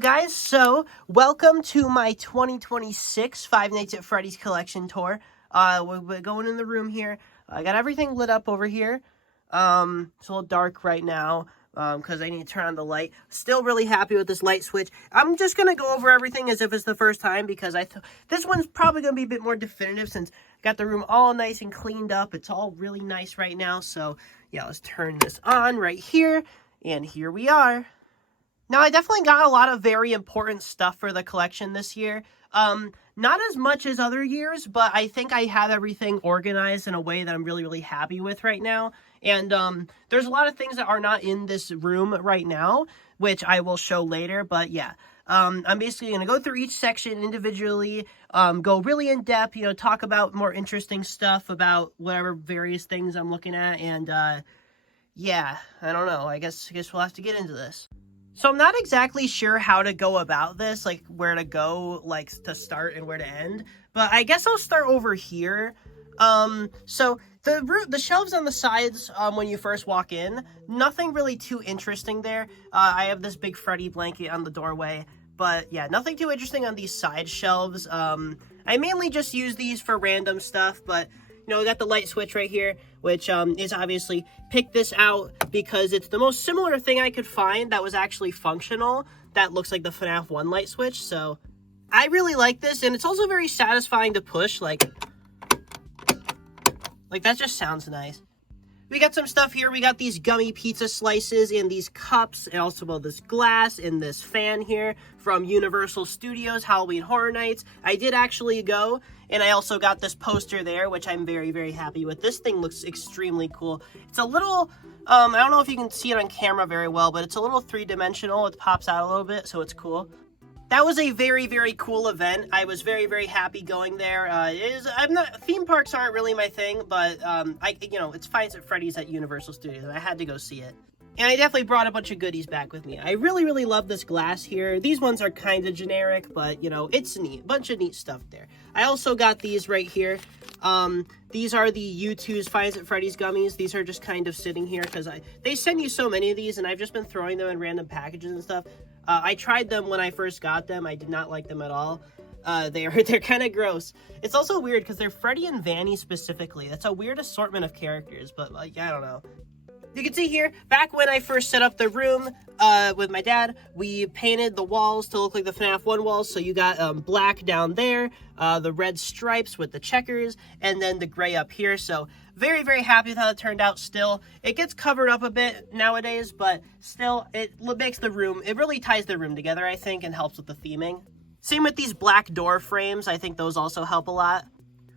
guys, so welcome to my 2026 Five Nights at Freddy's collection tour. We're going in the room here. I got everything lit up over here. It's a little dark right now because I need to turn on the light. Still really happy with this light switch. I'm just going to go over everything as if it's the first time because this one's probably going to be a bit more definitive since I got the room all nice and cleaned up. It's all really nice right now. So yeah, let's turn this on right here. And here we are. Now, I definitely got a lot of very important stuff for the collection this year. Not as much as other years, but I think I have everything organized in a way that I'm really, really happy with right now. And there's a lot of things that are not in this room right now, which I will show later. But yeah, I'm basically going to go through each section individually, go really in depth, talk about more interesting stuff about whatever various things I'm looking at. And yeah, I don't know. I guess we'll have to get into this. So I'm not exactly sure how to go about this, like where to go, like to start and where to end. But I guess I'll start over here. So the shelves on the sides, when you first walk in, nothing really too interesting there. I have this big Freddy blanket on the doorway. But yeah, nothing too interesting on these side shelves. I mainly just use these for random stuff, but we got the light switch right here, which is obviously picked this out because it's the most similar thing I could find that was actually functional that looks like the FNAF 1 light switch. So I really like this, and it's also very satisfying to push. Like that just sounds nice. We got some stuff here. We got these gummy pizza slices and these cups, and also this glass and this fan here from Universal Studios Halloween Horror Nights. I did actually go, and I also got this poster there, which I'm very, very happy with. This thing looks extremely cool. It's a little, I don't know if you can see it on camera very well, but it's a little three-dimensional. It pops out a little bit, so it's cool. That was a very, very cool event. I was very, very happy going there. Theme parks aren't really my thing, but it's Five Nights at Freddy's at Universal Studios. I had to go see it. And I definitely brought a bunch of goodies back with me. I really, really love this glass here. These ones are kind of generic, but, it's neat. Bunch of neat stuff there. I also got these right here. These are the U2's Five Nights at Freddy's gummies. These are just kind of sitting here because they send you so many of these, and I've just been throwing them in random packages and stuff. I tried them when I first got them. I did not like them at all. They're kind of gross. It's also weird because they're Freddy and Vanny specifically. That's a weird assortment of characters, but I don't know. You can see here, back when I first set up the room with my dad, we painted the walls to look like the FNAF 1 walls. So you got black down there, the red stripes with the checkers, and then the gray up here. So very, very happy with how it turned out still. It gets covered up a bit nowadays, but still, it makes the room, it really ties the room together, I think, and helps with the theming. Same with these black door frames. I think those also help a lot.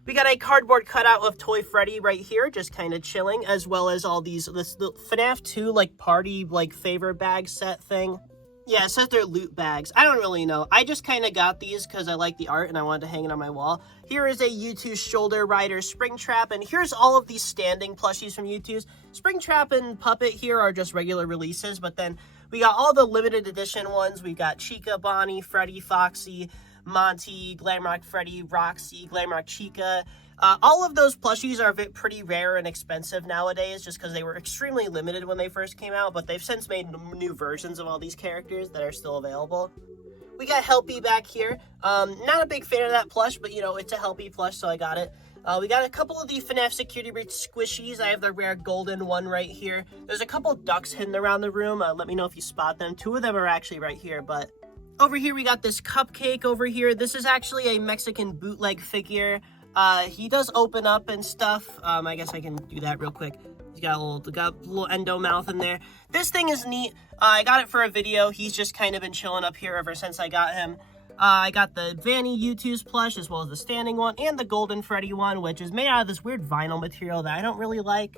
We got a cardboard cutout of Toy Freddy right here, just kind of chilling, as well as all this FNAF 2, party, favor bag set thing. Yeah, it says they're loot bags. I don't really know. I just kind of got these because I like the art and I wanted to hang it on my wall. Here is a U2 Shoulder Rider Springtrap, and here's all of these standing plushies from U2's. Springtrap and Puppet here are just regular releases, but then we got all the limited edition ones. We got Chica, Bonnie, Freddy, Foxy, Monty, Glamrock Freddy, Roxy, Glamrock Chica. All of those plushies are pretty rare and expensive nowadays just because they were extremely limited when they first came out, but they've since made new versions of all these characters that are still available. We got Helpy back here. Not a big fan of that plush, but it's a Helpy plush, so I got it. We got a couple of the FNAF Security Breach squishies. I have the rare golden one right here. There's a couple ducks hidden around the room. Let me know if you spot them. Two of them are actually right here, but over here we got this cupcake over here. This is actually a Mexican bootleg figure. He does open up and stuff. I guess I can do that real quick. He's got a little endo mouth in there. This thing is neat. I got it for a video. He's just kind of been chilling up here ever since I got him. I got the Vanny U2's plush, as well as the standing one, and the Golden Freddy one, which is made out of this weird vinyl material that I don't really like.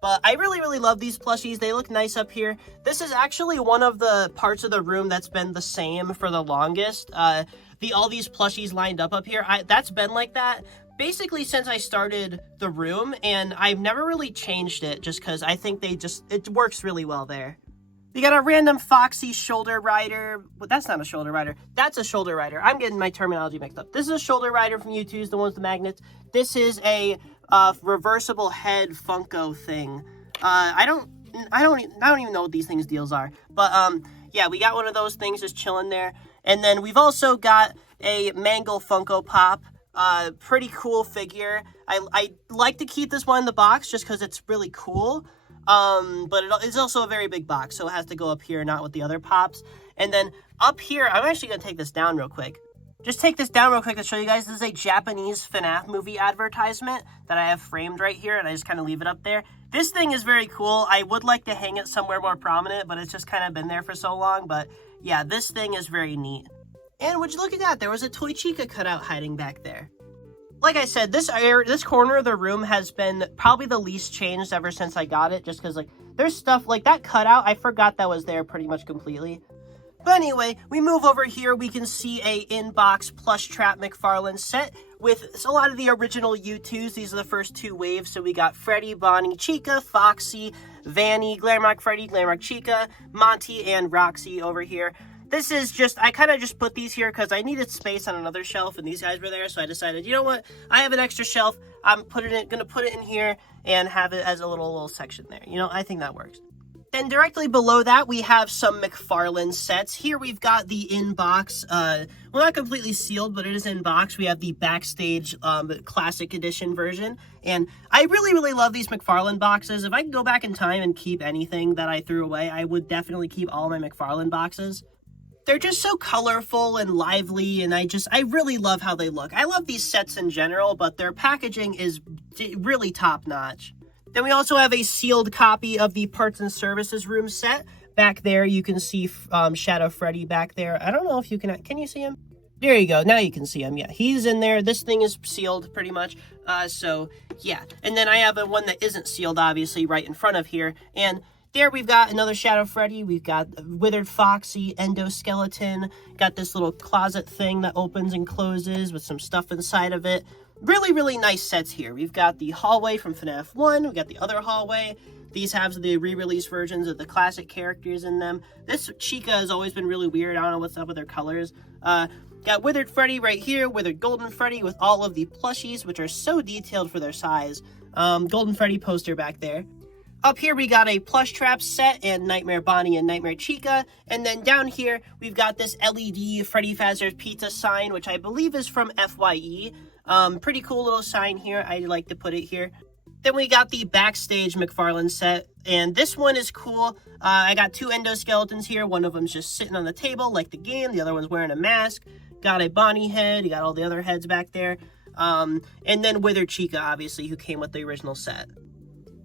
But I really, really love these plushies. They look nice up here. This is actually one of the parts of the room that's been the same for the longest. All these plushies lined up here, that's been like that basically since I started the room, and I've never really changed it just because I think it works really well there. We got a random Foxy shoulder rider. Well, that's not a shoulder rider. That's a shoulder rider. I'm getting my terminology mixed up. This is a shoulder rider from U2's, the one with the magnets. This is a reversible head Funko thing. I don't even know what these things deals are. But yeah, we got one of those things just chilling there. And then we've also got a Mangle Funko Pop. Pretty cool figure. I like to keep this one in the box just because it's really cool. But it's also a very big box, so it has to go up here, not with the other pops. And then up here, I'm actually going to take this down real quick. Just take this down real quick to show you guys. This is a Japanese FNAF movie advertisement that I have framed right here, and I just kind of leave it up there. This thing is very cool. I would like to hang it somewhere more prominent, but it's just kind of been there for so long. But yeah, this thing is very neat. And would you look at that? There was a Toy Chica cutout hiding back there. Like I said, this corner of the room has been probably the least changed ever since I got it, just because, like, there's stuff like that cutout. I forgot that was there pretty much completely. But anyway, we move over here. We can see a in-box plush trap McFarlane set with a lot of the original U2s. These are the first two waves. So we got Freddy, Bonnie, Chica, Foxy, Vanny, Glamrock Freddy, Glamrock Chica, Monty, and Roxy over here. This is just, I kind of just put these here because I needed space on another shelf and these guys were there. So I decided, you know what? I have an extra shelf. I'm going to put it in here and have it as a little section there. You know, I think that works. Then directly below that, we have some McFarlane sets. Here we've got the in-box, well, not completely sealed, but it is in-box. We have the Backstage Classic Edition version. And I really, really love these McFarlane boxes. If I could go back in time and keep anything that I threw away, I would definitely keep all my McFarlane boxes. They're just so colorful and lively, and I really love how they look. I love these sets in general, but their packaging is really top-notch. Then we also have a sealed copy of the Parts and Services room set. Back there, you can see Shadow Freddy back there. I don't know if you can you see him? There you go. Now you can see him. Yeah, he's in there. This thing is sealed pretty much. So, yeah. And then I have one that isn't sealed, obviously, right in front of here. And there we've got another Shadow Freddy. We've got Withered Foxy, Endoskeleton. Got this little closet thing that opens and closes with some stuff inside of it. Really, really nice sets here. We've got the hallway from FNAF 1. We've got the other hallway. These have the re-release versions of the classic characters in them. This Chica has always been really weird. I don't know what's up with their colors. Got Withered Freddy right here. Withered Golden Freddy with all of the plushies, which are so detailed for their size. Golden Freddy poster back there. Up here, we got a Plush Trap set and Nightmare Bonnie and Nightmare Chica. And then down here, we've got this LED Freddy Fazbear pizza sign, which I believe is from FYE. Pretty cool little sign here. I like to put it here. Then we got the Backstage McFarlane set, and this one is cool. I got two endoskeletons here. One of them's just sitting on the table like the game. The other one's wearing a mask. Got a Bonnie head. You got all the other heads back there. And then Withered Chica, obviously, who came with the original set.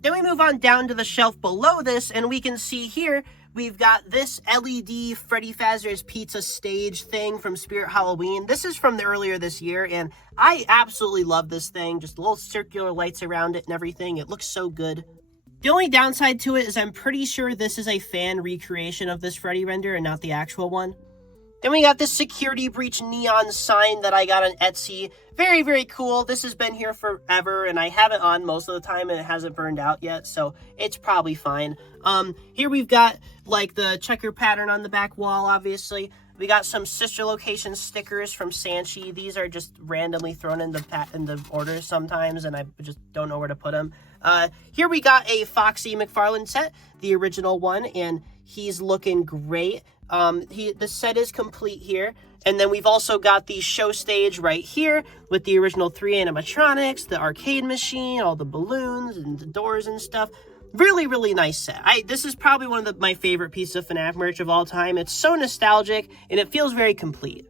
Then we move on down to the shelf below this, and we can see here, we've got this LED Freddy Fazbear's Pizza stage thing from Spirit Halloween. This is from earlier this year, and I absolutely love this thing. Just little circular lights around it and everything. It looks so good. The only downside to it is I'm pretty sure this is a fan recreation of this Freddy render and not the actual one. Then we got this security breach neon sign that I got on Etsy. Very, very cool. This has been here forever, and I have it on most of the time, and it hasn't burned out yet, so it's probably fine. Here we've got, like, the checker pattern on the back wall, obviously. We got some sister location stickers from Sanchi. These are just randomly thrown in the orders sometimes, and I just don't know where to put them. Here we got a Foxy McFarlane set, the original one, and he's looking great. The set is complete here. And then we've also got the show stage right here with the original 3 animatronics, the arcade machine, all the balloons and the doors and stuff. Really, really nice set. This is probably one of my favorite pieces of FNAF merch of all time. It's so nostalgic and it feels very complete.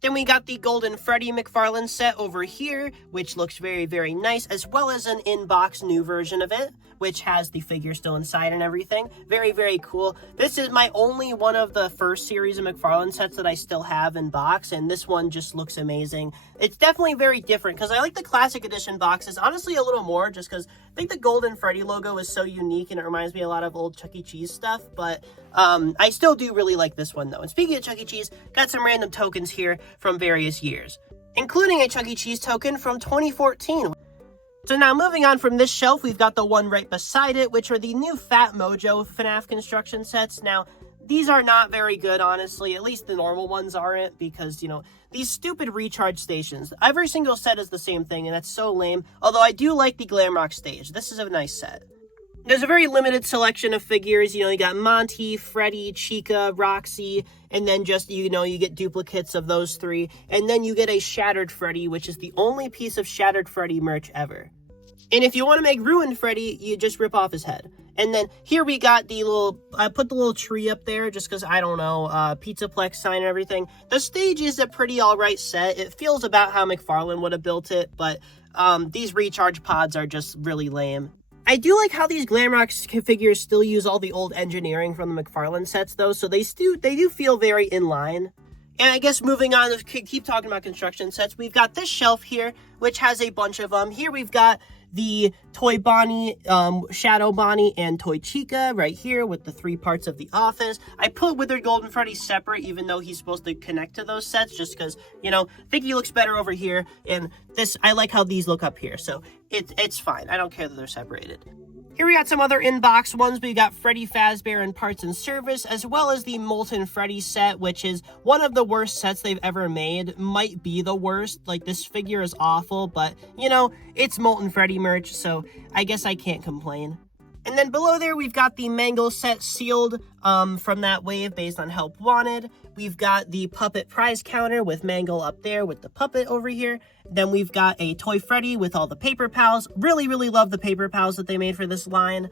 Then we got the Golden Freddy McFarlane set over here, which looks very, very nice, as well as an in-box new version of it, which has the figure still inside and everything. Very, very cool. This is my only one of the first series of McFarlane sets that I still have in box, and this one just looks amazing. It's definitely very different, because I like the Classic Edition boxes, honestly, a little more, just because I think the Golden Freddy logo is so unique, and it reminds me a lot of old Chuck E. Cheese stuff, but I still do really like this one, though. And speaking of Chuck E. Cheese, got some random tokens here from various years, including a Chuck E. Cheese token from 2014. So now moving on from this shelf, we've got the one right beside it, which are the new Fat Mojo FNAF construction sets. Now, these are not very good, honestly. At least the normal ones aren't, because, you know, these stupid recharge stations. Every single set is the same thing, and that's so lame. Although I do like the Glamrock stage. This is a nice set. There's a very limited selection of figures. You know, you got Monty, Freddy, Chica, Roxy, and then just, you know, you get duplicates of those three. And then you get a Shattered Freddy, which is the only piece of Shattered Freddy merch ever. And if you want to make Ruined Freddy, you just rip off his head. And then here we got the little, I put the little tree up there just because, I don't know, Pizzaplex sign and everything. The stage is a pretty alright set. It feels about how McFarlane would have built it, but these recharge pods are just really lame. I do like how these Glamrock figures still use all the old engineering from the McFarlane sets, though, so they do feel very in line. And I guess moving on, to keep talking about construction sets, we've got this shelf here, which has a bunch of them. Here we've got the Toy Bonnie, Shadow Bonnie, and Toy Chica right here with the 3 parts of the office. I put Withered Golden Freddy separate, even though he's supposed to connect to those sets, just because, you know, I think he looks better over here, and this, I like how these look up here, so it's fine. I don't care that they're separated. Here we got some other in-box ones. We got Freddy Fazbear and Parts and Service, as well as the Molten Freddy set, which is one of the worst sets they've ever made. Might be the worst. Like, this figure is awful, but, you know, it's Molten Freddy merch, so I guess I can't complain. And then below there, we've got the Mangle set sealed from that wave based on Help Wanted. We've got the Puppet prize counter with Mangle up there with the puppet over here. Then we've got a Toy Freddy with all the paper pals. Really, really love the paper pals that they made for this line.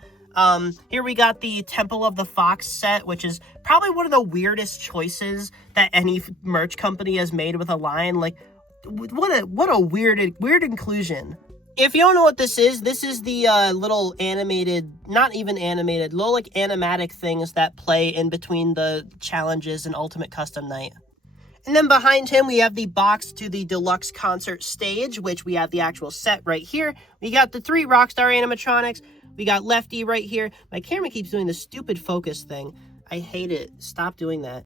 Here we got the Temple of the Fox set, which is probably one of the weirdest choices that any merch company has made with a line. Like, what a weird inclusion. If you don't know what this is the little animated, not even animated, little like animatic things that play in between the challenges and Ultimate Custom Night. And then behind him, we have the box to the deluxe concert stage, which we have the actual set right here. We got the 3 Rockstar animatronics. We got Lefty right here. My camera keeps doing the stupid focus thing. I hate it. Stop doing that.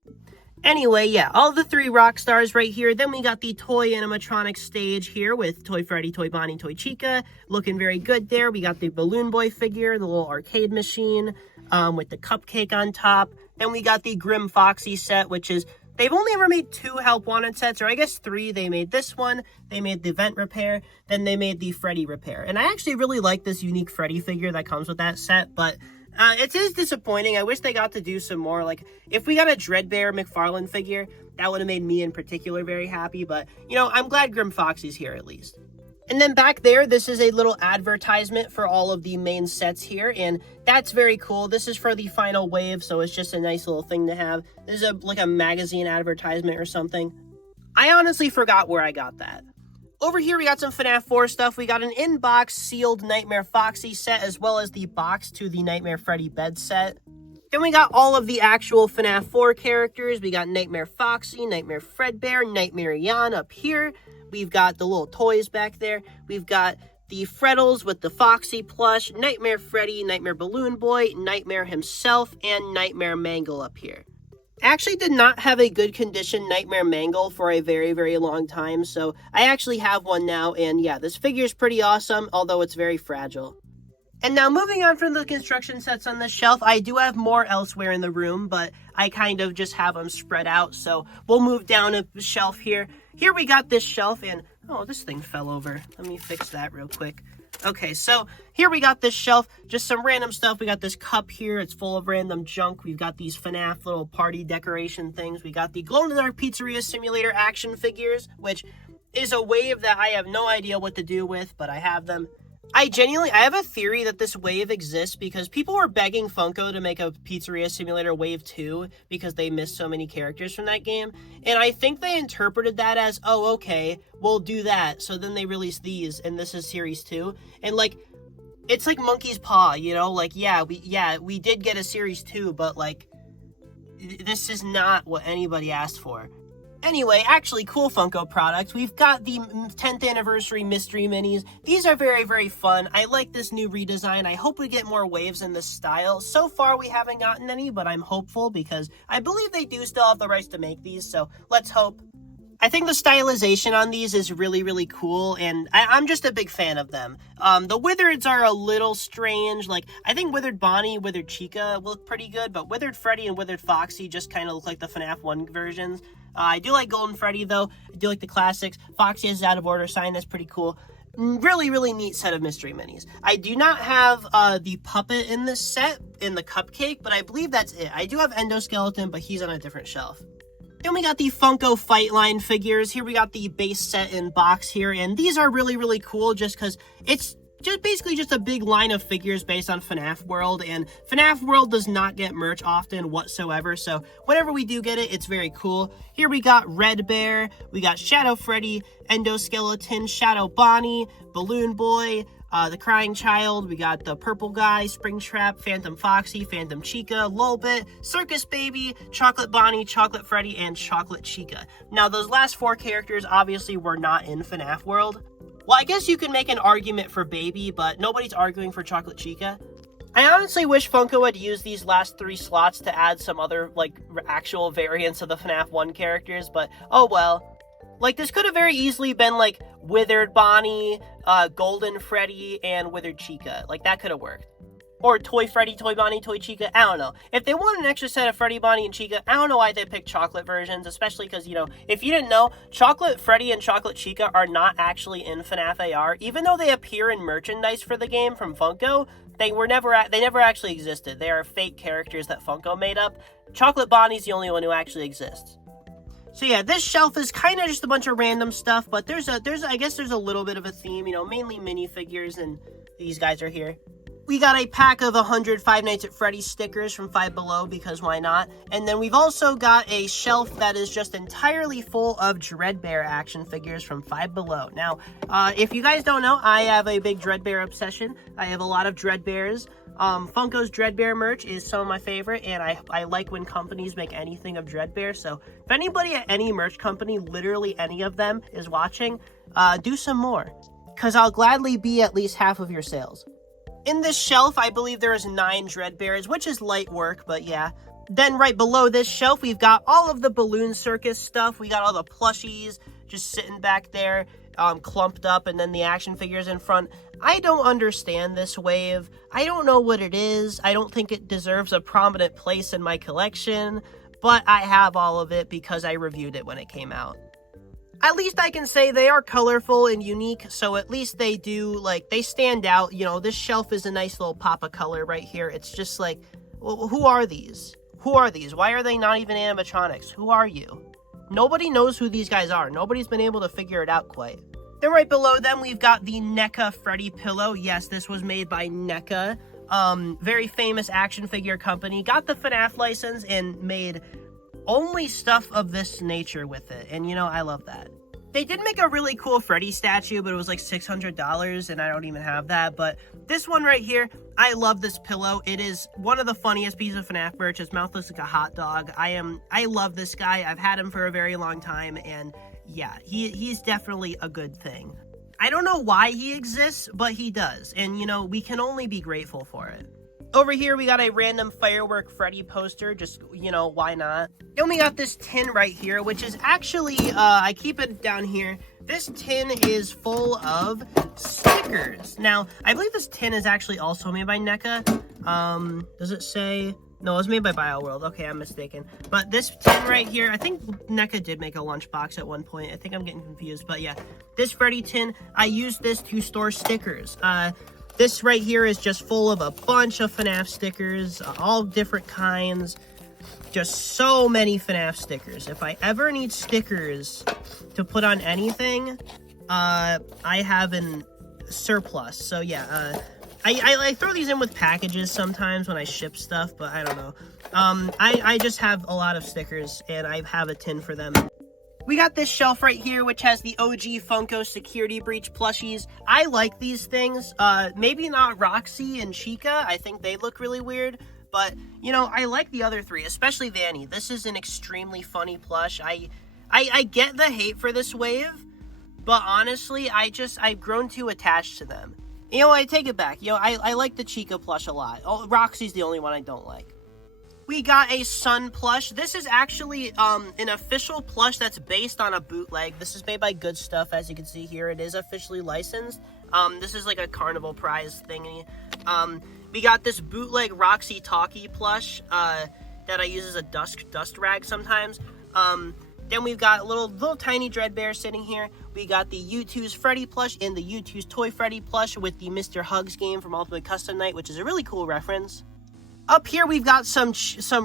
Anyway, yeah, all the 3 rock stars right here. Then we got the toy animatronic stage here with Toy Freddy, Toy Bonnie, Toy Chica. Looking very good there. We got the Balloon Boy figure, the little arcade machine with the cupcake on top. Then we got the Grim Foxy set, which is, they've only ever made 2 Help Wanted sets, or I guess 3. They made this one, they made the Vent Repair, then they made the Freddy Repair. And I actually really like this unique Freddy figure that comes with that set, but it is disappointing. I wish they got to do some more. Like, if we got a Dreadbear McFarlane figure, that would have made me in particular very happy. But, you know, I'm glad Grim Foxy's here at least. And then back there, this is a little advertisement for all of the main sets here. And that's very cool. This is for the final wave, so it's just a nice little thing to have. This is like a magazine advertisement or something. I honestly forgot where I got that. Over here, we got some FNAF 4 stuff. We got an in-box sealed Nightmare Foxy set, as well as the box to the Nightmare Freddy bed set. Then we got all of the actual FNAF 4 characters. We got Nightmare Foxy, Nightmare Fredbear, Nightmare Jan up here. We've got the little toys back there. We've got the Freddles with the Foxy plush, Nightmare Freddy, Nightmare Balloon Boy, Nightmare himself, and Nightmare Mangle up here. Actually did not have a good condition Nightmare Mangle for a very, very long time, so I actually have one now, and yeah, this figure is pretty awesome, although it's very fragile. And now moving on from the construction sets on this shelf, I do have more elsewhere in the room, but I kind of just have them spread out, so we'll move down a shelf here. Here we got this shelf, and oh, this thing fell over. Let me fix that real quick. Okay, so here we got this shelf, just some random stuff. We got this cup here, it's full of random junk. We've got these FNAF little party decoration things. We got the glow-in-the-dark Pizzeria Simulator action figures, which is a wave that I have no idea what to do with, but I have them. I have a theory that this wave exists because people were begging Funko to make a Pizzeria Simulator Wave 2 because they missed so many characters from that game. And I think they interpreted that as, oh, okay, we'll do that. So then they released these, and this is Series 2. And, like, it's like Monkey's Paw, you know? Like, yeah, we did get a Series 2, but, like, this is not what anybody asked for. Anyway, actually cool Funko products. We've got the 10th anniversary mystery minis. These are very, very fun. I like this new redesign. I hope we get more waves in this style. So far, we haven't gotten any, but I'm hopeful because I believe they do still have the rights to make these, so let's hope. I think the stylization on these is really, really cool, and I'm just a big fan of them. The Withereds are a little strange. Like, I think Withered Bonnie, Withered Chica look pretty good, but Withered Freddy and Withered Foxy just kind of look like the FNAF 1 versions. I do like Golden Freddy, though. I do like the classics. Foxy has his out of order sign. That's pretty cool. Really, really neat set of mystery minis. I do not have the puppet in this set, in the cupcake, but I believe that's it. I do have Endoskeleton, but he's on a different shelf. Then we got the Funko Fight Line figures. Here we got the base set in box here, and these are really, really cool just because it's basically just a big line of figures based on FNAF World, and FNAF World does not get merch often whatsoever, so whenever we do get it, it's very cool. Here we got Red Bear, we got Shadow Freddy, Endoskeleton, Shadow Bonnie, Balloon Boy, the Crying Child, we got the Purple Guy, Springtrap, Phantom Foxy, Phantom Chica, Lolbit, Circus Baby, Chocolate Bonnie, Chocolate Freddy, and Chocolate Chica. Now, those last 4 characters obviously were not in FNAF World. Well, I guess you can make an argument for Baby, but nobody's arguing for Chocolate Chica. I honestly wish Funko had used these last 3 slots to add some other, like, actual variants of the FNAF 1 characters, but oh well. Like, this could have very easily been, like, Withered Bonnie, Golden Freddy, and Withered Chica. Like, that could have worked. Or Toy Freddy, Toy Bonnie, Toy Chica, I don't know. If they want an extra set of Freddy, Bonnie, and Chica, I don't know why they picked chocolate versions, especially because, you know, if you didn't know, Chocolate Freddy and Chocolate Chica are not actually in FNAF AR. Even though they appear in merchandise for the game from Funko, they never actually existed. They are fake characters that Funko made up. Chocolate Bonnie's the only one who actually exists. So yeah, this shelf is kind of just a bunch of random stuff, but I guess there's a little bit of a theme, you know, mainly minifigures, and these guys are here. We got a pack of 100 Five Nights at Freddy's stickers from Five Below, because why not? And then we've also got a shelf that is just entirely full of Dreadbear action figures from Five Below. Now, if you guys don't know, I have a big Dreadbear obsession. I have a lot of Dreadbears. Funko's Dreadbear merch is some of my favorite, and I like when companies make anything of Dreadbear, so if anybody at any merch company, literally any of them, is watching, do some more, because I'll gladly be at least half of your sales. In this shelf, I believe there is 9 Dreadbears, which is light work, but yeah. Then right below this shelf, we've got all of the Balloon Circus stuff. We got all the plushies just sitting back there, clumped up, and then the action figures in front. I don't understand this wave. I don't know what it is. I don't think it deserves a prominent place in my collection, but I have all of it because I reviewed it when it came out. At least I can say they are colorful and unique, so at least they do, like, they stand out. You know, this shelf is a nice little pop of color right here. It's just like, well, who are these? Who are these? Why are they not even animatronics? Who are you? Nobody knows who these guys are. Nobody's been able to figure it out quite. Then right below them, we've got the NECA Freddy pillow. Yes, this was made by NECA, very famous action figure company. Got the FNAF license and made only stuff of this nature with it, and you know, I love that. They did make a really cool Freddy statue, but it was like $600, and I don't even have that. But this one right here, I love this pillow. It is one of the funniest pieces of FNAF merch. His mouth looks like a hot dog. I love this guy. I've had him for a very long time, and yeah, he's definitely a good thing. I don't know why he exists, but he does, and you know, we can only be grateful for it. Over here, we got a random Firework Freddy poster, just, you know, why not? Then we got this tin right here, which is actually, I keep it down here. This tin is full of stickers. Now, I believe this tin is actually also made by NECA. Does it say? No, it was made by BioWorld. Okay, I'm mistaken. But this tin right here, I think NECA did make a lunchbox at one point. I think I'm getting confused, but yeah. This Freddy tin, I used this to store stickers. This right here is just full of a bunch of FNAF stickers, all different kinds. Just so many FNAF stickers. If I ever need stickers to put on anything, I have an surplus. So yeah, I throw these in with packages sometimes when I ship stuff, but I don't know. I just have a lot of stickers, and I have a tin for them. We got this shelf right here, which has the OG Funko Security Breach plushies. I like these things. Maybe not Roxy and Chica. I think they look really weird. But, you know, I like the other 3, especially Vanny. This is an extremely funny plush. I get the hate for this wave, but honestly, I've grown too attached to them. You know, I take it back. You know, I like the Chica plush a lot. Oh, Roxy's the only one I don't like. We got a Sun plush. This is actually an official plush that's based on a bootleg. This is made by Good Stuff, as you can see here. It is officially licensed. This is like a carnival prize thingy. We got this bootleg Roxy Talkie plush that I use as a dust rag sometimes. Then we've got a little tiny Dread Bear sitting here. We got the U2's Freddy plush and the U2's Toy Freddy plush with the Mr. Hugs game from Ultimate Custom Night, which is a really cool reference. Up here, we've got some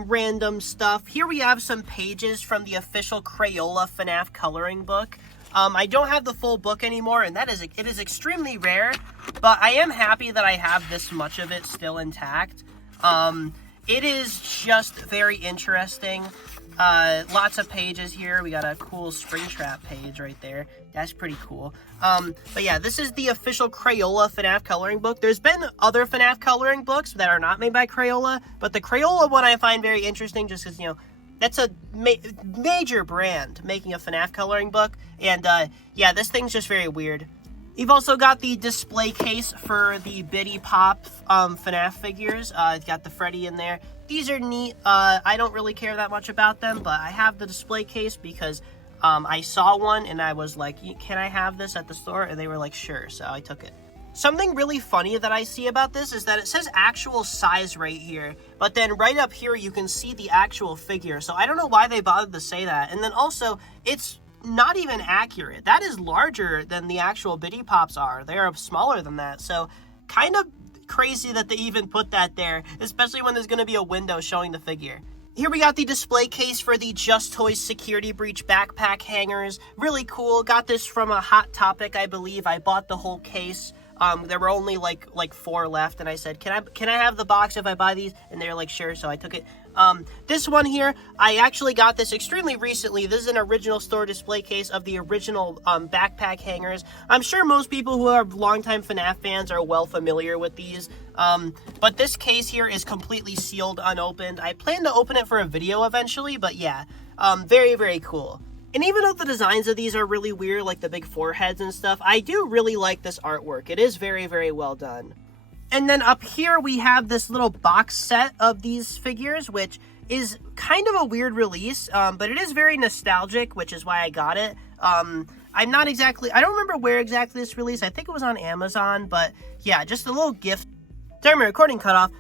random stuff. Here we have some pages from the official Crayola FNAF coloring book. I don't have the full book anymore, and it is extremely rare, but I am happy that I have this much of it still intact. It is just very interesting. Lots of pages here. We got a cool Springtrap page right there. That's pretty cool. But yeah, this is the official Crayola FNAF coloring book. There's been other FNAF coloring books that are not made by Crayola, but the Crayola one I find very interesting just because, you know, that's a major brand making a FNAF coloring book. And yeah, this thing's just very weird. You've also got the display case for the Biddy Pop FNAF figures. It's got the Freddy in there. These are neat. I don't really care that much about them, but I have the display case because I saw one and I was like, can I have this at the store? And they were like, sure, so I took it. Something really funny that I see about this is that it says actual size right here, but then right up here you can see the actual figure. So I don't know why they bothered to say that. And then also, it's not even accurate. That is larger than the actual Biddy Pops are. They are smaller than that. So kind of crazy that they even put that there, especially when there's going to be a window showing the figure. Here we got the display case for the Just Toys Security Breach backpack hangers. Really cool. Got this from a Hot Topic, I believe. I bought the whole case. There were only like 4 left, and I said, can I have the box if I buy these? And they were like, sure, so I took it. This one here, I actually got this extremely recently. This is an original store display case of the original backpack hangers. I'm sure most people who are longtime FNAF fans are well familiar with these. But this case here is completely sealed, unopened. I plan to open it for a video eventually, but yeah, very, very cool. And even though the designs of these are really weird, like the big foreheads and stuff, I do really like this artwork. It is very, very well done. And then up here, we have this little box set of these figures, which is kind of a weird release, but it is very nostalgic, which is why I got it. I don't remember where exactly this released. I think it was on Amazon, but yeah, just a little gift. Sorry, my recording cut off.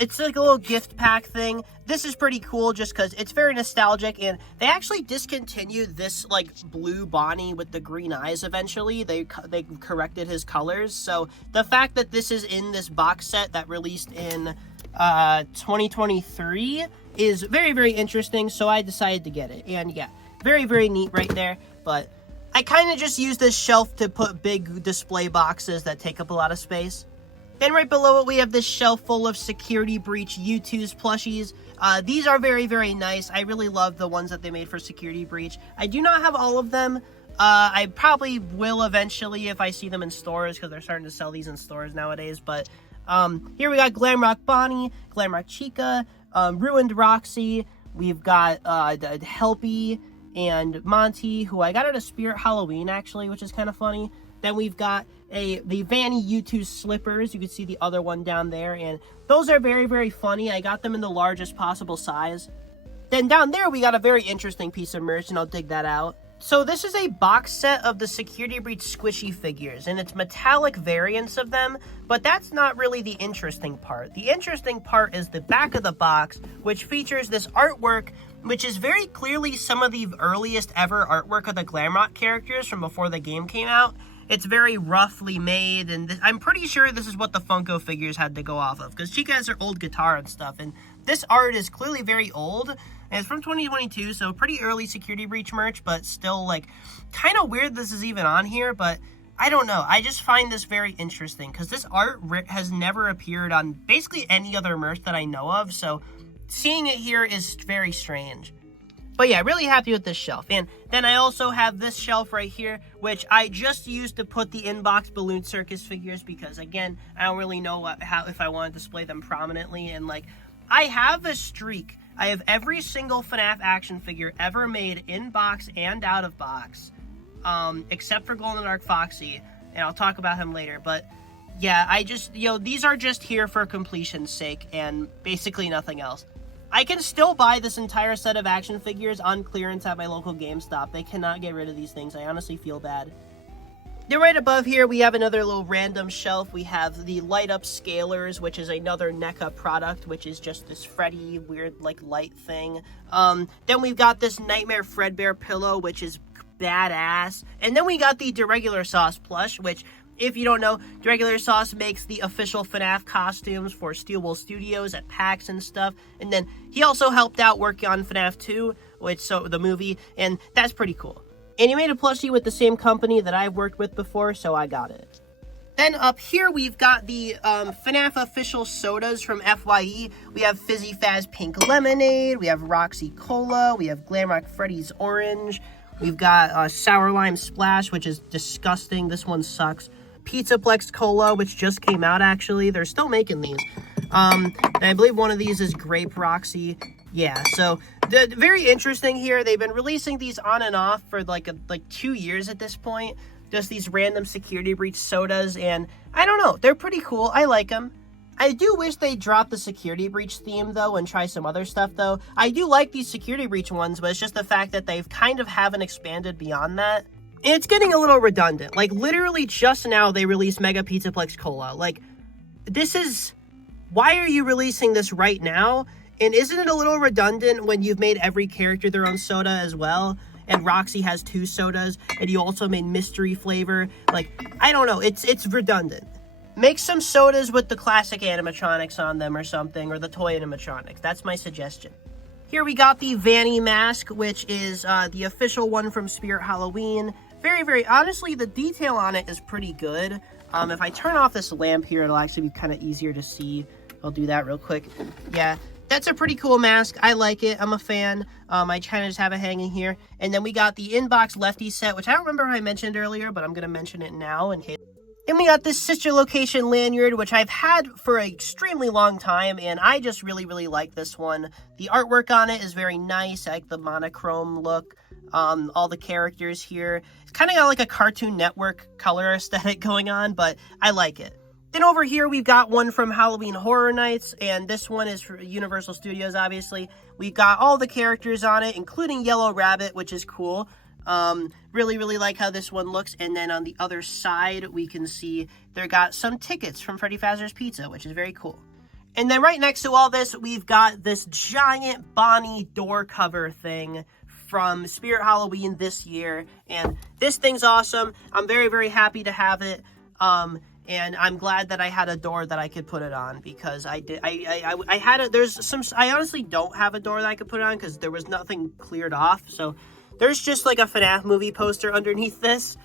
It's like a little gift pack thing. This is pretty cool just because it's very nostalgic, and they actually discontinued this like blue Bonnie with the green eyes eventually. They corrected his colors. So the fact that this is in this box set that released in 2023 is very, very interesting. So I decided to get it. And yeah, very, very neat right there. But I kind of just use this shelf to put big display boxes that take up a lot of space. Then right below it, we have this shelf full of Security Breach U2's plushies. These are very, very nice. I really love the ones that they made for Security Breach. I do not have all of them. I probably will eventually if I see them in stores, because they're starting to sell these in stores nowadays. But here we got Glamrock Bonnie, Glamrock Chica, Ruined Roxy. We've got Helpy and Monty, who I got at a Spirit Halloween, actually, which is kind of funny. Then we've got the Vanny U2 slippers. You can see the other one down there, and those are very, very funny. I got them in the largest possible size. Then down there, we got a very interesting piece of merch, and I'll dig that out. So this is a box set of the Security Breach squishy figures, and it's metallic variants of them, but that's not really the interesting part. The interesting part is the back of the box, which features this artwork, which is very clearly some of the earliest ever artwork of the Glamrock characters from before the game came out. It's very roughly made, and I'm pretty sure this is what the Funko figures had to go off of, because Chica has her old guitar and stuff, and this art is clearly very old, and it's from 2022, so pretty early Security Breach merch, but still, like, kind of weird this is even on here, but I don't know. I just find this very interesting, because this art has never appeared on basically any other merch that I know of, so seeing it here is very strange. But yeah, really happy with this shelf. And then I also have this shelf right here, which I just used to put the inbox Balloon Circus figures because, again, I don't really know if I want to display them prominently. And, like, I have a streak. I have every single FNAF action figure ever made in box and out of box, except for Glow in the Dark Foxy, and I'll talk about him later. But yeah, I just, these are just here for completion's sake and basically nothing else. I can still buy this entire set of action figures on clearance at my local GameStop. They cannot get rid of these things. I honestly feel bad. Then right above here, we have another little random shelf. We have the light up scalers, which is another NECA product, which is just this Freddy weird like light thing. Then we've got this Nightmare Fredbear pillow, which is badass. And then we got the Deregular Sauce plush, which, if you don't know, Deregular Sauce makes the official FNAF costumes for Steelwool Studios at PAX and stuff. And then he also helped out working on FNAF 2, the movie, and that's pretty cool. And he made a plushie with the same company that I've worked with before, so I got it. Then up here, we've got the FNAF official sodas from FYE. We have Fizzy Faz Pink Lemonade, we have Roxy Cola, we have Glamrock Freddy's Orange, we've got Sour Lime Splash, which is disgusting. This one sucks. Pizzaplex Cola, which just came out, actually. They're still making these. And I believe one of these is Grape Roxy. Yeah, so very interesting here. They've been releasing these on and off for like 2 years at this point. Just these random security breach sodas, and I don't know, they're pretty cool. I like them. I do wish they dropped the security breach theme though and try some other stuff though. I do like these security breach ones, but it's just the fact that they've kind of haven't expanded beyond that. And it's getting a little redundant. Like literally just now they released Mega Pizzaplex Cola. Like this is, why are you releasing this right now? And isn't it a little redundant when you've made every character their own soda as well? And Roxy has 2 sodas, and you also made mystery flavor. Like, I don't know, it's redundant. Make some sodas with the classic animatronics on them or something, or the toy animatronics. That's my suggestion. Here we got the Vanny mask, which is the official one from Spirit Halloween. Very, honestly, the detail on it is pretty good. If I turn off this lamp here, it'll actually be kind of easier to see. I'll do that real quick. Yeah. That's a pretty cool mask. I like it. I'm a fan. I kind of just have it hanging here. And then we got the inbox Lefty set, which I don't remember if I mentioned earlier, but I'm going to mention it now in case. And we got this sister location lanyard, which I've had for an extremely long time, and I just really like this one. The artwork on it is very nice. I like the monochrome look. All the characters here. It's kind of got like a Cartoon Network color aesthetic going on, but I like it. Then over here, we've got one from Halloween Horror Nights, and this one is for Universal Studios, obviously. We've got all the characters on it, including Yellow Rabbit, which is cool. Really like how this one looks. And then on the other side, we can see they got some tickets from Freddy Fazbear's Pizza, which is very cool. And then right next to all this, we've got this giant Bonnie door cover thing from Spirit Halloween this year. And this thing's awesome. I'm very happy to have it. And I'm glad that I had a door that I could put it on, because I had it. I honestly don't have a door that I could put it on because there was nothing cleared off. So there's just like a FNAF movie poster underneath this,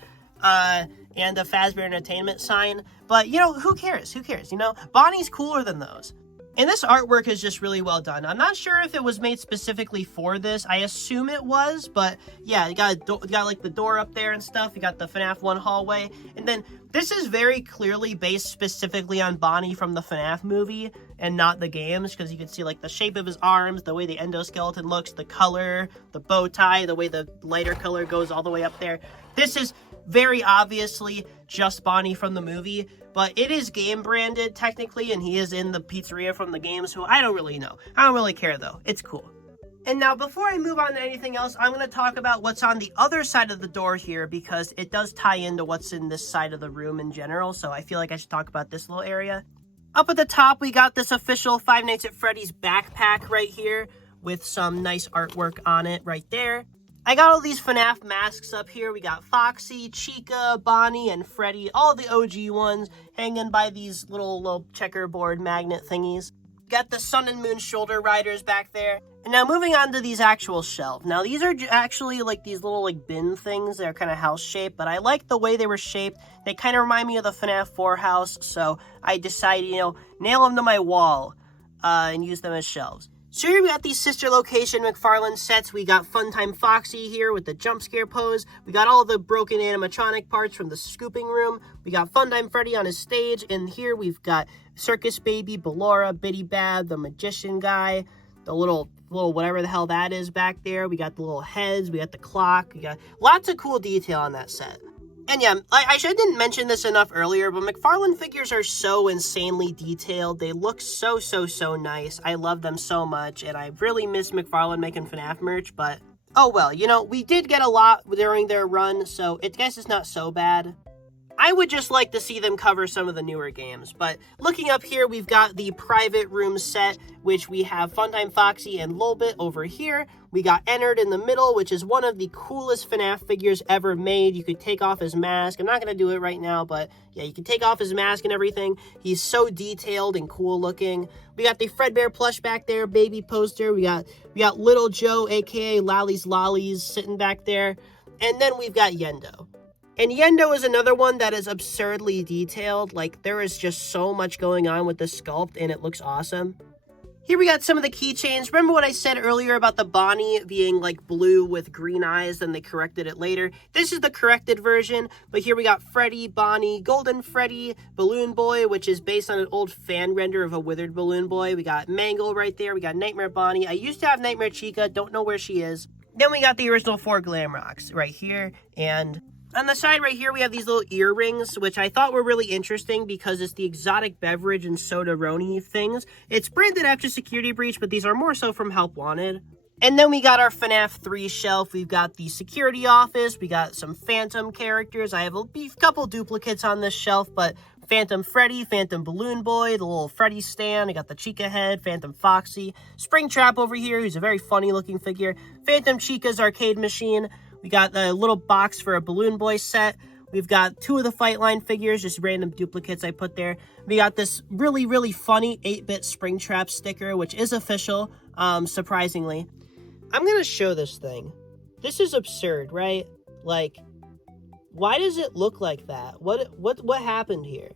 and a Fazbear Entertainment sign. But you know, who cares? You know, Bonnie's cooler than those. And this artwork is just really well done. I'm not sure if it was made specifically for this. I assume it was, but yeah, you got like the door up there and stuff. You got the FNAF 1 hallway. And then this is very clearly based specifically on Bonnie from the FNAF movie and not the games, because you can see like the shape of his arms, the way the endoskeleton looks, the color, the bow tie, the way the lighter color goes all the way up there. This is very obviously just Bonnie from the movie, but it is game branded technically, and he is in the pizzeria from the game, so I don't really know. I don't really care though. It's cool. And now before I move on to anything else, I'm going to talk about what's on the other side of the door here, because it does tie into what's in this side of the room in general, so I feel like I should talk about this little area. Up at the top, we got this official Five Nights at Freddy's backpack right here with some nice artwork on it right there. I got all these FNAF masks up here. We got Foxy, Chica, Bonnie, and Freddy, all the OG ones, hanging by these little checkerboard magnet thingies. Got the Sun and Moon shoulder riders back there. And now moving on to these actual shelves. Now these are actually like these little like bin things. They're kind of house shaped, but I like the way they were shaped. They kind of remind me of the FNAF 4 house, so I decided, nail them to my wall and use them as shelves. So here we got these sister location McFarlane sets. We got Funtime Foxy here with the jump scare pose. We got all the broken animatronic parts from the scooping room. We got Funtime Freddy on his stage. And here we've got Circus Baby, Ballora, Biddy Bad, the magician guy, the little whatever the hell that is back there. We got the little heads. We got the clock. We got lots of cool detail on that set. And yeah, I didn't mention this enough earlier, but McFarlane figures are so insanely detailed. They look so nice. I love them so much, and I really miss McFarlane making FNAF merch, but oh well, we did get a lot during their run, so I guess it's not so bad. I would just like to see them cover some of the newer games. But looking up here, we've got the private room set, which we have Funtime Foxy and Lolbit over here. We got Ennard in the middle, which is one of the coolest FNAF figures ever made. You could take off his mask. I'm not going to do it right now, but yeah, you can take off his mask and everything. He's so detailed and cool looking. We got the Fredbear plush back there, baby poster. We got Little Joe, aka Lally's Lollies, sitting back there. And then we've got Yendo. And Yendo is another one that is absurdly detailed. Like, there is just so much going on with the sculpt, and it looks awesome. Here we got some of the keychains. Remember what I said earlier about the Bonnie being like blue with green eyes, then they corrected it later? This is the corrected version, but here we got Freddy, Bonnie, Golden Freddy, Balloon Boy, which is based on an old fan render of a withered Balloon Boy. We got Mangle right there. We got Nightmare Bonnie. I used to have Nightmare Chica. Don't know where she is. Then we got the original 4 Glamrocks right here, and on the side right here, we have these little earrings, which I thought were really interesting because it's the exotic beverage and soda-roni things. It's branded after Security Breach, but these are more so from Help Wanted. And then we got our FNAF 3 shelf. We've got the security office. We got some Phantom characters. I have a couple duplicates on this shelf, but Phantom Freddy, Phantom Balloon Boy, the little Freddy stand. I got the Chica head, Phantom Foxy. Springtrap over here, who's a very funny-looking figure. Phantom Chica's arcade machine. We got the little box for a Balloon Boy set. We've got 2 of the Fight Line figures, just random duplicates I put there. We got this really, really funny 8-bit Springtrap sticker, which is official, surprisingly. I'm going to show this thing. This is absurd, right? Like, why does it look like that? What happened here?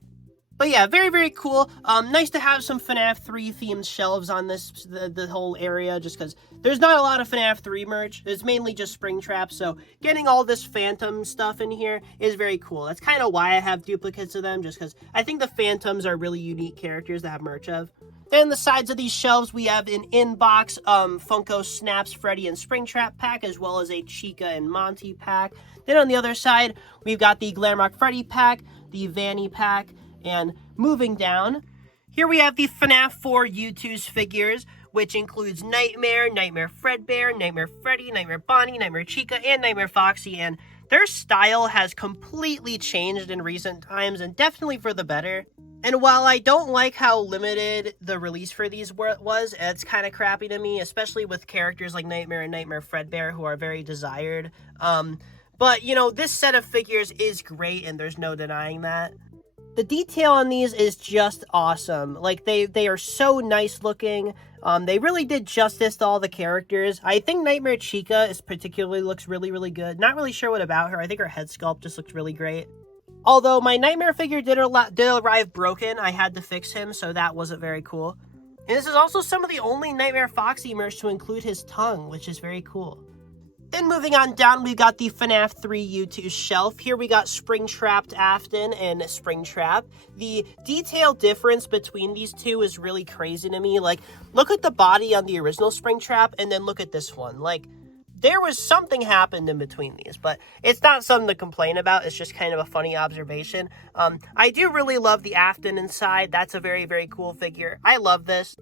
But yeah, very, very cool. Nice to have some FNAF 3 themed shelves on the whole area, just because there's not a lot of FNAF 3 merch. It's mainly just Springtrap, so getting all this Phantom stuff in here is very cool. That's kind of why I have duplicates of them, just because I think the Phantoms are really unique characters to have merch of. Then on the sides of these shelves, we have an in-box Funko Snaps Freddy and Springtrap pack, as well as a Chica and Monty pack. Then on the other side, we've got the Glamrock Freddy pack, the Vanny pack, and moving down, here we have the FNAF 4 U2's figures, which includes Nightmare, Nightmare Fredbear, Nightmare Freddy, Nightmare Bonnie, Nightmare Chica, and Nightmare Foxy, and their style has completely changed in recent times, and definitely for the better. And while I don't like how limited the release for these was, it's kind of crappy to me, especially with characters like Nightmare and Nightmare Fredbear, who are very desired. But, you know, this set of figures is great, and there's no denying that. The detail on these is just awesome. Like, they are so nice looking. They really did justice to all the characters. I think Nightmare Chica particularly looks really, really good. Not really sure what about her. I think her head sculpt just looks really great. Although my Nightmare figure did arrive broken, I had to fix him, so that wasn't very cool. And this is also some of the only Nightmare Foxy merch to include his tongue, which is very cool. Then moving on down, we've got the FNAF 3 U2 shelf. Here we got Springtrapped Afton and Springtrap. The detail difference between these two is really crazy to me. Like, look at the body on the original Springtrap, and then look at this one. Like, there was something happened in between these, but it's not something to complain about. It's just kind of a funny observation. I do really love the Afton inside. That's a very, very cool figure. I love this.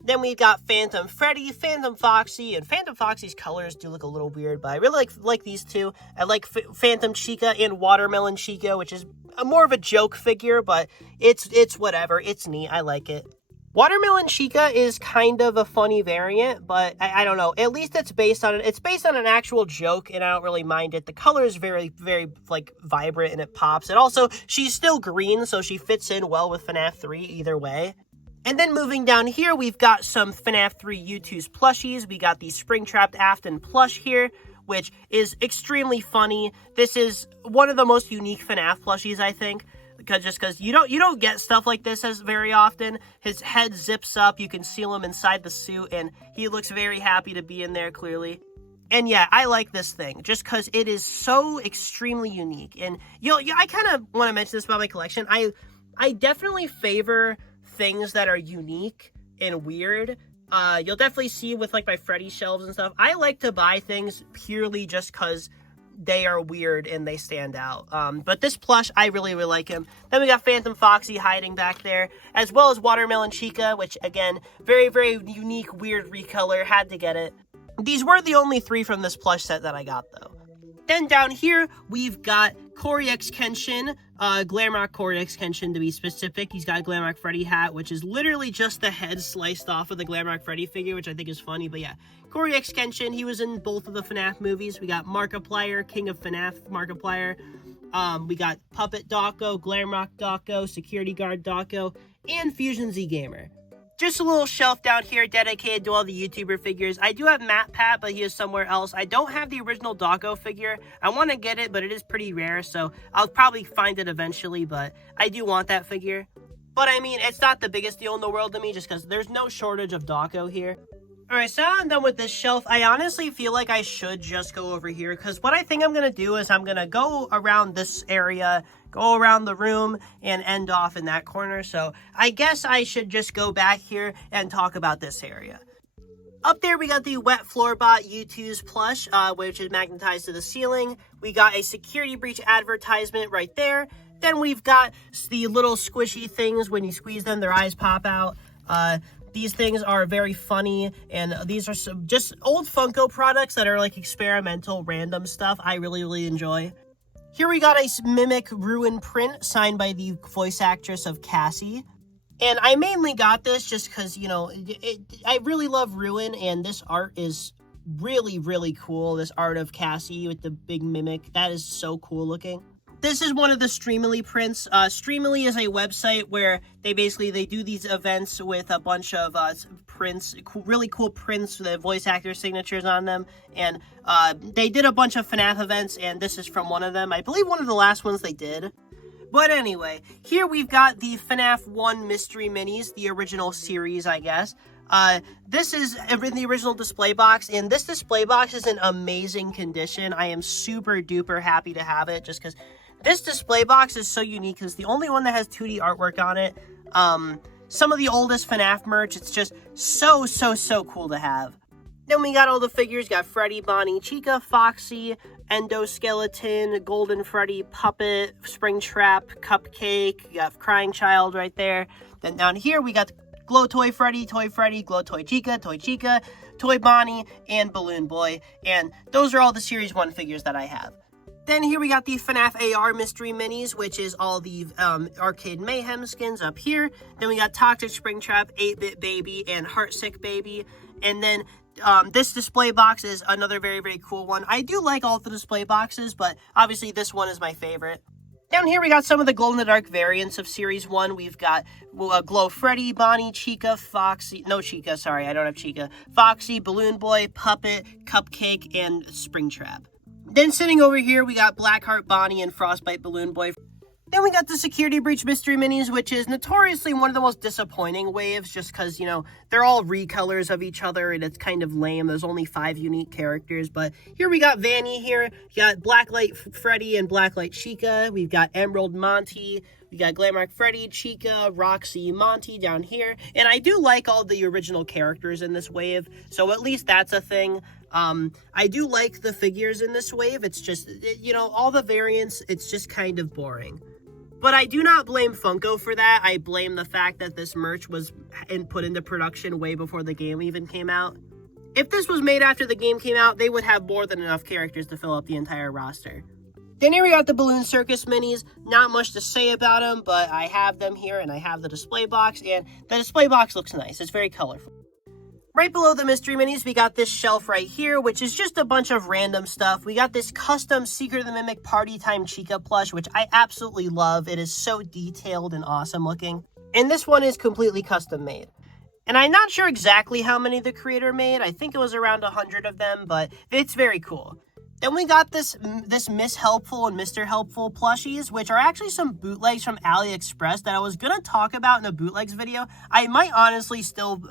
Then we've got Phantom Freddy, Phantom Foxy, and Phantom Foxy's colors do look a little weird, but I really like these two. I like Phantom Chica and Watermelon Chica, which is more of a joke figure, but it's whatever. It's neat. I like it. Watermelon Chica is kind of a funny variant, but I don't know. At least it's based on an actual joke, and I don't really mind it. The color is very, very, like, vibrant, and it pops. And also, she's still green, so she fits in well with FNAF 3 either way. And then moving down here, we've got some FNAF 3 U2's plushies. We got the Springtrapped Afton plush here, which is extremely funny. This is one of the most unique FNAF plushies, I think, because you don't get stuff like this as very often. His head zips up, you can seal him inside the suit, and he looks very happy to be in there, clearly. And yeah, I like this thing, just because it is so extremely unique. And I kind of want to mention this about my collection. I definitely favor things that are unique and weird. You'll definitely see with, like, my Freddy shelves and stuff. I like to buy things purely just because they are weird and they stand out. But this plush, I really, really like him. Then we got Phantom Foxy hiding back there, as well as Watermelon Chica, which, again, very, very unique, weird recolor. Had to get it. These were the only 3 from this plush set that I got, though. Then down here, we've got Corey X Kenshin, Glamrock Corey X Kenshin to be specific. He's got a Glamrock Freddy hat, which is literally just the head sliced off of the Glamrock Freddy figure, which I think is funny. But yeah, Corey X Kenshin, he was in both of the FNAF movies. We got Markiplier, King of FNAF Markiplier. We got Puppet Dawko, Glamrock Dawko, Security Guard Dawko, and Fusion Z Gamer. Just a little shelf down here dedicated to all the YouTuber figures. I do have Matt Pat, but he is somewhere else. I don't have the original Dawko figure. I want to get it, but it is pretty rare, so I'll probably find it eventually, but I do want that figure. But I mean, it's not the biggest deal in the world to me, just because there's no shortage of Dawko here. Alright, so now I'm done with this shelf. I honestly feel like I should just go over here, because what I think I'm going to do is I'm going to go around this area, go around the room, and end off in that corner. So I guess I should just go back here and talk about this area. Up there, we got the Wet Floorbot U2's plush, which is magnetized to the ceiling. We got a security breach advertisement right there. Then we've got the little squishy things. When you squeeze them, their eyes pop out. These things are very funny, and these are some just old Funko products that are like experimental, random stuff I really enjoy. Here we got a Mimic Ruin print signed by the voice actress of Cassie. And I mainly got this just because, you know, I really love Ruin, and this art is really cool. This art of Cassie with the big Mimic, that is so cool looking. This is one of the Streamily prints. Streamily is a website where they do these events with a bunch of prints, really cool prints with the voice actor signatures on them. And they did a bunch of FNAF events, and this is from one of them. I believe one of the last ones they did. But anyway, here we've got the FNAF 1 Mystery Minis, the original series, I guess. This is in the original display box, and this display box is in amazing condition. I am super duper happy to have it, just because this display box is so unique. It's the only one that has 2D artwork on it. Some of the oldest FNAF merch, it's just so cool to have. Then we got all the figures. Got Freddy, Bonnie, Chica, Foxy, Endoskeleton, Golden Freddy, Puppet, Springtrap, Cupcake. You got Crying Child right there. Then down here we got Glow Toy Freddy, Glow Toy Chica, Toy Bonnie, and Balloon Boy. And those are all the Series 1 figures that I have. Then here we got the FNAF AR Mystery Minis, which is all the Arcade Mayhem skins up here. Then we got Toxic Springtrap, 8-Bit Baby, and Heartsick Baby. And then this display box is another very cool one. I do like all the display boxes, but obviously this one is my favorite. Down here we got some of the glow-in-the-dark variants of Series 1. We've got Glow Freddy, Bonnie, Chica, Foxy, no Chica, sorry, I don't have Chica, Foxy, Balloon Boy, Puppet, Cupcake, and Springtrap. Then sitting over here, we got Blackheart Bonnie and Frostbite Balloon Boy. Then we got the Security Breach Mystery Minis, which is notoriously one of the most disappointing waves, just because, you know, they're all recolors of each other, and it's kind of lame. There's only 5 unique characters, but here we got Vanny here. We got Blacklight Freddy and Blacklight Chica. We've got Emerald Monty. We got Glamrock Freddy, Chica, Roxy, Monty down here. And I do like all the original characters in this wave, so at least that's a thing. I do like the figures in this wave. It's just, you know, all the variants, it's just kind of boring. But I do not blame Funko for that. I blame the fact that this merch was put into production way before the game even came out. If this was made after the game came out, they would have more than enough characters to fill up the entire roster. Then here we got the Balloon Circus Minis. Not much to say about them, but I have them here, and I have the display box, and the display box looks nice. It's very colorful. Right below the Mystery Minis, we got this shelf right here, which is just a bunch of random stuff. We got this custom Secret of the Mimic Party Time Chica plush, which I absolutely love. It is so detailed and awesome looking. And this one is completely custom made. And I'm not sure exactly how many the creator made. I think it was around 100 of them, but it's very cool. Then we got this Miss Helpful and Mr. Helpful plushies, which are actually some bootlegs from AliExpress that I was going to talk about in a bootlegs video. I might honestly still,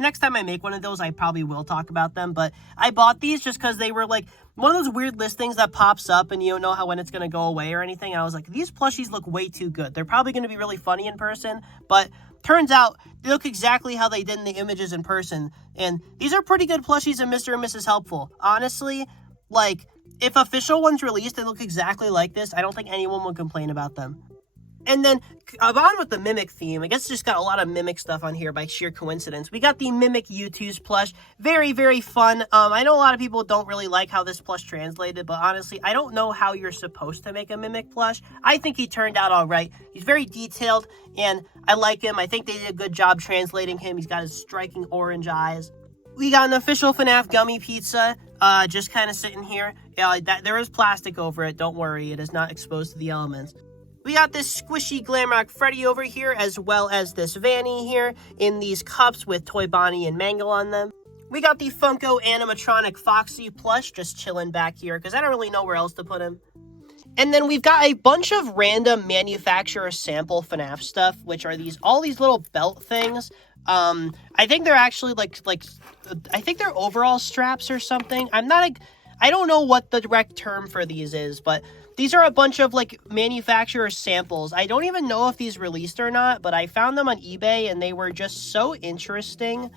next time I make one of those, I probably will talk about them. But I bought these just because they were like one of those weird listings that pops up and you don't know when it's going to go away or anything. And I was like, these plushies look way too good. They're probably going to be really funny in person, but turns out they look exactly how they did in the images in person. And these are pretty good plushies of Mr. and Mrs. Helpful. Honestly, like, if official ones released, they look exactly like this, I don't think anyone would complain about them. And then on with the Mimic theme. I guess just got a lot of Mimic stuff on here by sheer coincidence. We got the Mimic U2's plush. Very, very fun. I know a lot of people don't really like how this plush translated, but honestly, I don't know how you're supposed to make a Mimic plush. I think he turned out all right. He's very detailed, and I like him. I think they did a good job translating him. He's got his striking orange eyes. We got an official FNAF gummy pizza, just kind of sitting here. There is plastic over it. Don't worry, it is not exposed to the elements. We got this squishy Glamrock Freddy over here, as well as this Vanny here in these cups with Toy Bonnie and Mangle on them. We got the Funko animatronic Foxy plush just chilling back here because I don't really know where else to put him. And then we've got a bunch of random manufacturer sample FNAF stuff, which are all these little belt things. I think they're actually I think they're overall straps or something. I don't know what the direct term for these is, but these are a bunch of manufacturer samples. I don't even know if these released or not, but I found them on eBay and they were just so interesting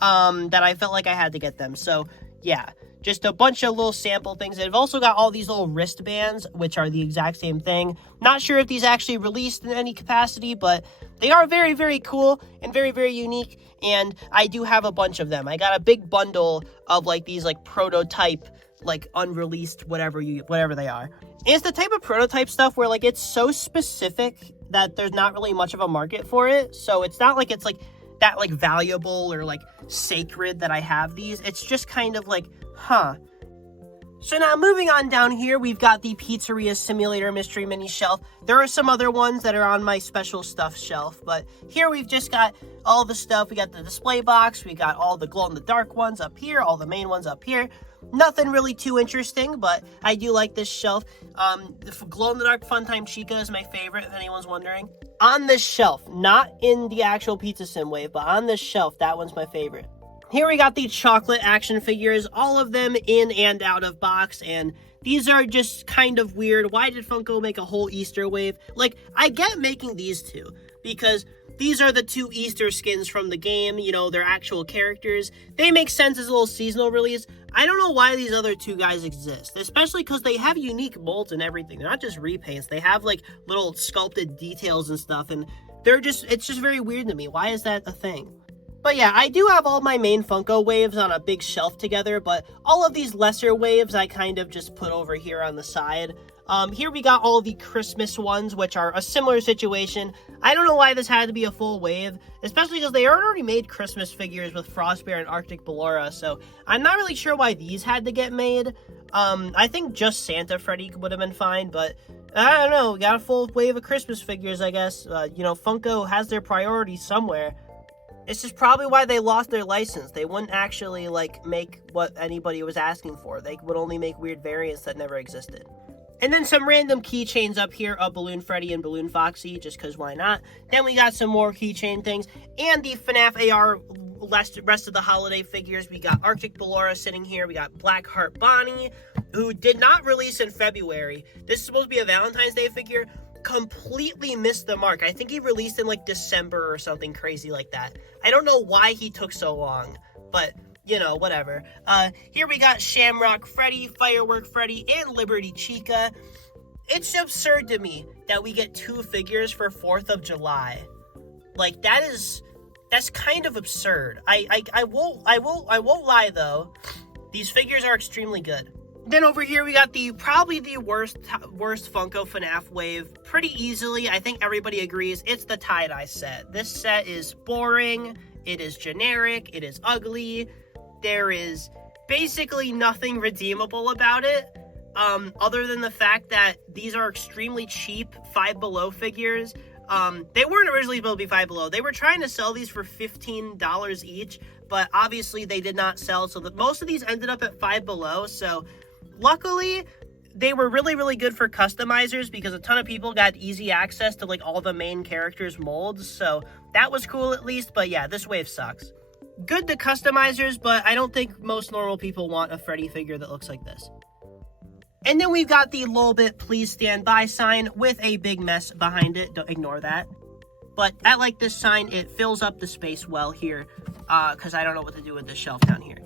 that I felt like I had to get them. So yeah, just a bunch of little sample things. They've also got all these little wristbands, which are the exact same thing. Not sure if these actually released in any capacity, but they are very, very cool and very, very unique. And I do have a bunch of them. I got a big bundle of these prototype, unreleased, whatever they are. And it's the type of prototype stuff where it's so specific that there's not really much of a market for it. So it's not it's that valuable or sacred that I have these. It's just kind of huh. So now moving on down here, we've got the Pizzeria Simulator Mystery Mini Shelf. There are some other ones that are on my special stuff shelf, but here we've just got all the stuff. We got the display box, we got all the glow-in-the-dark ones up here, all the main ones up here. Nothing really too interesting, but I do like this shelf. The glow-in-the-dark Funtime Chica is my favorite, if anyone's wondering. On this shelf, not in the actual Pizza Sim wave, but on this shelf, that one's my favorite. Here we got the chocolate action figures, all of them in and out of box, and these are just kind of weird. Why did Funko make a whole Easter wave? I get making these two, because these are the two Easter skins from the game, they're actual characters. They make sense as a little seasonal release. I don't know why these other two guys exist, especially because they have unique molds and everything. They're not just repaints. They have little sculpted details and stuff, and it's just very weird to me. Why is that a thing? But yeah, I do have all my main Funko waves on a big shelf together, but all of these lesser waves I kind of just put over here on the side. Here we got all the Christmas ones, which are a similar situation. I don't know why this had to be a full wave, especially because they already made Christmas figures with Frostbear and Arctic Ballora, so I'm not really sure why these had to get made. I think just Santa Freddy would have been fine, but I don't know. We got a full wave of Christmas figures, I guess. Funko has their priorities somewhere. This is probably why they lost their license. They wouldn't actually, make what anybody was asking for. They would only make weird variants that never existed. And then some random keychains up here of Balloon Freddy and Balloon Foxy, just because why not? Then we got some more keychain things. And the FNAF AR rest of the holiday figures. We got Arctic Ballora sitting here. We got Blackheart Bonnie, who did not release in February. This is supposed to be a Valentine's Day figure. Completely missed the mark. I think he released in December or something crazy like that. I don't know why he took so long, but whatever. Here we got Shamrock Freddy, Firework Freddy, and Liberty Chica. It's absurd to me that we get two figures for 4th of July. That's kind of absurd. I won't lie though. These figures are extremely good. Then over here we got probably the worst Funko FNAF wave. Pretty easily, I think everybody agrees, it's the tie-dye set. This set is boring, it is generic, it is ugly. There is basically nothing redeemable about it, other than the fact that these are extremely cheap Five Below figures. They weren't originally supposed to be Five Below. They were trying to sell these for $15 each, but obviously they did not sell, so most of these ended up at Five Below. So luckily, they were really, really good for customizers because a ton of people got easy access to all the main characters' molds, so that was cool at least. But yeah, this wave sucks. Good to customizers, but I don't think most normal people want a Freddy figure that looks like this. And then we've got the Lolbit Please Stand By sign with a big mess behind it. Don't ignore that. But I like this sign. It fills up the space well here because I don't know what to do with this shelf down here.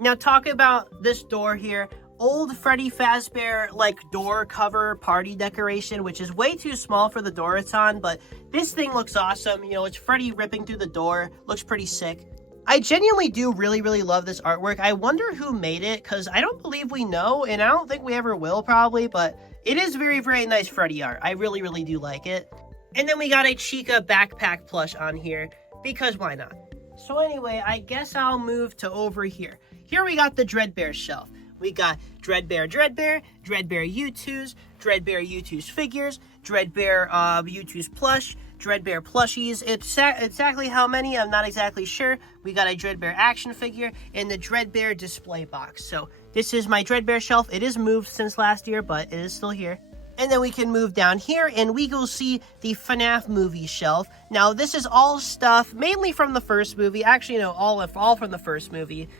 Now talk about this door here. old Freddy Fazbear, like, door cover party decoration, which is way too small for the door it's on, but this thing looks awesome. You know, it's Freddy ripping through the door. Looks pretty sick. I genuinely do really love this artwork. I wonder who made it, because I don't believe we know, and I don't think we ever will probably, but it is very nice Freddy art. I really do like it. And then we got a Chica backpack plush on here, because why not? So anyway, I guess I'll move to over here. Here we got the Dreadbear shelf. We got Dreadbear, Dreadbear U2s, Dreadbear U2's figures, Dreadbear U2's plush, Dreadbear plushies. It's exactly how many, I'm not exactly sure. We got a Dreadbear action figure and the Dreadbear display box. So this is my Dreadbear shelf. It is moved since last year, but it is still here. And then we can move down here and we will see the FNAF movie shelf. Now this is all stuff mainly from the first movie. Actually, no, all from the first movie.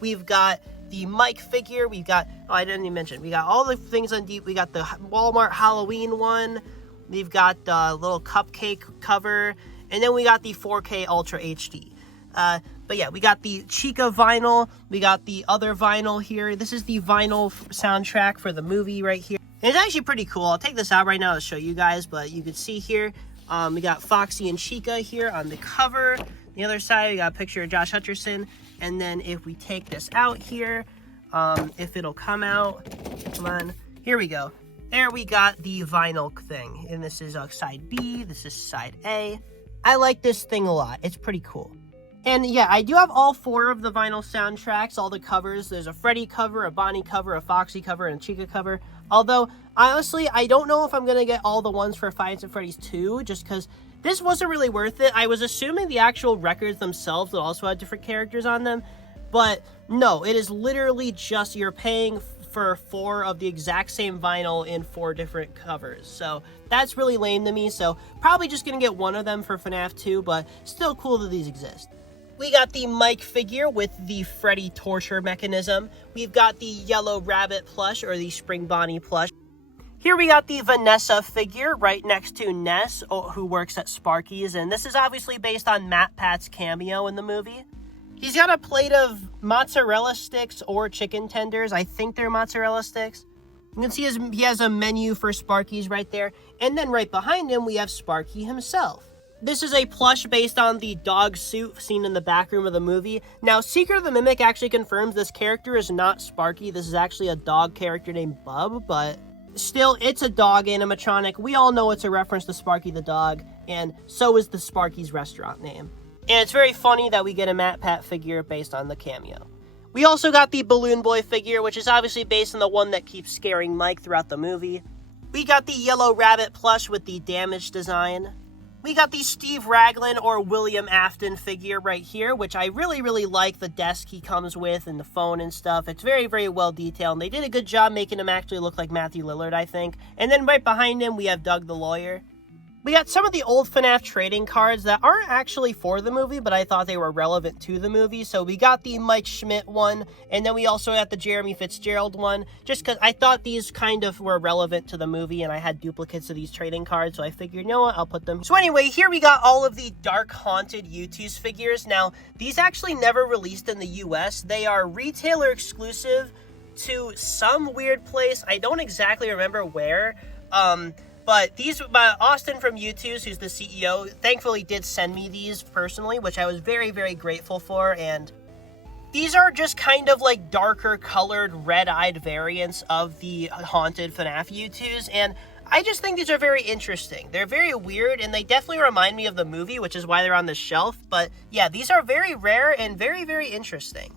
We've got the Mike figure. We've got, oh, I didn't even mention, we got all the things on deep. We got the Walmart Halloween one. We've got the little cupcake cover. And then we got the 4K Ultra HD. But yeah, we got the Chica vinyl. We got the other vinyl here. This is the vinyl soundtrack for the movie right here. And it's actually pretty cool. I'll take this out right now to show you guys, but you can see here, we got Foxy and Chica here on the cover. The other side, we got a picture of Josh Hutcherson. And then if we take this out here, if it'll come out, come on, here we go. There we got the vinyl thing. And this is side B, this is side A. I like this thing a lot. It's pretty cool. And yeah, I do have all 4 of the vinyl soundtracks, all the covers. There's a Freddy cover, a Bonnie cover, a Foxy cover, and a Chica cover. Although, honestly, I don't know if I'm going to get all the ones for Five Nights at Freddy's 2, just because this wasn't really worth it. I was assuming the actual records themselves would also have different characters on them. But no, it is literally just you're paying for 4 of the exact same vinyl in 4 different covers. So that's really lame to me. So probably just going to get one of them for FNAF 2, but still cool that these exist. We got the Mike figure with the Freddy torture mechanism. We've got the Yellow Rabbit plush, or the Spring Bonnie plush. Here we got the Vanessa figure right next to Ness, who works at Sparky's. And this is obviously based on Matt Pat's cameo in the movie. He's got a plate of mozzarella sticks or chicken tenders. I think they're mozzarella sticks. You can see he has a menu for Sparky's right there. And then right behind him, we have Sparky himself. This is a plush based on the dog suit seen in the back room of the movie. Now, Secret of the Mimic actually confirms this character is not Sparky. This is actually a dog character named Bub, but still, it's a dog animatronic. We all know it's a reference to Sparky the dog, and so is the Sparky's restaurant name. And it's very funny that we get a Matt Pat figure based on the cameo. We also got the Balloon Boy figure, which is obviously based on the one that keeps scaring Mike throughout the movie. We got the Yellow Rabbit plush with the damaged design. We got the Steve Raglan or William Afton figure right here, which I really like the desk he comes with and the phone and stuff. It's very well detailed, and they did a good job making him actually look like Matthew Lillard, I think. And then right behind him, we have Doug the Lawyer. We got some of the old FNAF trading cards that aren't actually for the movie, but I thought they were relevant to the movie. So we got the Mike Schmidt one, and then we also got the Jeremy Fitzgerald one, just because I thought these kind of were relevant to the movie, and I had duplicates of these trading cards, so I figured, you know what, I'll put them. So anyway, here we got all of the Dark Haunted U2's figures. Now, these actually never released in the US. They are retailer exclusive to some weird place. I don't exactly remember where, but these, Austin from U2's, who's the CEO, thankfully did send me these personally, which I was very grateful for. And these are just kind of like darker colored, red-eyed variants of the haunted FNAF U2's. And I just think these are very interesting. They're very weird, and they definitely remind me of the movie, which is why they're on the shelf. But yeah, these are very rare and very interesting.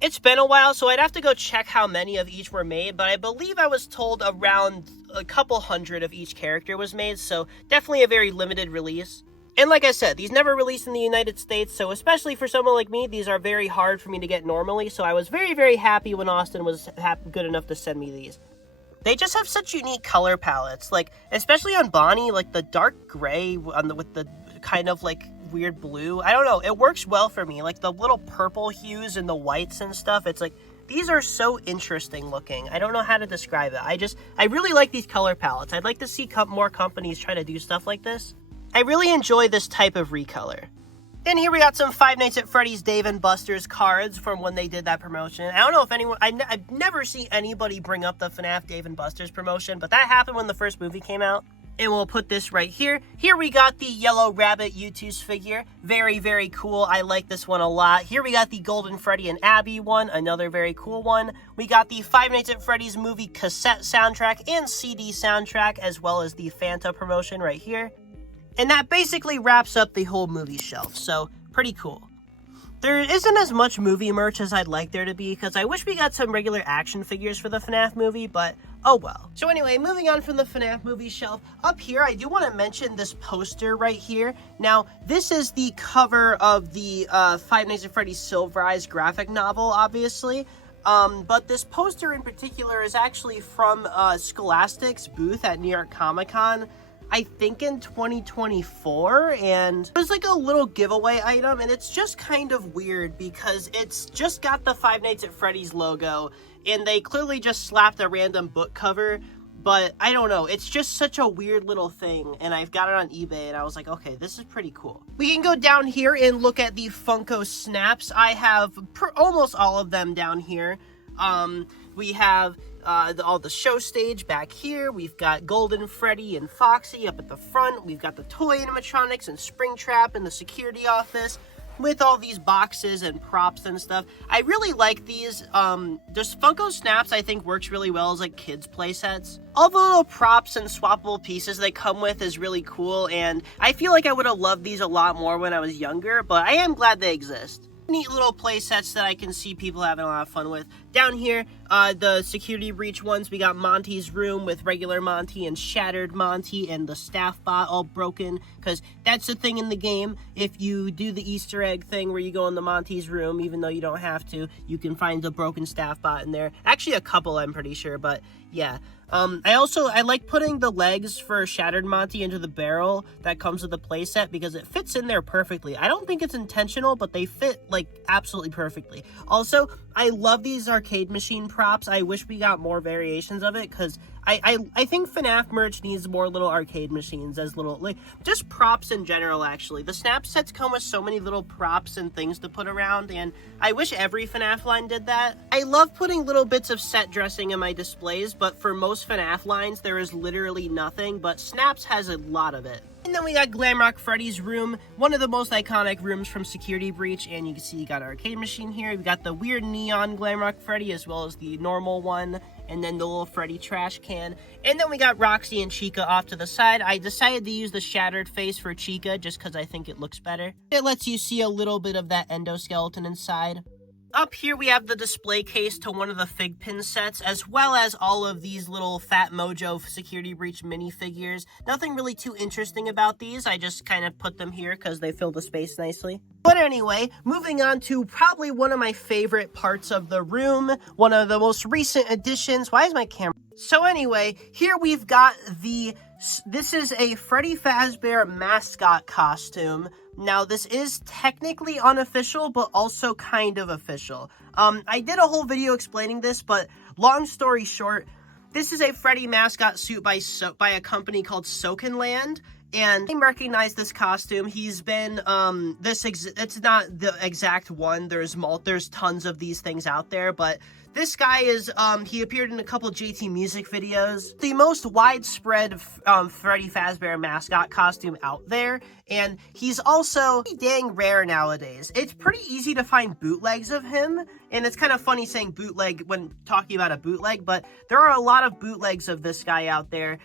It's been a while, so I'd have to go check how many of each were made, but I believe I was told around a couple hundred of each character was made, so definitely a very limited release. And like I said, these never released in the United States, so especially for someone like me, these are very hard for me to get normally, so I was very happy when Austin was good enough to send me these. They just have such unique color palettes, like, especially on Bonnie, like the dark gray with the kind of like weird blue. I don't know, it works well for me. Like the little purple hues and the whites and stuff, it's like, these are so interesting looking. I don't know how to describe it. I really like these color palettes. I'd like to see more companies try to do stuff like this. I really enjoy this type of recolor. And here we got some Five Nights at Freddy's Dave and Buster's cards from when they did that promotion. I don't know if anyone, I've never seen anybody bring up the FNAF Dave and Buster's promotion, but that happened when the first movie came out. And we'll put this right here. Here we got the Yellow Rabbit U2's figure. Very, very cool. I like this one a lot. Here we got the Golden Freddy and Abby one. Another very cool one. We got the Five Nights at Freddy's movie cassette soundtrack and CD soundtrack, as well as the Fanta promotion right here. And that basically wraps up the whole movie shelf. So, pretty cool. There isn't as much movie merch as I'd like there to be, because I wish we got some regular action figures for the FNAF movie, but oh well. So anyway, moving on from the FNAF movie shelf, up here I do want to mention this poster right here. Now, this is the cover of the Five Nights at Freddy's Silver Eyes graphic novel, obviously. But this poster in particular is actually from Scholastic's booth at New York Comic Con, I think in 2024, and it was like a little giveaway item, and it's just kind of weird because it's just got the Five Nights at Freddy's logo, and they clearly just slapped a random book cover, but I don't know, it's just such a weird little thing, and I've got it on eBay, and I was like, okay, this is pretty cool. We can go down here and look at the Funko Snaps. I have almost all of them down here. We have all the show stage back here. We've got Golden Freddy and Foxy up at the front. We've got the toy animatronics and Springtrap in the security office with all these boxes and props and stuff. I really like these. Just Funko Snaps, I think, works really well as like kids play sets. All the little props and swappable pieces they come with is really cool, and I feel like I would have loved these a lot more when I was younger, but I am glad they exist. Neat little play sets that I can see people having a lot of fun with. Down here, the security breach ones, we got Monty's room with regular Monty and Shattered Monty and the staff bot all broken, because that's the thing in the game. If you do the Easter egg thing where you go in the Monty's room, even though you don't have to, you can find the broken staff bot in there. Actually, a couple, I'm pretty sure, but yeah. I like putting the legs for Shattered Monty into the barrel that comes with the playset because it fits in there perfectly. I don't think it's intentional, but they fit like absolutely perfectly. Also, I love these arcade machine props. I wish we got more variations of it because I think FNAF merch needs more little arcade machines as little, like, just props in general, actually. The Snap sets come with so many little props and things to put around, and I wish every FNAF line did that. I love putting little bits of set dressing in my displays, but for most FNAF lines, there is literally nothing, but Snaps has a lot of it. And then we got Glamrock Freddy's room, one of the most iconic rooms from Security Breach, and you can see you got our arcade machine here. We got the weird neon Glamrock Freddy as well as the normal one, and then the little Freddy trash can. And then we got Roxy and Chica off to the side. I decided to use the shattered face for Chica just because I think it looks better. It lets you see a little bit of that endoskeleton inside. Up here we have the display case to one of the Fig Pin sets, as well as all of these little Fat Mojo Security Breach minifigures. Nothing really too interesting about these, I just kind of put them here because they fill the space nicely. But anyway, moving on to probably one of my favorite parts of the room, one of the most recent additions. Why is my camera? So anyway, here we've got this is a Freddy Fazbear mascot costume. Now, this is technically unofficial, but also kind of official. I did a whole video explaining this, but long story short, this is a Freddy mascot suit by a company called Sokenland, and I recognize this costume. He's been, it's not the exact one. There's tons of these things out there, but this guy is, he appeared in a couple JT Music videos. The most widespread Freddy Fazbear mascot costume out there, and he's also pretty dang rare nowadays. It's pretty easy to find bootlegs of him, and it's kind of funny saying bootleg when talking about a bootleg, but there are a lot of bootlegs of this guy out there.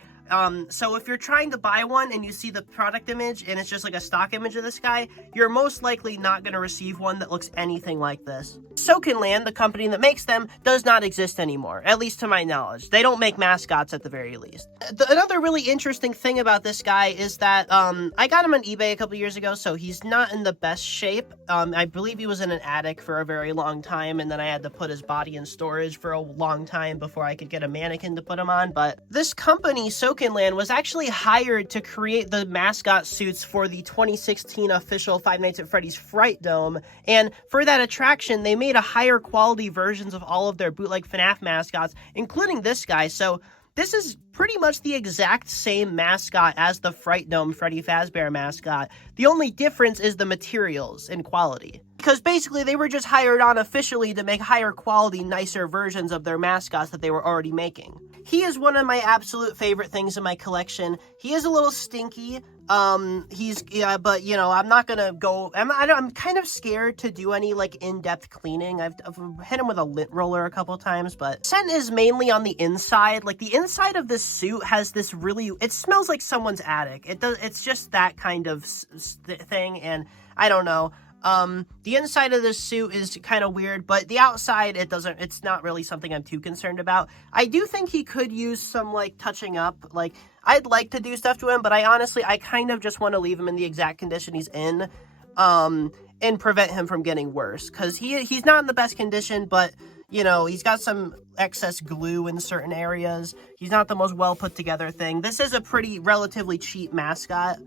So if you're trying to buy one and you see the product image and it's just like a stock image of this guy, you're most likely not going to receive one that looks anything like this. Sokenland, the company that makes them, does not exist anymore, at least to my knowledge. They don't make mascots at the very least. Another really interesting thing about this guy is that I got him on eBay a couple years ago, so he's not in the best shape. I believe he was in an attic for a very long time, and then I had to put his body in storage for a long time before I could get a mannequin to put him on. But this company, Sokenland, was actually hired to create the mascot suits for the 2016 official Five Nights at Freddy's Fright Dome, and for that attraction, they made a higher quality versions of all of their bootleg FNAF mascots, including this guy. So this is pretty much the exact same mascot as the Fright Dome Freddy Fazbear mascot. The only difference is the materials and quality. Because basically they were just hired on officially to make higher quality, nicer versions of their mascots that they were already making. He is one of my absolute favorite things in my collection. He is a little stinky. But you know, I'm not gonna go. I'm kind of scared to do any like in-depth cleaning. I've hit him with a lint roller a couple times, but scent is mainly on the inside. Like the inside of this suit has this really. It smells like someone's attic. It's just that kind of thing, and I don't know. The inside of this suit is kind of weird, but the outside, it's not really something I'm too concerned about. I do think he could use some, like, touching up. Like, I'd like to do stuff to him, but I kind of just want to leave him in the exact condition he's in, and prevent him from getting worse. Because he's not in the best condition, but, you know, he's got some excess glue in certain areas. He's not the most well put together thing. This is a relatively cheap mascot.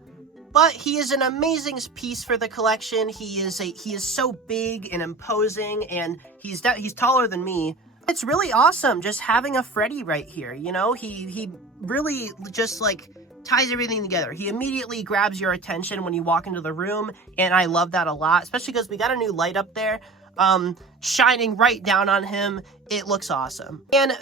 But he is an amazing piece for the collection. He is so big and imposing, and he's taller than me. It's really awesome just having a Freddy right here, you know? He really just, like, ties everything together. He immediately grabs your attention when you walk into the room, and I love that a lot, especially because we got a new light up there, shining right down on him. It looks awesome. And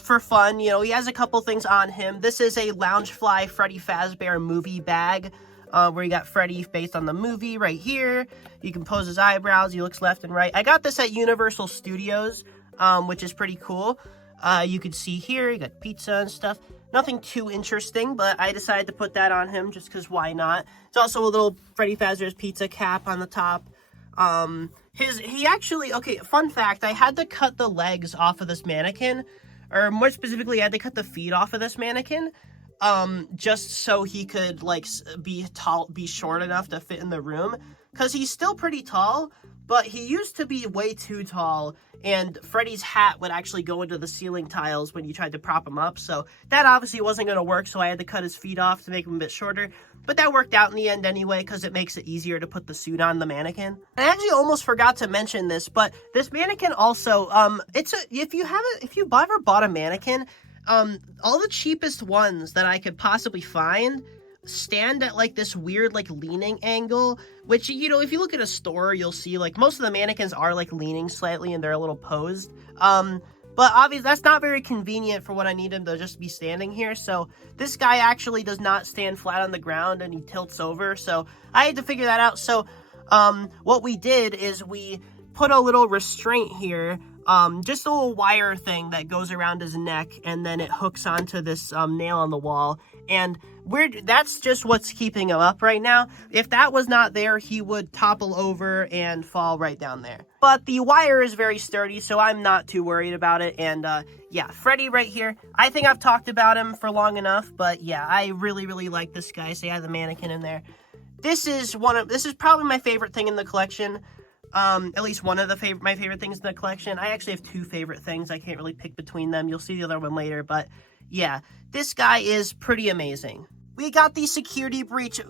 for fun, you know, he has a couple things on him. This is a Loungefly Freddy Fazbear movie bag, where you got Freddy based on the movie right here. You can pose his eyebrows. He looks left and right. I got this at Universal Studios, which is pretty cool. You can see here, you got pizza and stuff. Nothing too interesting, but I decided to put that on him just because why not? It's also a little Freddy Fazbear's pizza cap on the top. Okay, fun fact, I had to cut the legs off of this mannequin, or more specifically, I had to cut the feet off of this mannequin, just so he could, like, be short enough to fit in the room, because he's still pretty tall, but he used to be way too tall, and Freddy's hat would actually go into the ceiling tiles when you tried to prop him up, so that obviously wasn't going to work, so I had to cut his feet off to make him a bit shorter, but that worked out in the end anyway, because it makes it easier to put the suit on the mannequin. I actually almost forgot to mention this, but this mannequin also, if you ever bought a mannequin, all the cheapest ones that I could possibly find stand at, like, this weird, like, leaning angle, which, you know, if you look at a store, you'll see, like, most of the mannequins are, like, leaning slightly and they're a little posed, but obviously that's not very convenient for what I need him to just be standing here, so this guy actually does not stand flat on the ground and he tilts over, so I had to figure that out. So what we did is we put a little restraint here, just a little wire thing that goes around his neck, and then it hooks onto this nail on the wall, and that's just what's keeping him up right now. If that was not there, he would topple over and fall right down there. But the wire is very sturdy, so I'm not too worried about it. And yeah, Freddy right here. I think I've talked about him for long enough, but yeah, I really, really like this guy. So I have the mannequin in there. This is probably my favorite thing in the collection. At least one of my favorite things in the collection. I actually have two favorite things. I can't really pick between them. You'll see the other one later, but yeah, this guy is pretty amazing. We got the security breach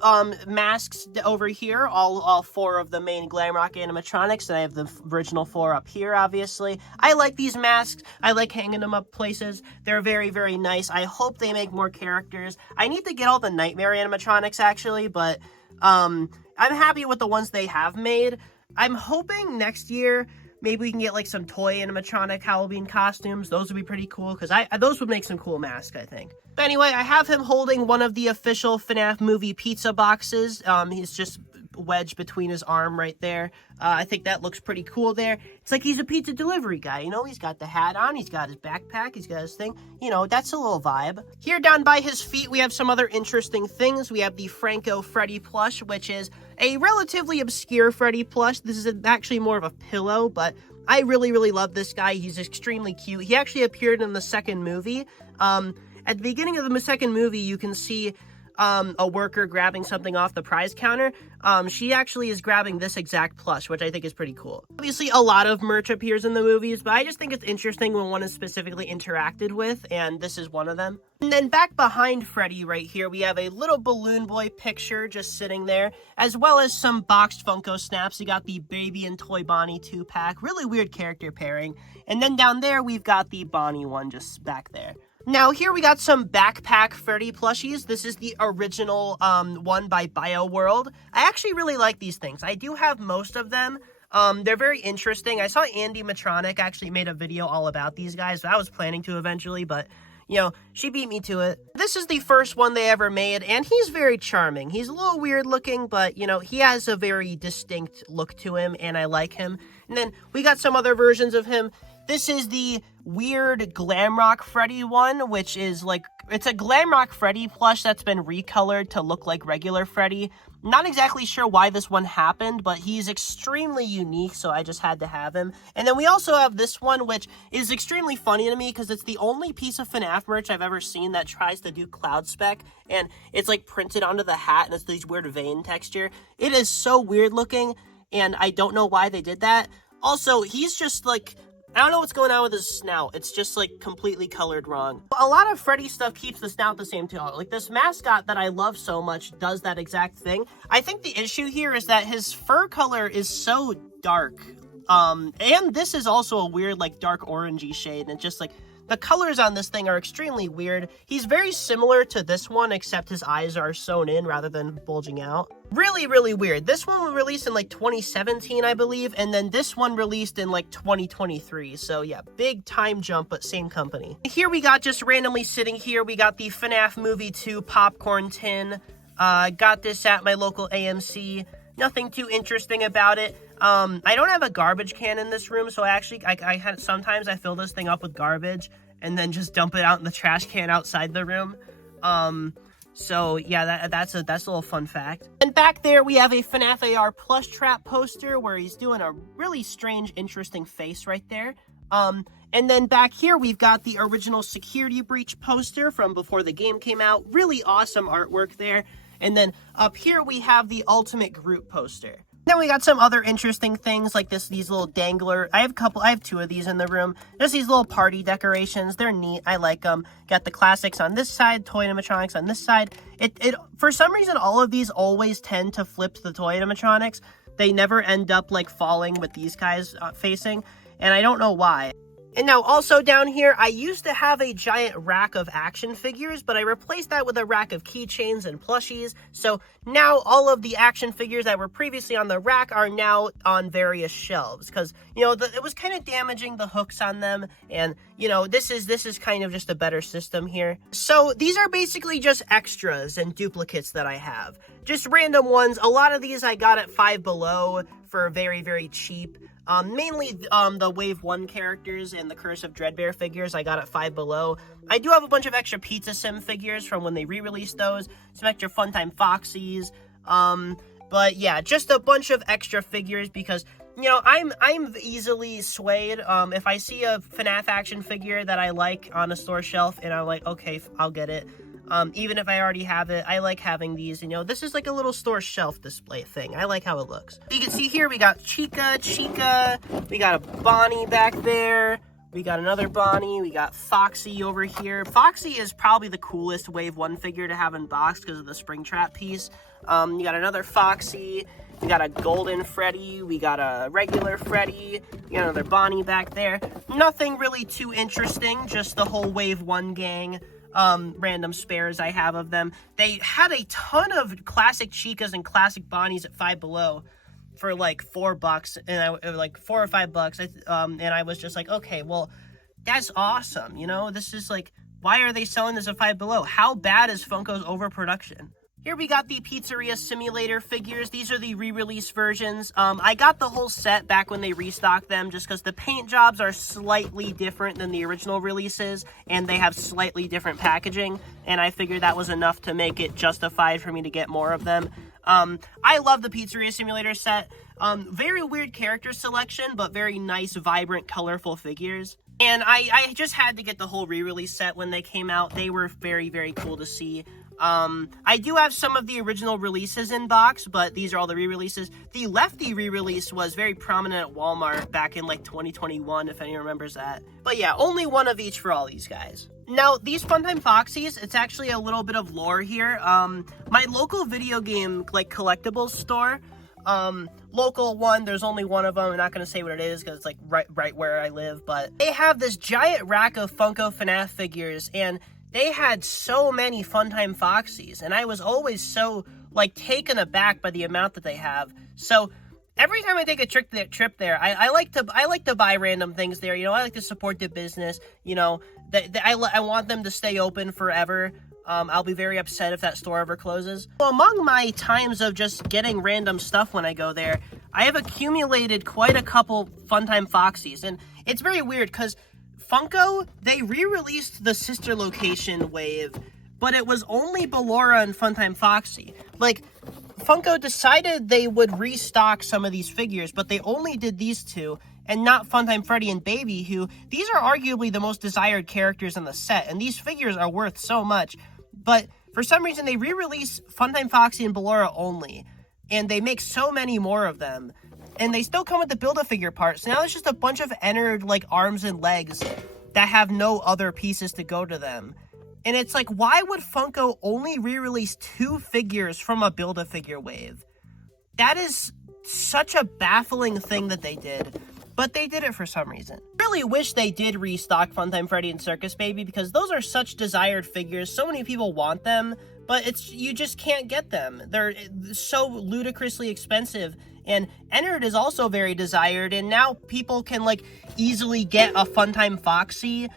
masks over here, all four of the main Glamrock animatronics, and I have the original four up here, obviously. I like these masks. I like hanging them up places. They're very, very nice. I hope they make more characters. I need to get all the Nightmare animatronics, actually, but I'm happy with the ones they have made. I'm hoping next year maybe we can get, like, some toy animatronic Halloween costumes. Those would be pretty cool, because those would make some cool masks, I think. But anyway, I have him holding one of the official FNAF movie pizza boxes. He's just wedged between his arm right there. I think that looks pretty cool there. It's like he's a pizza delivery guy, you know? He's got the hat on, he's got his backpack, he's got his thing. You know, that's a little vibe. Here down by his feet, we have some other interesting things. We have the Franco Freddy plush, which is a relatively obscure Freddy plush. This is actually more of a pillow, but I really, really love this guy. He's extremely cute. He actually appeared in the second movie. At the beginning of the second movie, you can see a worker grabbing something off the prize counter. She actually is grabbing this exact plush, which I think is pretty cool. Obviously, a lot of merch appears in the movies, but I just think it's interesting when one is specifically interacted with, and this is one of them. And then back behind Freddy right here, we have a little Balloon Boy picture just sitting there, as well as some boxed Funko Snaps. You got the Baby and Toy Bonnie 2-pack. Really weird character pairing. And then down there, we've got the Bonnie one just back there. Now here we got some backpack Freddy plushies. This is the original one by BioWorld. I actually really like these things. I do have most of them. They're very interesting. I saw Andy Matronic actually made a video all about these guys. I was planning to eventually, but, you know, she beat me to it. This is the first one they ever made, and he's very charming. He's a little weird looking, but, you know, he has a very distinct look to him, and I like him. And then we got some other versions of him. This is the weird Glam Rock Freddy one, which is like, it's a Glam Rock Freddy plush that's been recolored to look like regular Freddy. Not exactly sure why this one happened, but he's extremely unique, so I just had to have him. And then we also have this one, which is extremely funny to me because it's the only piece of FNAF merch I've ever seen that tries to do cloud spec, and it's like printed onto the hat, and it's these weird vein texture. It is so weird looking, and I don't know why they did that. Also, he's just like, I don't know what's going on with his snout. It's just, like, completely colored wrong. A lot of Freddy stuff keeps the snout the same color. Like, this mascot that I love so much does that exact thing. I think the issue here is that his fur color is so dark. And this is also a weird, like, dark orangey shade. And just, like, the colors on this thing are extremely weird. He's very similar to this one, except his eyes are sewn in rather than bulging out. Really, really weird. This one was released in like 2017, I believe, and then this one released in like 2023. So yeah, big time jump, but same company. Here we got, just randomly sitting here, we got the FNAF Movie 2 popcorn tin. Got this at my local AMC. Nothing too interesting about it. I don't have a garbage can in this room, so sometimes I fill this thing up with garbage and then just dump it out in the trash can outside the room. So yeah, that's a little fun fact. And back there we have a FNAF AR plush trap poster where he's doing a really strange, interesting face right there. And then back here we've got the original security breach poster from before the game came out. Really awesome artwork there. And then up here we have the Ultimate Groot poster. Then we got some other interesting things like these little dangler. I have two of these in the room. Just these little party decorations. They're neat. I like them. Got the classics on this side, toy animatronics on this side. For some reason, all of these always tend to flip the toy animatronics. They never end up like falling with these guys facing, and I don't know why. And now also down here, I used to have a giant rack of action figures, but I replaced that with a rack of keychains and plushies. So now all of the action figures that were previously on the rack are now on various shelves because, you know, it was kind of damaging the hooks on them. And, you know, this is kind of just a better system here. So these are basically just extras and duplicates that I have. Just random ones. A lot of these I got at Five Below for very, very cheap. Mainly the Wave 1 characters and the Curse of Dreadbear figures I got at Five Below. I do have a bunch of extra Pizza Sim figures from when they re-released those. Some extra Funtime Foxies. But yeah, just a bunch of extra figures because, you know, I'm easily swayed. If I see a FNAF action figure that I like on a store shelf and I'm like, okay, I'll get it. Even if I already have it, I like having these, you know, this is like a little store shelf display thing. I like how it looks. You can see here, we got Chica, we got a Bonnie back there, we got another Bonnie, we got Foxy over here. Foxy is probably the coolest Wave 1 figure to have in box because of the Springtrap piece. You got another Foxy, we got a Golden Freddy, we got a regular Freddy, we got another Bonnie back there. Nothing really too interesting, just the whole Wave 1 gang. Random spares I have of them. They had a ton of classic Chicas and classic Bonnies at Five Below for like $4, and like $4 or $5. And I was just like, okay, well, that's awesome. You know, this is like, why are they selling this at Five Below? How bad is Funko's overproduction? Here we got the Pizzeria Simulator figures. These are the re-release versions. I got the whole set back when they restocked them just because the paint jobs are slightly different than the original releases and they have slightly different packaging, and I figured that was enough to make it justified for me to get more of them. I love the Pizzeria Simulator set. Very weird character selection, but very nice, vibrant, colorful figures. And I just had to get the whole re-release set when they came out. They were very, very cool to see. I do have some of the original releases in box, but these are all the re-releases. The Lefty re-release was very prominent at Walmart back in like 2021, if anyone remembers that. But yeah, only one of each for all these guys. Now, these Funtime Foxies, it's actually a little bit of lore here. My local video game, like, collectibles store, local one. There's only one of them. I'm not going to say what it is because it's like right where I live, but they have this giant rack of Funko FNAF figures, and they had so many Funtime Foxies, and I was always so like taken aback by the amount that they have. So every time I take a trip there, I like to buy random things there. You know, I like to support the business. You know, I want them to stay open forever. I'll be very upset if that store ever closes. Well, among my times of just getting random stuff when I go there, I have accumulated quite a couple Funtime Foxies, and it's very weird because Funko, they re-released the sister location wave, but it was only Ballora and Funtime Foxy. Like, Funko decided they would restock some of these figures, but they only did these two, and not Funtime Freddy and Baby, who, these are arguably the most desired characters in the set, and these figures are worth so much. But for some reason, they re-release Funtime Foxy and Ballora only, and they make so many more of them. And they still come with the Build-A-Figure parts. So now it's just a bunch of entered, like, arms and legs that have no other pieces to go to them. And it's like, why would Funko only re-release 2 figures from a Build-A-Figure wave? That is such a baffling thing that they did. But they did it for some reason. I really wish they did restock Funtime Freddy and Circus Baby, because those are such desired figures. So many people want them, but you just can't get them. They're so ludicrously expensive. And Entered is also very desired, and now people can, like, easily get a Funtime Foxy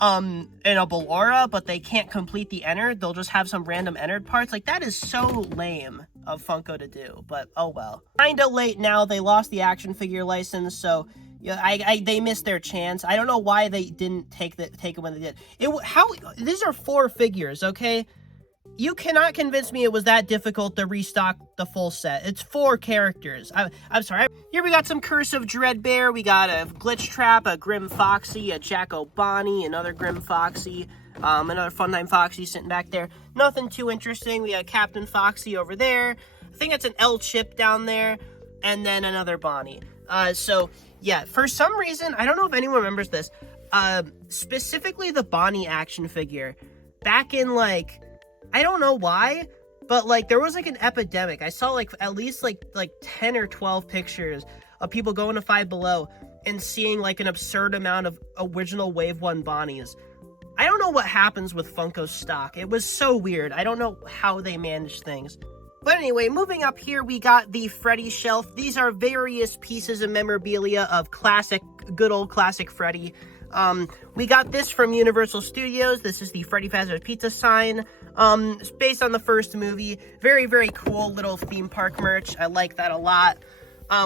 and a Ballora, but they can't complete the Entered. They'll just have some random Entered parts. Like, that is so lame of Funko to do, but oh well. Kinda late now. They lost the action figure license, so yeah, they missed their chance. I don't know why they didn't take it when they did. These are 4 figures, okay? You cannot convince me it was that difficult to restock the full set. It's 4 characters. I'm sorry. Here we got some Curse of Dreadbear. We got a Glitch Trap, a Grim Foxy, a Jacko Bonnie, another Grim Foxy, another Funtime Foxy sitting back there. Nothing too interesting. We got Captain Foxy over there. I think it's an L Chip down there, and then another Bonnie. So yeah, for some reason, I don't know if anyone remembers this, specifically the Bonnie action figure, back in, like, I don't know why, but, like, there was, like, an epidemic. I saw, like, at least, like 10 or 12 pictures of people going to Five Below and seeing, like, an absurd amount of original Wave 1 Bonnies. I don't know what happens with Funko's stock. It was so weird. I don't know how they manage things. But anyway, moving up here, we got the Freddy shelf. These are various pieces of memorabilia of good old classic Freddy. We got this from Universal Studios. This is the Freddy Fazbear pizza sign. It's based on the first movie. Very, very cool little theme park merch. I like that a lot.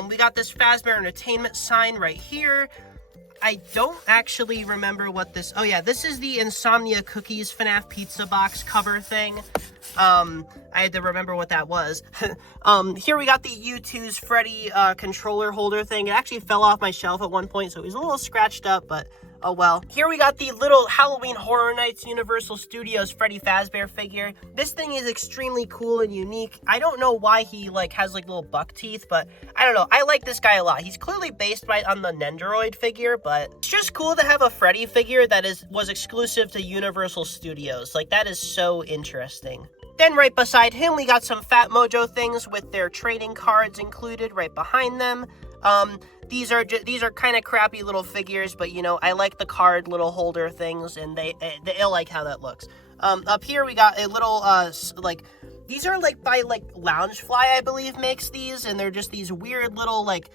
We got this Fazbear Entertainment sign right here. I don't actually remember what this... Oh, yeah, this is the Insomnia Cookies FNAF pizza box cover thing. I had to remember what that was. Here we got the U2's Freddy controller holder thing. It actually fell off my shelf at one point, so it was a little scratched up, but oh well. Here we got the little Halloween Horror Nights Universal Studios Freddy Fazbear figure. This thing is extremely cool and unique. I don't know why he, like, has, like, little buck teeth, but I don't know. I like this guy a lot. He's clearly based right on the Nendoroid figure, but it's just cool to have a Freddy figure that was exclusive to Universal Studios. Like, that is so interesting. Then right beside him, we got some Fat Mojo things with their trading cards included right behind them. These are kind of crappy little figures, but, you know, I like the card little holder things, and they like how that looks. Up here, we got a little, like, these are, like, by, like, Loungefly, I believe, makes these, and they're just these weird little, like,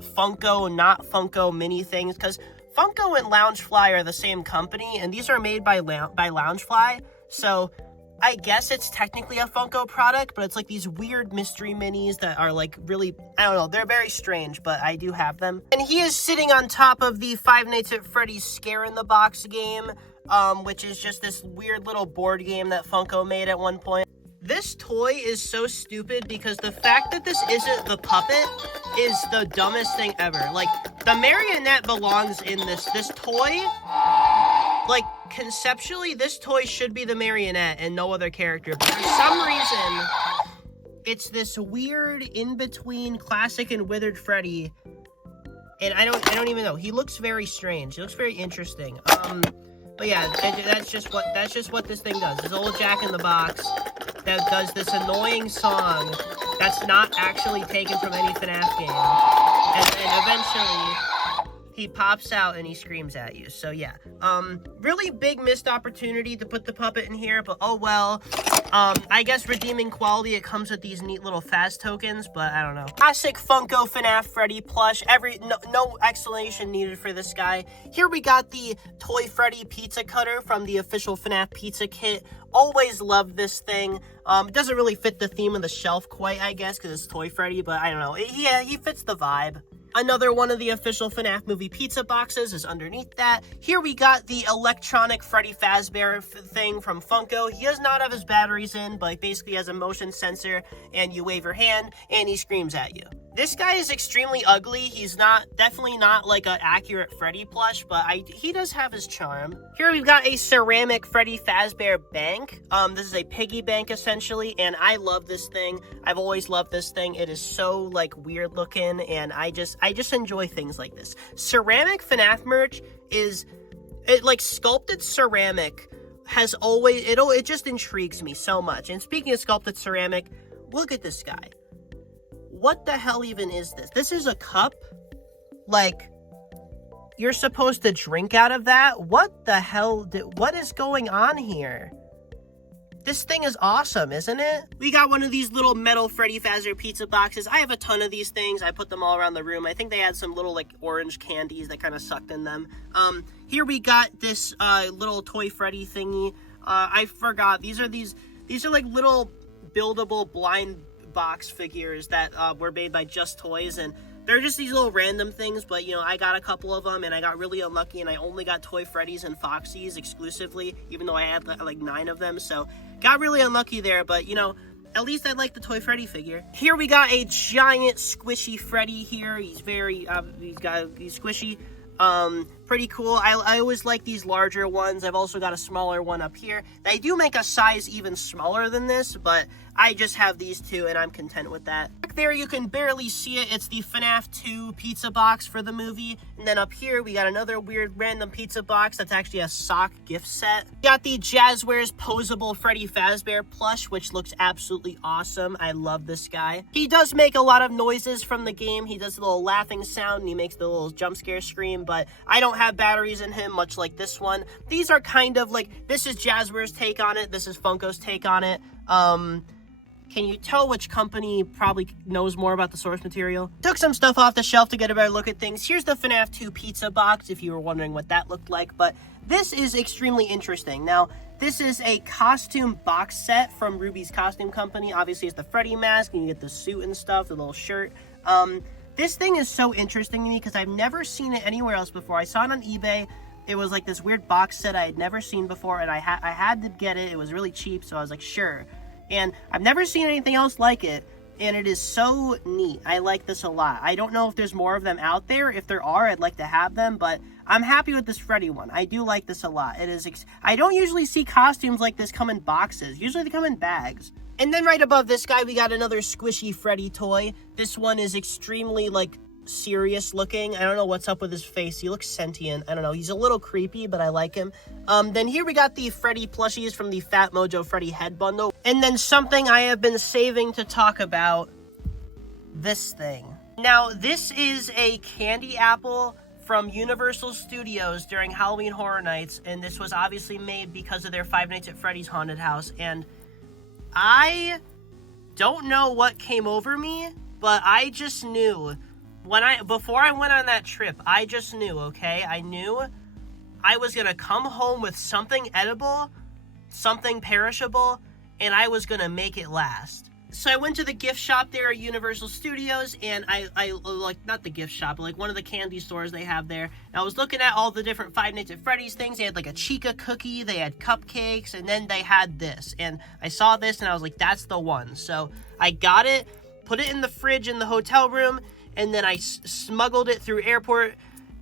Funko, not Funko mini things, because Funko and Loungefly are the same company, and these are made by Loungefly, so I guess it's technically a Funko product, but it's like these weird mystery minis that are like really, I don't know, they're very strange, but I do have them. And he is sitting on top of the Five Nights at Freddy's Scare in the Box game, which is just this weird little board game that Funko made at one point. This toy is so stupid because the fact that this isn't the puppet is the dumbest thing ever. Like, the marionette belongs in this toy. Like, conceptually, this toy should be the marionette and no other character. But for some reason, it's this weird in-between classic and withered Freddy. And I don't even know. He looks very strange. He looks very interesting. But yeah, that's just what this thing does. This old Jack in the Box that does this annoying song that's not actually taken from any FNAF game. And eventually, he pops out and he screams at you. So yeah, really big missed opportunity to put the puppet in here, but oh well. I guess redeeming quality, it comes with these neat little Faz tokens, but I don't know. Classic Funko FNAF Freddy plush. No explanation needed for this guy. Here we got the Toy Freddy pizza cutter from the official FNAF pizza kit. Always loved this thing. It doesn't really fit the theme of the shelf quite, I guess, because it's Toy Freddy, but I don't know. He fits the vibe. Another one of the official FNAF movie pizza boxes is underneath that. Here we got the electronic Freddy Fazbear thing from Funko. He does not have his batteries in, but basically has a motion sensor, and you wave your hand, and he screams at you. This guy is extremely ugly. He's definitely not like an accurate Freddy plush, but he does have his charm. Here we've got a ceramic Freddy Fazbear bank. This is a piggy bank essentially, and I love this thing. I've always loved this thing. It is so like weird looking, and I just enjoy things like this. Ceramic FNAF merch like sculpted ceramic has always, it just intrigues me so much. And speaking of sculpted ceramic, look at this guy. What the hell even is this? This is a cup? Like, you're supposed to drink out of that? What the hell? What is going on here? This thing is awesome, isn't it? We got one of these little metal Freddy Fazbear pizza boxes. I have a ton of these things. I put them all around the room. I think they had some little, like, orange candies that kind of sucked in them. Here we got this little Toy Freddy thingy. I forgot. These are like little buildable blind box figures that were made by Just Toys, and they're just these little random things, but you know, I got a couple of them and I got really unlucky and I only got Toy Freddy's and Foxy's exclusively, even though I had like 9 of them, so got really unlucky there, but you know, at least I like the Toy Freddy figure. Here we got a giant squishy Freddy here. He's he's squishy. Pretty cool. I always like these larger ones. I've also got a smaller one up here. They do make a size even smaller than this, but I just have these two and I'm content with that. Back there you can barely see it. It's the FNAF 2 pizza box for the movie. And then up here we got another weird random pizza box that's actually a sock gift set. We got the Jazzwares posable Freddy Fazbear plush, which looks absolutely awesome. I love this guy. He does make a lot of noises from the game. He does a little laughing sound and he makes the little jump scare scream, but I don't have batteries in him, much like this one. These are kind of like, this is Jazzwares' take on it, this is Funko's take on it. Can you tell which company probably knows more about the source material? Took some stuff off the shelf to get a better look at things. Here's the FNAF 2 pizza box, if you were wondering what that looked like, but this is extremely interesting. Now, this is a costume box set from Ruby's Costume Company. Obviously, it's the Freddy mask, and you get the suit and stuff, the little shirt. This thing is so interesting to me because I've never seen it anywhere else before. I saw it on eBay. It was like this weird box set I had never seen before, and I had to get it. It was really cheap, so I was like, sure. And I've never seen anything else like it, and it is so neat. I like this a lot. I don't know if there's more of them out there. If there are, I'd like to have them, but I'm happy with this Freddy one. I do like this a lot. It is. I don't usually see costumes like this come in boxes. Usually they come in bags. And then right above this guy, we got another squishy Freddy toy. This one is extremely, like, serious looking. I don't know what's up with his face. He looks sentient. I don't know. He's a little creepy, but I like him. Then here we got the Freddy plushies from the Fat Mojo Freddy head bundle. And then something I have been saving to talk about, this thing. Now, this is a candy apple from Universal Studios during Halloween Horror Nights, and this was obviously made because of their Five Nights at Freddy's Haunted House, and I don't know what came over me, but I just knew before I went on that trip, I just knew, okay? I knew I was gonna come home with something edible, something perishable, and I was gonna make it last. So I went to the gift shop there at Universal Studios, and I like, not the gift shop, but like one of the candy stores they have there. And I was looking at all the different Five Nights at Freddy's things. They had like a Chica cookie, they had cupcakes, and then they had this. And I saw this, and I was like, that's the one. So I got it, put it in the fridge in the hotel room, and then I smuggled it through airport,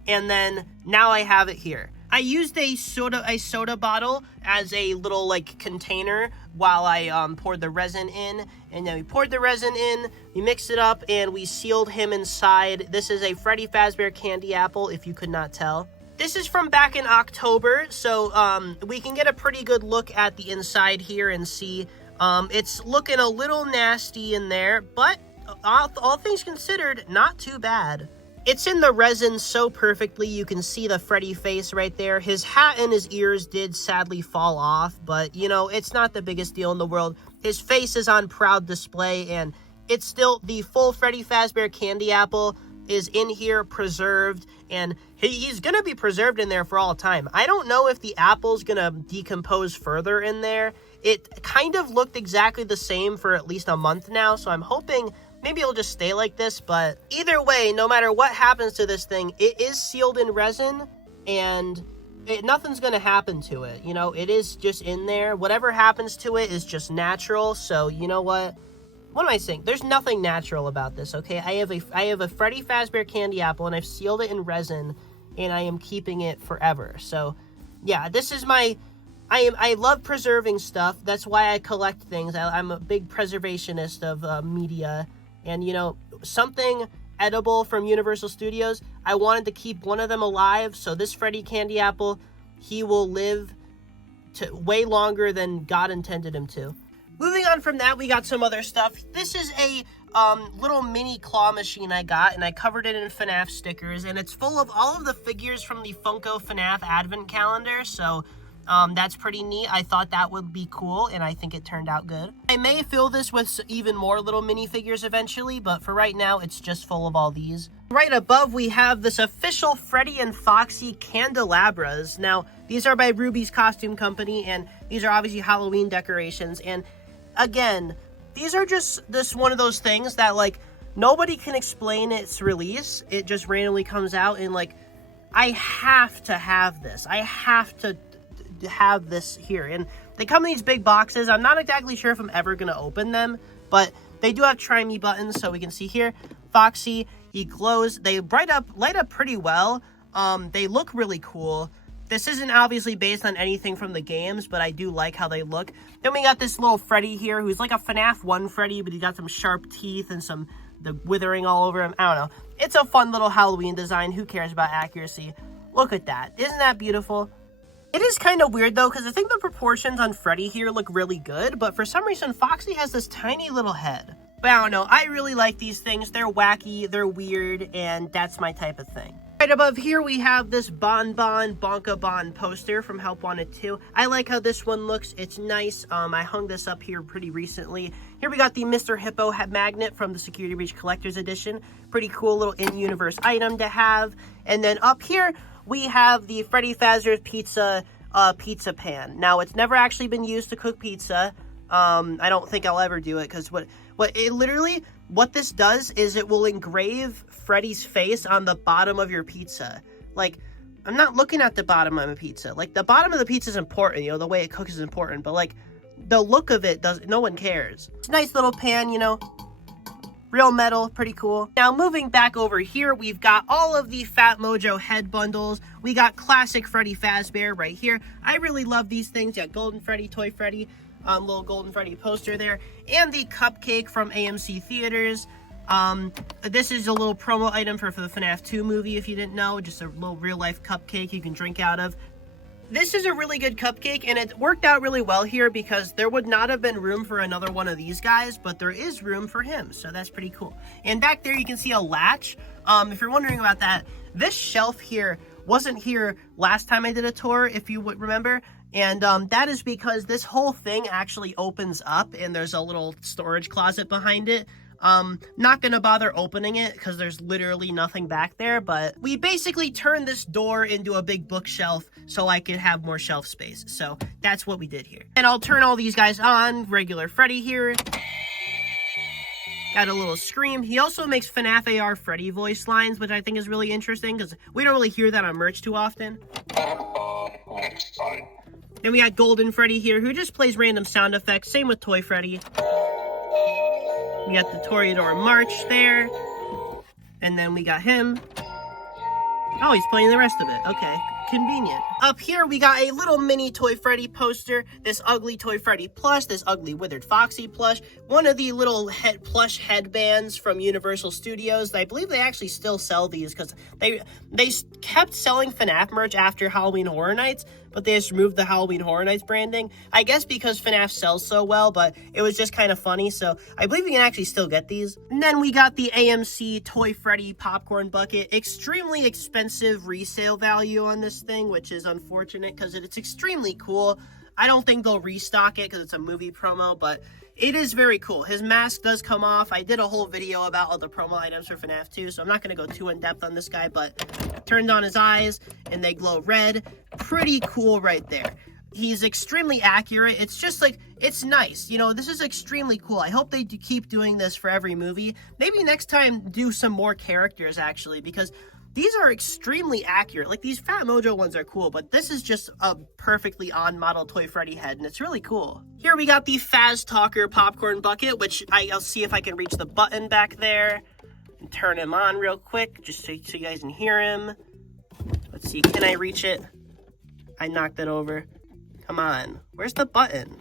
and then now I have it here. I used a soda bottle as a little like container while I poured the resin in, and then we poured the resin in, we mixed it up, and we sealed him inside. This is a Freddy Fazbear candy apple, if you could not tell. This is from back in October, so we can get a pretty good look at the inside here and see It's looking a little nasty in there, but all things considered, not too bad. It's in the resin so perfectly, you can see the Freddy face right there. His hat and his ears did sadly fall off, but, you know, it's not the biggest deal in the world. His face is on proud display, and it's still the full Freddy Fazbear candy apple is in here preserved, and he's gonna be preserved in there for all time. I don't know if the apple's gonna decompose further in there. It kind of looked exactly the same for at least a month now, so I'm hoping maybe it'll just stay like this. But either way, no matter what happens to this thing, it is sealed in resin, and nothing's gonna happen to it. You know, it is just in there. Whatever happens to it is just natural. So you know what am I saying? There's nothing natural about this, okay? I have a Freddy Fazbear candy apple, and I've sealed it in resin, and I am keeping it forever. So yeah, this is my... I love preserving stuff. That's why I collect things. I'm a big preservationist of media. And, you know, something edible from Universal Studios, I wanted to keep one of them alive. So this Freddy candy apple, he will live to way longer than God intended him to. Moving on from that, we got some other stuff. This is a little mini claw machine I got, and I covered it in FNAF stickers. And it's full of all of the figures from the Funko FNAF Advent Calendar. So... that's pretty neat. I thought that would be cool, and I think it turned out good. I may fill this with even more little minifigures eventually, but for right now, it's just full of all these. Right above, we have this official Freddy and Foxy candelabras. Now, these are by Ruby's Costume Company, and these are obviously Halloween decorations. And again, these are just one of those things that, like, nobody can explain its release. It just randomly comes out, and, like, I have to have this. I have to have this here, and they come in these big boxes. I'm not exactly sure if I'm ever gonna open them, but they do have try me buttons, so we can see here Foxy, he glows. They light up pretty well. They look really cool. This isn't obviously based on anything from the games, but I do like how they look. Then we got this little Freddy here, who's like a FNAF 1 Freddy, but he got some sharp teeth and the withering all over him. I don't know. It's a fun little Halloween design. Who cares about accuracy? Look at that. Isn't that beautiful? It is kind of weird, though, because I think the proportions on Freddy here look really good, but for some reason, Foxy has this tiny little head. But I don't know, I really like these things. They're wacky, they're weird, and that's my type of thing. Right above here, we have this Bon Bon Bonka Bon poster from Help Wanted 2. I like how this one looks. It's nice. I hung this up here pretty recently. Here we got the Mr. Hippo magnet from the Security Breach Collector's Edition. Pretty cool little in-universe item to have. And then up here, we have the Freddy Fazbear pizza pan. Now, it's never actually been used to cook pizza. I don't think I'll ever do it, because what this does is it will engrave Freddy's face on the bottom of your pizza. Like, I'm not looking at the bottom of a pizza. Like, the bottom of the pizza is important, you know, the way it cooks is important, but, like, the look of it no one cares. It's a nice little pan, you know. Real metal, pretty cool. Now, moving back over here, we've got all of the Fat Mojo head bundles. We got classic Freddy Fazbear right here. I really love these things. You got Golden Freddy, Toy Freddy, little Golden Freddy poster there, and the cupcake from AMC Theaters. This is a little promo item for the FNAF 2 movie, if you didn't know. Just a little real-life cupcake you can drink out of. This is a really good cupcake, and it worked out really well here because there would not have been room for another one of these guys, but there is room for him, so that's pretty cool. And back there you can see a latch. If you're wondering about that, this shelf here wasn't here last time I did a tour, if you would remember, and that is because this whole thing actually opens up, and there's a little storage closet behind it. Not gonna bother opening it because there's literally nothing back there, but we basically turned this door into a big bookshelf so I could have more shelf space. So that's what we did here. And I'll turn all these guys on. Regular Freddy here. Got a little scream. He also makes FNAF AR Freddy voice lines, which I think is really interesting because we don't really hear that on merch too often. Then we got Golden Freddy here, who just plays random sound effects. Same with Toy Freddy. We got the Toreador March there. And then we got him. Oh, he's playing the rest of it. Okay, convenient. Up here, we got a little mini Toy Freddy poster, this ugly Toy Freddy plush, this ugly Withered Foxy plush, one of the little plush headbands from Universal Studios. I believe they actually still sell these because they kept selling FNAF merch after Halloween Horror Nights, but they just removed the Halloween Horror Nights branding. I guess because FNAF sells so well, but it was just kind of funny, so I believe you can actually still get these. And then we got the AMC Toy Freddy popcorn bucket. Extremely expensive resale value on this thing, which is unfortunate because it's extremely cool. I don't think they'll restock it because it's a movie promo, but it is very cool. His mask does come off. I did a whole video about all the promo items for FNAF 2, so I'm not going to go too in-depth on this guy, but turned on his eyes, and they glow red. Pretty cool right there. He's extremely accurate. It's just like, it's nice. You know, this is extremely cool. I hope they keep doing this for every movie. Maybe next time do some more characters, actually, because these are extremely accurate. Like, these Fat Mojo ones are cool, but this is just a perfectly on-model Toy Freddy head, and it's really cool. Here we got the Faz Talker popcorn bucket, which I'll see if I can reach the button back there and turn him on real quick, just so you guys can hear him. Let's see, can I reach it? I knocked it over. Come on, where's the button?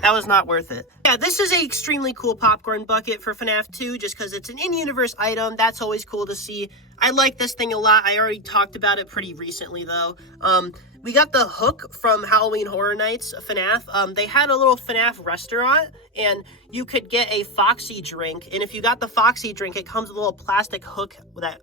That was not worth it. Yeah, this is an extremely cool popcorn bucket for FNAF 2 just because it's an in-universe item. That's always cool to see. I like this thing a lot. I already talked about it pretty recently, though. We got the hook from Halloween Horror Nights FNAF. They had a little FNAF restaurant, and you could get a Foxy drink. And if you got the Foxy drink, it comes with a little plastic hook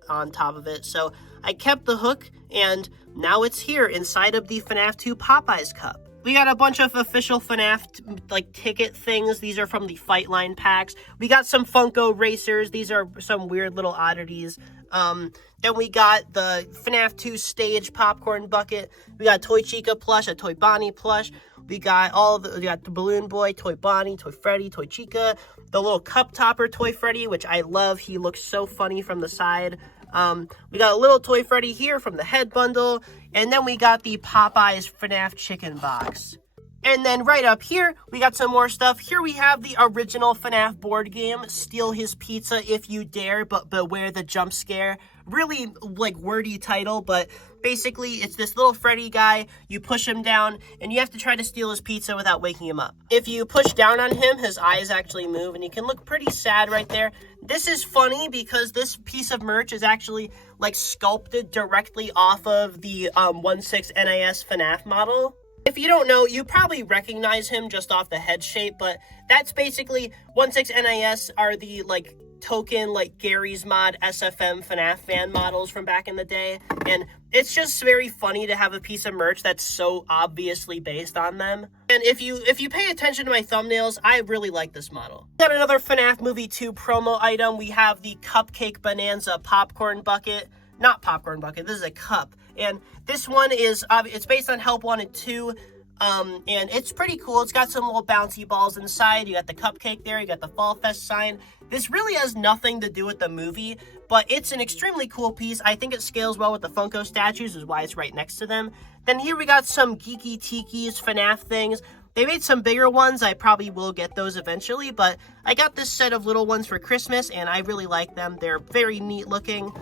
on top of it. So I kept the hook, and now it's here inside of the FNAF 2 Popeyes cup. We got a bunch of official FNAF, like, ticket things. These are from the Fight Line packs. We got some Funko Racers. These are some weird little oddities. Then we got the FNAF 2 stage popcorn bucket. We got Toy Chica plush, a Toy Bonnie plush. We got the Balloon Boy, Toy Bonnie, Toy Freddy, Toy Chica. The little cup topper Toy Freddy, which I love. He looks so funny from the side. We got a little Toy Freddy here from the head bundle, and then we got the Popeyes FNAF chicken box. And then right up here, we got some more stuff. Here we have the original FNAF board game, Steal His Pizza If You Dare, but beware the jump scare. Really, like, wordy title, but basically it's this little Freddy guy. You push him down, and you have to try to steal his pizza without waking him up. If you push down on him, his eyes actually move, and he can look pretty sad right there. This is funny because this piece of merch is actually, like, sculpted directly off of the 1/6 NES FNAF model. If you don't know, you probably recognize him just off the head shape, but that's basically 1/6 NES are the, like, token, like, Gary's Mod SFM FNAF fan models from back in the day, and it's just very funny to have a piece of merch that's so obviously based on them. And if you pay attention to my thumbnails, I really like this model. Got another FNAF Movie 2 promo item. We have the Cupcake Bonanza popcorn bucket. Not popcorn bucket, this is a cup. And this one is, it's based on Help Wanted 2, and it's pretty cool. It's got some little bouncy balls inside. You got the cupcake there, you got the Fall Fest sign. This really has nothing to do with the movie, but it's an extremely cool piece. I think it scales well with the Funko statues, is why it's right next to them. Then here we got some Geeky Tiki's FNAF things. They made some bigger ones. I probably will get those eventually, but I got this set of little ones for Christmas, and I really like them. They're very neat looking.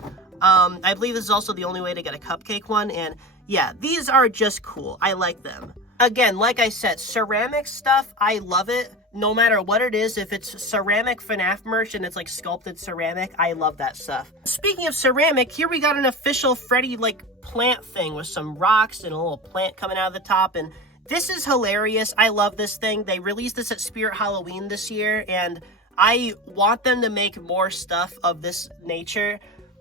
I believe this is also the only way to get a cupcake one, and yeah, these are just cool. I like them. Again, like I said, ceramic stuff, I love it. No matter what it is, if it's ceramic FNAF merch and it's like sculpted ceramic, I love that stuff. Speaking of ceramic, here we got an official Freddy, like, plant thing with some rocks and a little plant coming out of the top, and this is hilarious. I love this thing. They released this at Spirit Halloween this year, and I want them to make more stuff of this nature.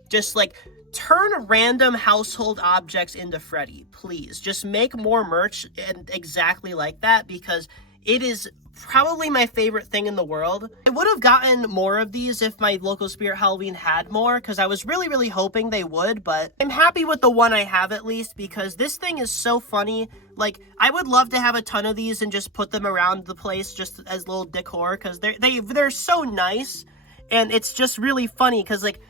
Just, like, turn random household objects into Freddy, please. Just make more merch and exactly like that, because it is probably my favorite thing in the world. I would have gotten more of these if my local Spirit Halloween had more, because I was really, really hoping they would, but I'm happy with the one I have at least, because this thing is so funny. Like, I would love to have a ton of these and just put them around the place just as little decor, because they're so nice, and it's just really funny, because, like,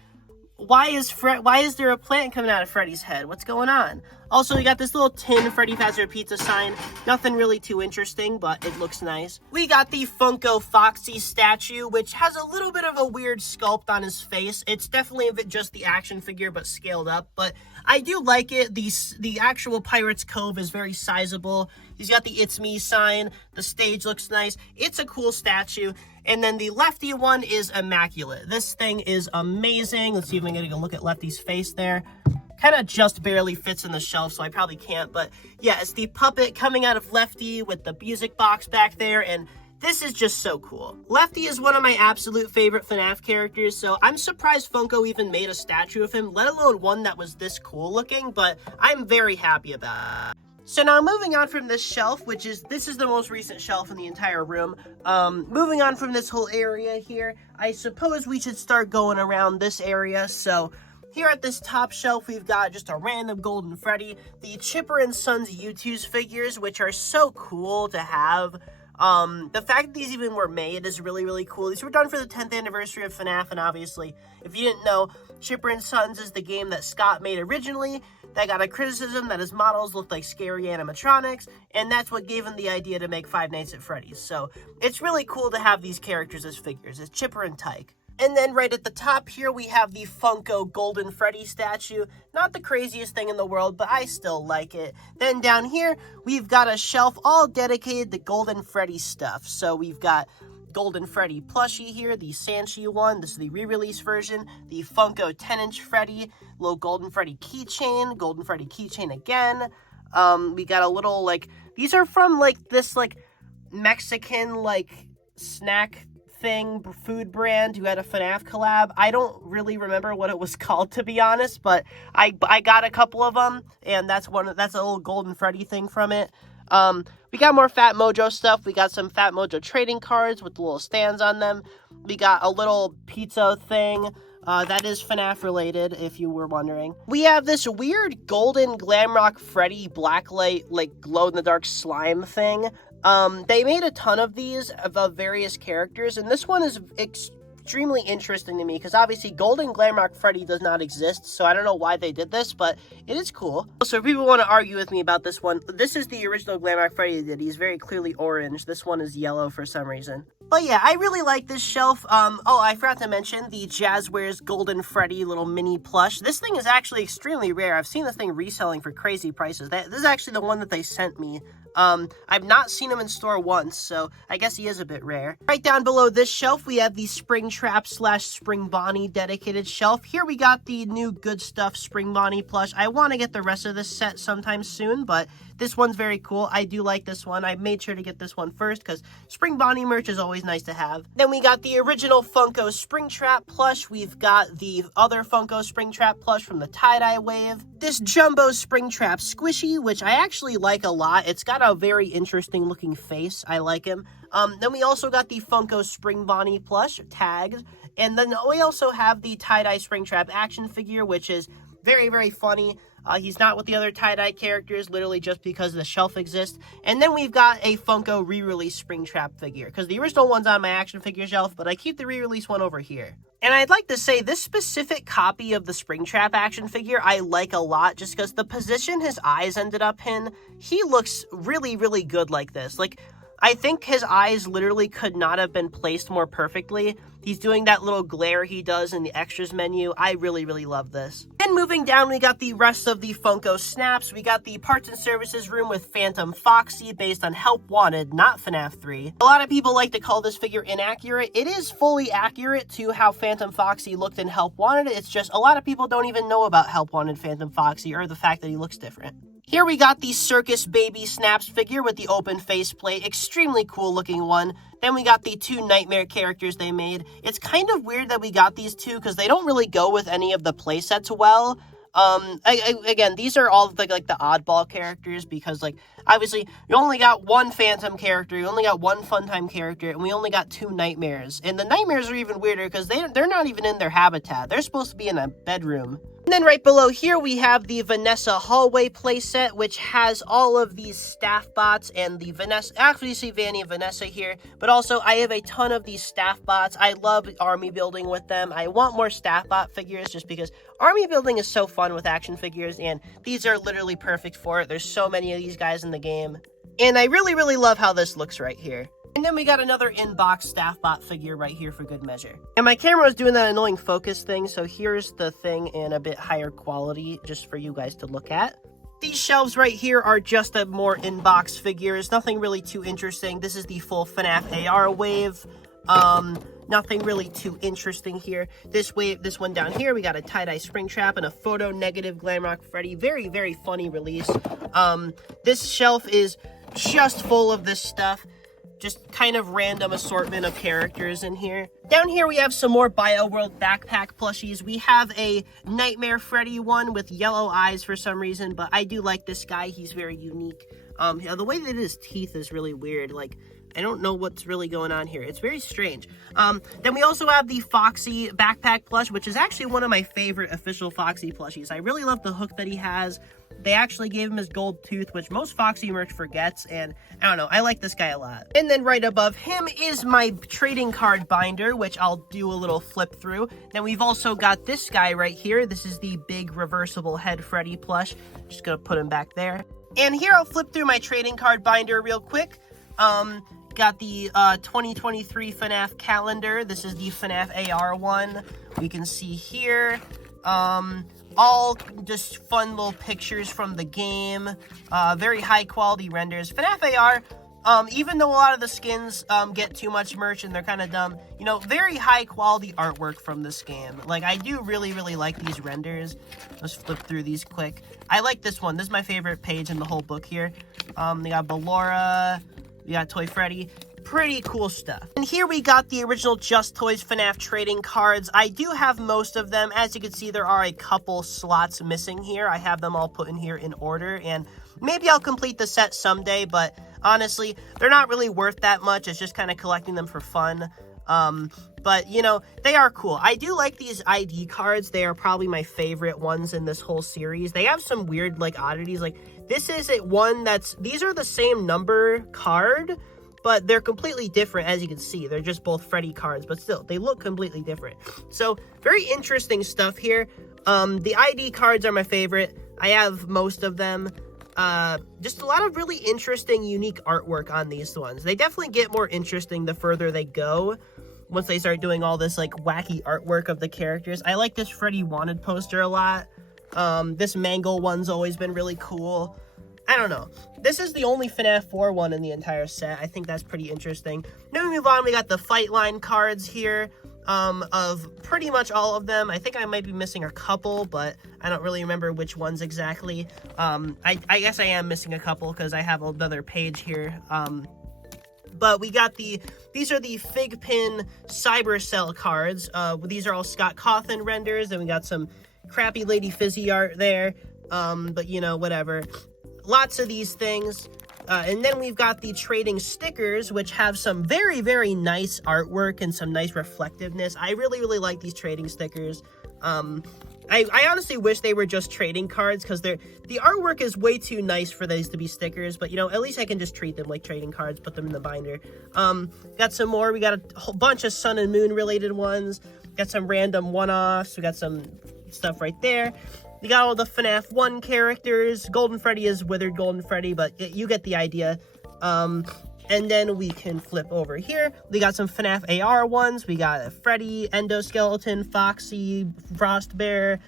why is there a plant coming out of Freddy's head? What's going on? Also, we got this little tin Freddy Fazbear pizza sign. Nothing really too interesting, but it looks nice. We got the Funko Foxy statue, which has a little bit of a weird sculpt on his face. It's definitely just the action figure, but scaled up. But I do like it. The actual Pirate's Cove is very sizable. He's got the It's Me sign. The stage looks nice. It's a cool statue. And then the Lefty one is immaculate. This thing is amazing. Let's see if I'm going to go look at Lefty's face there. Kind of just barely fits in the shelf, so I probably can't. But yeah, it's the puppet coming out of Lefty with the music box back there. And this is just so cool. Lefty is one of my absolute favorite FNAF characters, so I'm surprised Funko even made a statue of him, let alone one that was this cool looking, but I'm very happy about it. So now moving on from this shelf, this is the most recent shelf in the entire room. Moving on from this whole area here, I suppose we should start going around this area. So here at this top shelf, we've got just a random Golden Freddy, the Chipper and Sons U2's figures, which are so cool to have. The fact that these even were made is really, really cool. These were done for the 10th anniversary of FNAF, and obviously, if you didn't know, Chipper and Sons is the game that Scott made originally. That got a criticism that his models looked like scary animatronics, and that's what gave him the idea to make Five Nights at Freddy's. So it's really cool to have these characters as figures. It's Chipper and Tyke. And then right at the top here, we have the Funko Golden Freddy statue. Not the craziest thing in the world, but I still like it. Then down here, we've got a shelf all dedicated to Golden Freddy stuff. So we've got Golden Freddy plushie here, the Sanchi one. This is the re-release version. The Funko 10-inch Freddy, little Golden Freddy keychain, Golden Freddy keychain again. We got a little, these are from, this, Mexican, snack thing, food brand who had a FNAF collab. I don't really remember what it was called, to be honest, but I got a couple of them, and that's a little Golden Freddy thing from it. We got more Fat Mojo stuff. We got some Fat Mojo trading cards with the little stands on them. We got a little pizza thing. That is FNAF related, if you were wondering. We have this weird golden Glamrock Freddy Blacklight, glow-in-the-dark slime thing. They made a ton of these of various characters, and this one is extremely interesting to me, because obviously Golden Glamrock Freddy does not exist, so I don't know why they did this, but it is cool. So if people want to argue with me about this one, this is the original Glamrock Freddy that he's very clearly orange. This one is yellow for some reason. But yeah, I really like this shelf. Oh, I forgot to mention the Jazzwares Golden Freddy little mini plush. This thing is actually extremely rare. I've seen this thing reselling for crazy prices. This is actually the one that they sent me. I've not seen him in store once, so I guess he is a bit rare. Right down below this shelf, we have the Springtrap / Spring Bonnie dedicated shelf. Here we got the new Good Stuff Spring Bonnie plush. I want to get the rest of this set sometime soon, but this one's very cool. I do like this one. I made sure to get this one first because Spring Bonnie merch is always nice to have. Then we got the original Funko Springtrap plush. We've got the other Funko Springtrap plush from the tie-dye wave. This Jumbo Springtrap squishy, which I actually like a lot. It's got a very interesting looking face. I like him. Then we also got the Funko Spring Bonnie plush tags. And then we also have the tie-dye Springtrap action figure, which is very, very funny. He's not with the other tie-dye characters, literally just because the shelf exists. And then we've got a Funko re-release Springtrap figure, because the original one's on my action figure shelf, but I keep the re-release one over here. And I'd like to say this specific copy of the Springtrap action figure I like a lot, just because the position his eyes ended up in, he looks really, really good like this. I think his eyes literally could not have been placed more perfectly. He's doing that little glare he does in the extras menu. I really, really love this. And moving down, we got the rest of the Funko Snaps. We got the Parts and Services room with Phantom Foxy based on Help Wanted, not FNAF 3. A lot of people like to call this figure inaccurate. It is fully accurate to how Phantom Foxy looked in Help Wanted. It's just a lot of people don't even know about Help Wanted Phantom Foxy or the fact that he looks different. Here we got the Circus Baby Snaps figure with the open faceplate. Extremely cool looking one. Then we got the two Nightmare characters they made. It's kind of weird that we got these two because they don't really go with any of the playsets well. Again, these are all the oddball characters because obviously you only got one Phantom character, you only got one Funtime character, and we only got two Nightmares. And the Nightmares are even weirder because they're not even in their habitat. They're supposed to be in a bedroom. And then right below here, we have the Vanessa hallway playset, which has all of these staff bots and the Vanessa, actually you see Vanny and Vanessa here, but also I have a ton of these staff bots. I love army building with them. I want more staff bot figures just because army building is so fun with action figures, and these are literally perfect for it. There's so many of these guys in the game, and I really, really love how this looks right here. And then we got another in-box staff bot figure right here for good measure. And my camera was doing that annoying focus thing, so here's the thing in a bit higher quality just for you guys to look at. These shelves right here are just a more in-box figures, nothing really too interesting. This is the full FNAF AR wave. Nothing really too interesting here. This one down here, we got a tie-dye Springtrap and a photo negative Glamrock Freddy. Very, very funny release. This shelf is just full of this stuff. Just kind of random assortment of characters in here. Down here we have some more BioWorld backpack plushies. We have a Nightmare Freddy one with yellow eyes for some reason, but I do like this guy. He's very unique. The way that his teeth is really weird. Like, I don't know what's really going on here. It's very strange. Then we also have the Foxy backpack plush, which is actually one of my favorite official Foxy plushies. I really love the hook that he has. They actually gave him his gold tooth, which most Foxy merch forgets, and I don't know, I like this guy a lot. And then right above him is my trading card binder, which I'll do a little flip through. Then we've also got this guy right here. This is the big reversible head Freddy plush. Just gonna put him back there. And here I'll flip through my trading card binder real quick. Got the 2023 FNAF calendar. This is the FNAF AR one. We can see here. All just fun little pictures from the game. Very high quality renders. FNAF AR, even though a lot of the skins get too much merch and they're kind of dumb, you know, very high quality artwork from this game. Like, I do really, really like these renders. Let's flip through these quick. I like this one. This is my favorite page in the whole book here. They got Ballora. We got Toy Freddy. Pretty cool stuff. And here we got the original Just Toys FNAF trading cards. I do have most of them. As you can see, there are a couple slots missing here. I have them all put in here in order, and maybe I'll complete the set someday, but honestly, they're not really worth that much. It's just kind of collecting them for fun. But, you know, they are cool. I do like these ID cards. They are probably my favorite ones in this whole series. They have some weird, like, oddities. Like, this is one that's... These are the same number card, but they're completely different, as you can see. They're just both Freddy cards, but still, they look completely different. So, very interesting stuff here. The ID cards are my favorite. I have most of them. Just a lot of really interesting, unique artwork on these ones. They definitely get more interesting the further they go, once they start doing all this, like, wacky artwork of the characters. I like this Freddy Wanted poster a lot. This Mangle one's always been really cool. I don't know. This is the only FNAF 4 one in the entire set. I think that's pretty interesting. Then we move on. We got the Fight Line cards here, of pretty much all of them. I think I might be missing a couple, but I don't really remember which ones exactly. I guess I am missing a couple because I have another page here. But we got these are the Fig Pin Cyber Cell cards. These are all Scott Cawthon renders, and we got some crappy Lady Fizzy art there. But, you know, whatever. Lots of these things. And then we've got the trading stickers, which have some very, very nice artwork and some nice reflectiveness. I really, really like these trading stickers. I honestly wish they were just trading cards, because the artwork is way too nice for these to be stickers, but, you know, at least I can just treat them like trading cards, put them in the binder. Got some more. We got a whole bunch of Sun and Moon related ones. Got some random one-offs. We got some stuff right there. We got all the FNAF 1 characters. Golden Freddy is Withered Golden Freddy, but you get the idea. And then we can flip over here. We got some FNAF AR ones. We got Freddy, Endoskeleton, Foxy, Frostbear,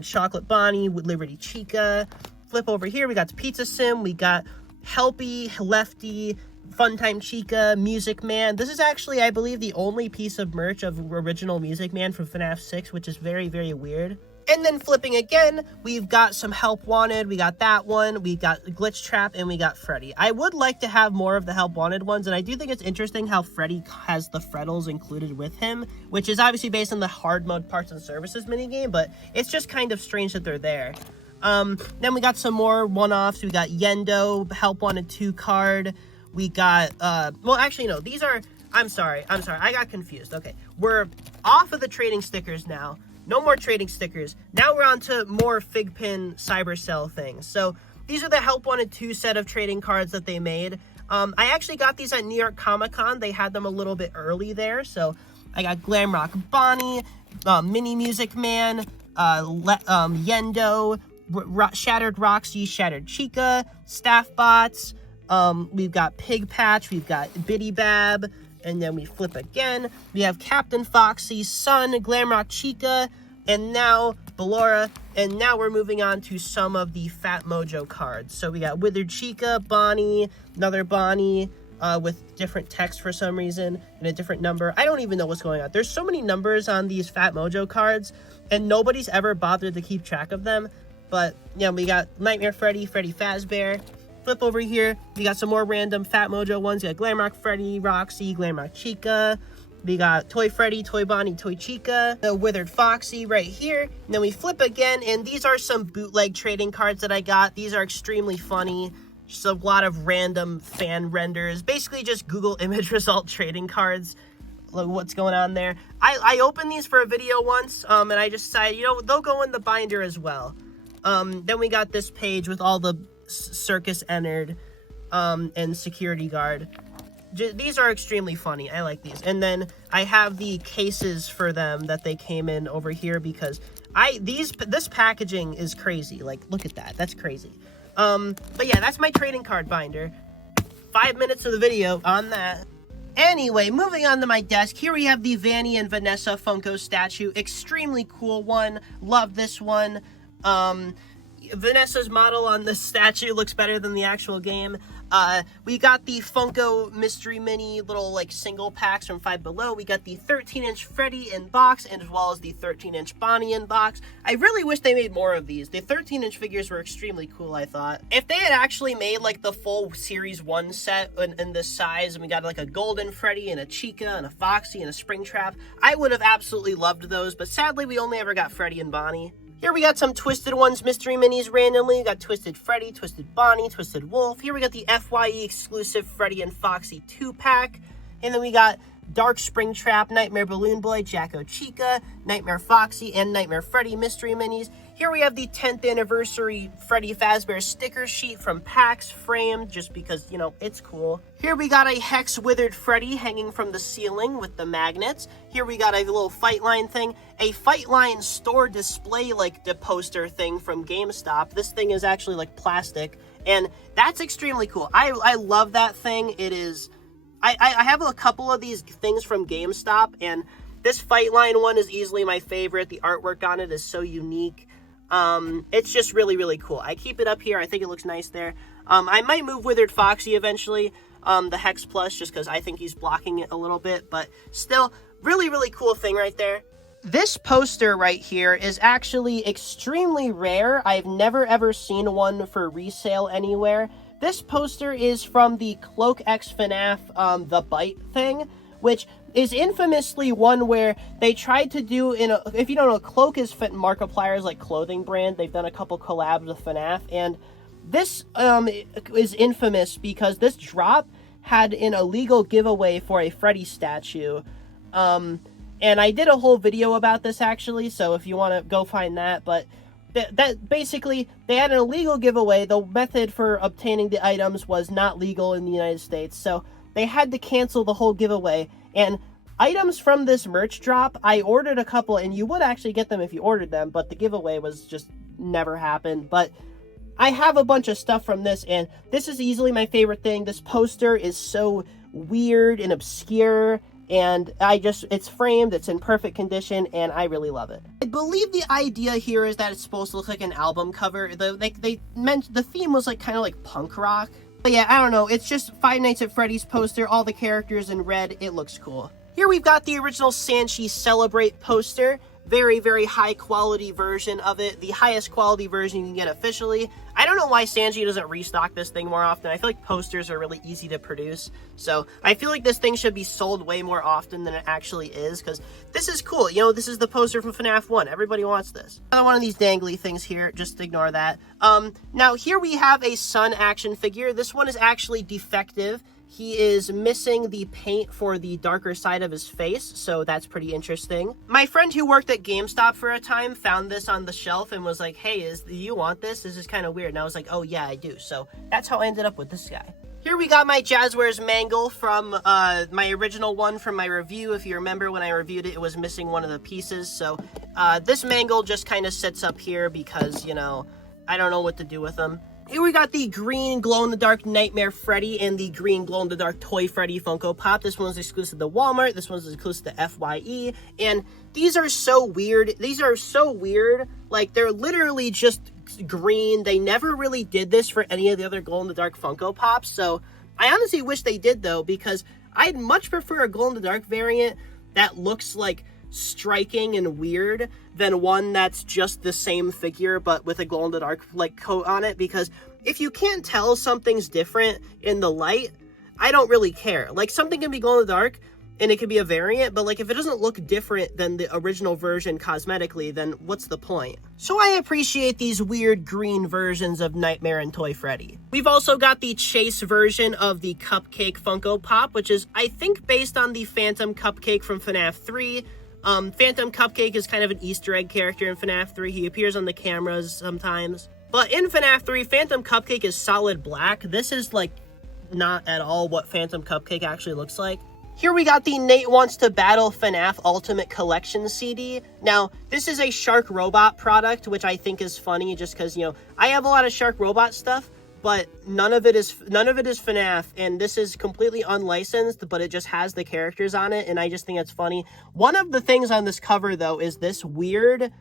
Chocolate Bonnie, Liberty Chica. Flip over here. We got Pizza Sim. We got Helpy, Lefty, Funtime Chica, Music Man. This is actually, I believe, the only piece of merch of original Music Man from FNAF 6, which is very, very weird. And then flipping again, we've got some Help Wanted. We got that one. We got Glitch Trap, and we got Freddy. I would like to have more of the Help Wanted ones, and I do think it's interesting how Freddy has the Freddles included with him, which is obviously based on the hard mode parts and services minigame, but it's just kind of strange that they're there. Then we got some more one-offs. We got Yendo, Help Wanted 2 card. We got, well, actually, no, these are, I'm sorry, I got confused. Okay, we're off of the trading stickers now. No more trading stickers. Now we're on to more Figpin Cybercell things. So these are the Help Wanted 2 set of trading cards that they made. I actually got these at New York Comic Con. They had them a little bit early there. So I got Glamrock Bonnie, Mini Music Man, Yendo, Shattered Roxy, Shattered Chica, Staff Bots. We've got Pig Patch, we've got Biddy Bab, and then we flip again. We have Captain Foxy, Sun, Glamrock Chica, and now Ballora. And now we're moving on to some of the Fat Mojo cards. So we got Withered Chica, Bonnie, another Bonnie, with different text for some reason, and a different number. I don't even know what's going on. There's so many numbers on these Fat Mojo cards, and nobody's ever bothered to keep track of them. But, yeah, we got Nightmare Freddy, Freddy Fazbear. Flip over here, we got some more random Fat Mojo ones. We got Glamrock Freddy, Roxy, Glamrock Chica. We got Toy Freddy, Toy Bonnie, Toy Chica, the Withered Foxy right here. And then we flip again, and these are some bootleg trading cards that I got. These are extremely funny. Just a lot of random fan renders. Basically just Google image result trading cards. Look what's going on there. I opened these for a video once, and I just decided, you know, they'll go in the binder as well. Then we got this page with all the Circus entered, and Security Guard. These are extremely funny. I like these. And then I have the cases for them that they came in over here because this packaging is crazy. Like, look at that. That's crazy. But yeah, that's my trading card binder. 5 minutes of the video on that. Anyway, moving on to my desk. Here we have the Vanny and Vanessa Funko statue. Extremely cool one. Love this one. Vanessa's model on this statue looks better than the actual game. We got the Funko Mystery Mini little like single packs from Five Below. We got the 13-inch Freddy in box, and as well as the 13-inch Bonnie in box. I really wish they made more of these. The 13-inch figures were extremely cool, I thought. If they had actually made like the full Series 1 set in this size, and we got like a Golden Freddy and a Chica and a Foxy and a Springtrap, I would have absolutely loved those, but sadly we only ever got Freddy and Bonnie. Here we got some Twisted Ones mystery minis randomly. We got Twisted Freddy, Twisted Bonnie, Twisted Wolf. Here we got the FYE exclusive Freddy and Foxy 2-pack. And then we got Dark Springtrap, Nightmare Balloon Boy, Jacko Chica, Nightmare Foxy, and Nightmare Freddy mystery minis. Here we have the 10th anniversary Freddy Fazbear sticker sheet from PAX, framed just because, you know, it's cool. Here we got a Hex Withered Freddy hanging from the ceiling with the magnets. Here we got a little Fight Line thing, a Fight Line store display like the poster thing from GameStop. This thing is actually like plastic, and that's extremely cool. I love that thing. It is, I have a couple of these things from GameStop, and this Fight Line one is easily my favorite. The artwork on it is so unique. It's just really, really cool. I keep it up here. I think it looks nice there. I might move Withered Foxy eventually, the Hex Plush, just because I think he's blocking it a little bit, but still, really, really cool thing right there. This poster right here is actually extremely rare. I've never ever seen one for resale anywhere. This poster is from the Cloak X FNAF, the Bite thing, which is infamously one where they tried to do, if you don't know, Cloak is Markiplier's like clothing brand. They've done a couple collabs with FNAF, and this is infamous because this drop had an illegal giveaway for a Freddy statue. And I did a whole video about this actually, so if you want to go find that, but that basically, they had an illegal giveaway. The method for obtaining the items was not legal in the United States, so they had to cancel the whole giveaway. And items from this merch drop, I ordered a couple, and you would actually get them if you ordered them, but the giveaway was just never happened. But I have a bunch of stuff from this, and this is easily my favorite thing. This poster is so weird and obscure, and it's framed, it's in perfect condition, and I really love it. I believe the idea here is that it's supposed to look like an album cover. They meant the theme was like kind of like punk rock. But yeah, I don't know, it's just Five Nights at Freddy's poster, all the characters in red, it looks cool. Here we've got the original Sanchi Celebrate poster. Very, very high quality version of it. The highest quality version you can get officially. I don't know why Sanchi doesn't restock this thing more often. I feel like posters are really easy to produce. So I feel like this thing should be sold way more often than it actually is, because this is cool. You know, this is the poster from FNAF 1. Everybody wants this. Another one of these dangly things here. Just ignore that. Now here we have a Sun action figure. This one is actually defective. He is missing the paint for the darker side of his face, so that's pretty interesting. My friend who worked at GameStop for a time found this on the shelf and was like, hey, do you want this? This is kind of weird. And I was like, oh yeah, I do. So that's how I ended up with this guy. Here we got my Jazzwares Mangle from my original one from my review. If you remember when I reviewed it, it was missing one of the pieces. So this Mangle just kind of sits up here because, you know, I don't know what to do with them. Here we got the green glow-in-the-dark Nightmare Freddy and the green glow-in-the-dark Toy Freddy Funko Pop. This one's exclusive to Walmart. This one's exclusive to FYE. And these are so weird. These are so weird. Like, they're literally just green. They never really did this for any of the other glow-in-the-dark Funko Pops. So I honestly wish they did, though, because I'd much prefer a glow-in-the-dark variant that looks, like, striking and weird than one that's just the same figure but with a glow-in-the-dark like coat on it, because if you can't tell something's different in the light, I don't really care. Like, something can be glow-in-the-dark and it can be a variant, but like if it doesn't look different than the original version cosmetically, then what's the point? So I appreciate these weird green versions of Nightmare and Toy Freddy. We've also got the Chase version of the Cupcake Funko Pop, which is, I think, based on the Phantom Cupcake from FNAF 3. Phantom Cupcake is kind of an Easter egg character in FNAF 3. He appears on the cameras sometimes. But in FNAF 3, Phantom Cupcake is solid black. This is, like, not at all what Phantom Cupcake actually looks like. Here we got the Nate Wants to Battle FNAF Ultimate Collection CD. Now, this is a Shark Robot product, which I think is funny just because, you know, I have a lot of Shark Robot stuff, but none of it is FNAF, and this is completely unlicensed, but it just has the characters on it, and I just think it's funny. One of the things on this cover, though, is this weird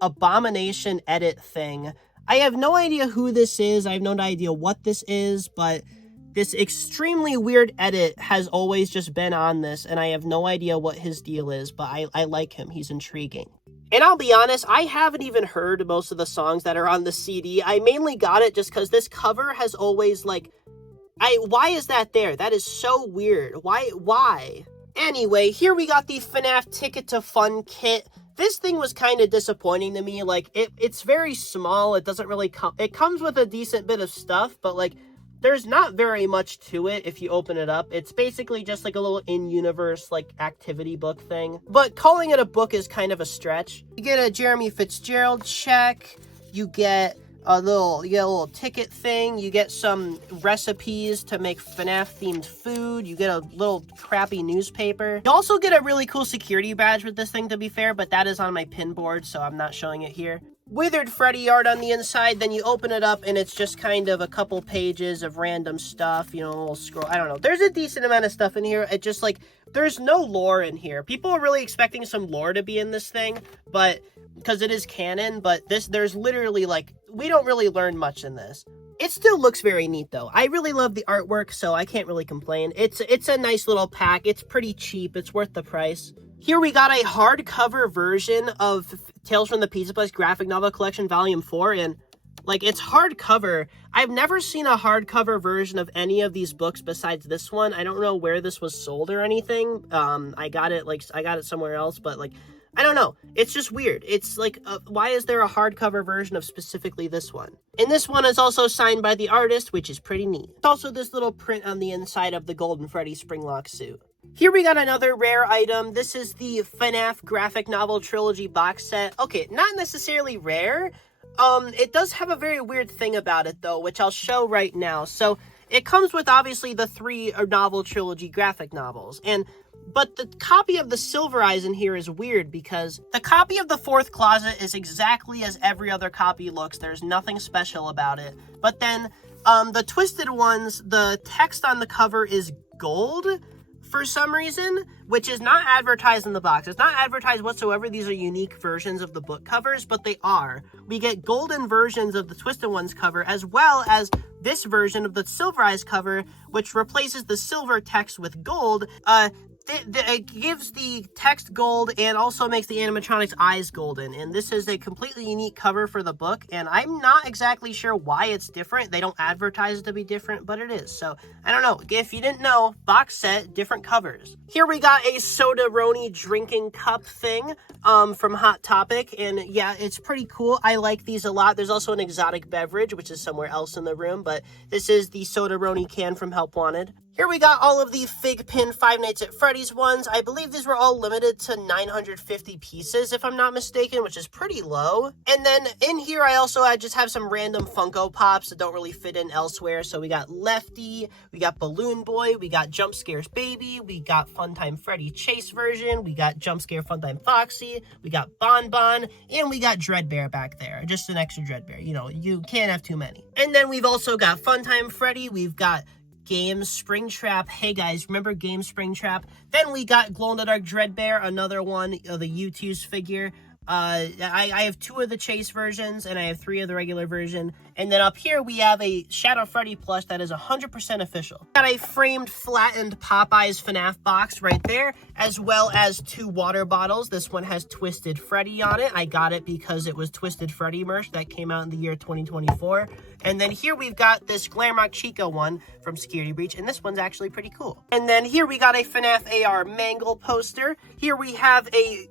Abomination edit thing. I have no idea who this is. I have no idea what this is, but this extremely weird edit has always just been on this, and I have no idea what his deal is, but I like him. He's intriguing. And I'll be honest, I haven't even heard most of the songs that are on the CD. I mainly got it just because this cover has always, like... why is that there? That is so weird. Why? Anyway, here we got the FNAF Ticket to Fun kit. This thing was kind of disappointing to me. Like, it's very small. It doesn't really come... It comes with a decent bit of stuff, but, like, there's not very much to it if you open it up. It's basically just like a little in-universe like activity book thing. But calling it a book is kind of a stretch. You get a Jeremy Fitzgerald check. You get a little ticket thing. You get some recipes to make FNAF themed food. You get a little crappy newspaper. You also get a really cool security badge with this thing, to be fair, but that is on my pin board, so I'm not showing it here. Withered Freddy art on the inside, then you open it up and it's just kind of a couple pages of random stuff, you know, a little scroll. I don't know. There's a decent amount of stuff in here. It just, like, there's no lore in here. People are really expecting some lore to be in this thing, but because it is canon, but there's literally, like, we don't really learn much in this. It still looks very neat, though. I really love the artwork, so I can't really complain. It's a nice little pack. It's pretty cheap. It's worth the price. Here we got a hardcover version of Tales from the Pizza Place Graphic Novel Collection Volume 4, and, like, it's hardcover. I've never seen a hardcover version of any of these books besides this one. I don't know where this was sold or anything. I got it somewhere else, but, like, I don't know. It's just weird. It's like, why is there a hardcover version of specifically this one? And this one is also signed by the artist, which is pretty neat. It's also this little print on the inside of the Golden Freddy Springlock suit. Here we got another rare item. This is the FNAF Graphic Novel Trilogy box set. Okay, not necessarily rare. It does have a very weird thing about it, though, which I'll show right now. So, it comes with, obviously, the 3 novel trilogy graphic novels. But the copy of the Silver Eyes in here is weird because the copy of the Fourth Closet is exactly as every other copy looks. There's nothing special about it. But then, the Twisted Ones, the text on the cover is gold for some reason, which is not advertised in the box. It's not advertised whatsoever. These are unique versions of the book covers, but they are. We get golden versions of the Twisted Ones cover, as well as this version of the Silver Eyes cover, which replaces the silver text with gold. It gives the text gold and also makes the animatronics eyes golden. And this is a completely unique cover for the book. And I'm not exactly sure why it's different. They don't advertise it to be different, but it is. So, I don't know. If you didn't know, box set, different covers. Here we got a Soda-Roni drinking cup thing from Hot Topic. And yeah, it's pretty cool. I like these a lot. There's also an exotic beverage, which is somewhere else in the room. But this is the Soda-Roni can from Help Wanted. Here we got all of the Fig Pin Five Nights at Freddy's ones. I believe these were all limited to 950 pieces, if I'm not mistaken, which is pretty low. And then in here, I just have some random Funko Pops that don't really fit in elsewhere. So we got Lefty, we got Balloon Boy, we got Jump Scares Baby, we got Funtime Freddy Chase version, we got Jump Scare Funtime Foxy, we got Bon Bon, and we got Dreadbear back there. Just an extra Dreadbear. You know, you can't have too many. And then we've also got Funtime Freddy, we've got Games Springtrap. Hey guys, remember Games Springtrap? Then we got Glow-in-the-Dark Dreadbear, another one of the U2's figure. I have 2 of the Chase versions, and I have 3 of the regular version. And then up here, we have a Shadow Freddy plush that is 100% official. Got a framed, flattened Popeyes FNAF box right there, as well as 2 water bottles. This one has Twisted Freddy on it. I got it because it was Twisted Freddy merch that came out in the year 2024. And then here we've got this Glamrock Chica one from Security Breach, and this one's actually pretty cool. And then here we got a FNAF AR Mangle poster. Here we have a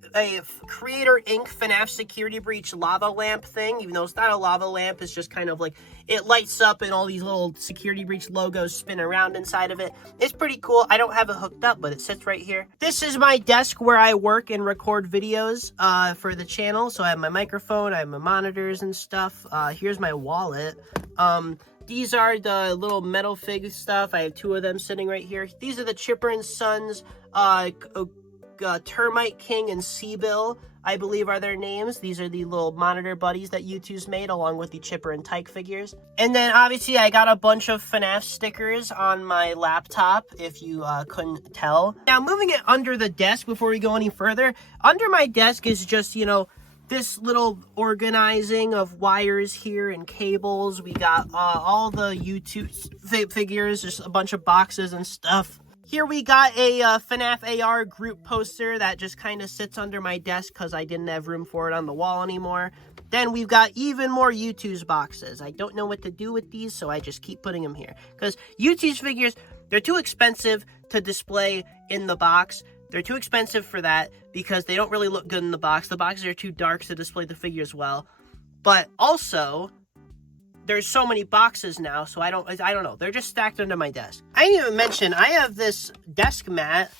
Creator Inc. FNAF Security Breach lava lamp thing, even though it's not a lava lamp, it's just kind of like, it lights up and all these little Security Breach logos spin around inside of it. It's pretty cool. I don't have it hooked up, but it sits right here. This is my desk where I work and record videos for the channel. So I have my microphone, I have my monitors and stuff. Here's my wallet. These are the little metal fig stuff. I have 2 of them sitting right here. These are the Chipper and Sons, Termite King and Seabill, I believe are their names. These are the little monitor buddies that U2's made, along with the Chipper and Tyke figures. And then obviously I got a bunch of FNAF stickers on my laptop, if you couldn't tell. Now moving it under the desk before we go any further, under my desk is just, you know, this little organizing of wires here and cables. We got all the U2 figures, just a bunch of boxes and stuff. Here we got a FNAF AR group poster that just kind of sits under my desk because I didn't have room for it on the wall anymore. Then we've got even more U2's boxes. I don't know what to do with these, so I just keep putting them here. Because U2's figures, they're too expensive to display in the box. They're too expensive for that because they don't really look good in the box. The boxes are too dark to display the figures well. But also, there's so many boxes now, so I don't know. They're just stacked under my desk. I didn't even mention, I have this desk mat,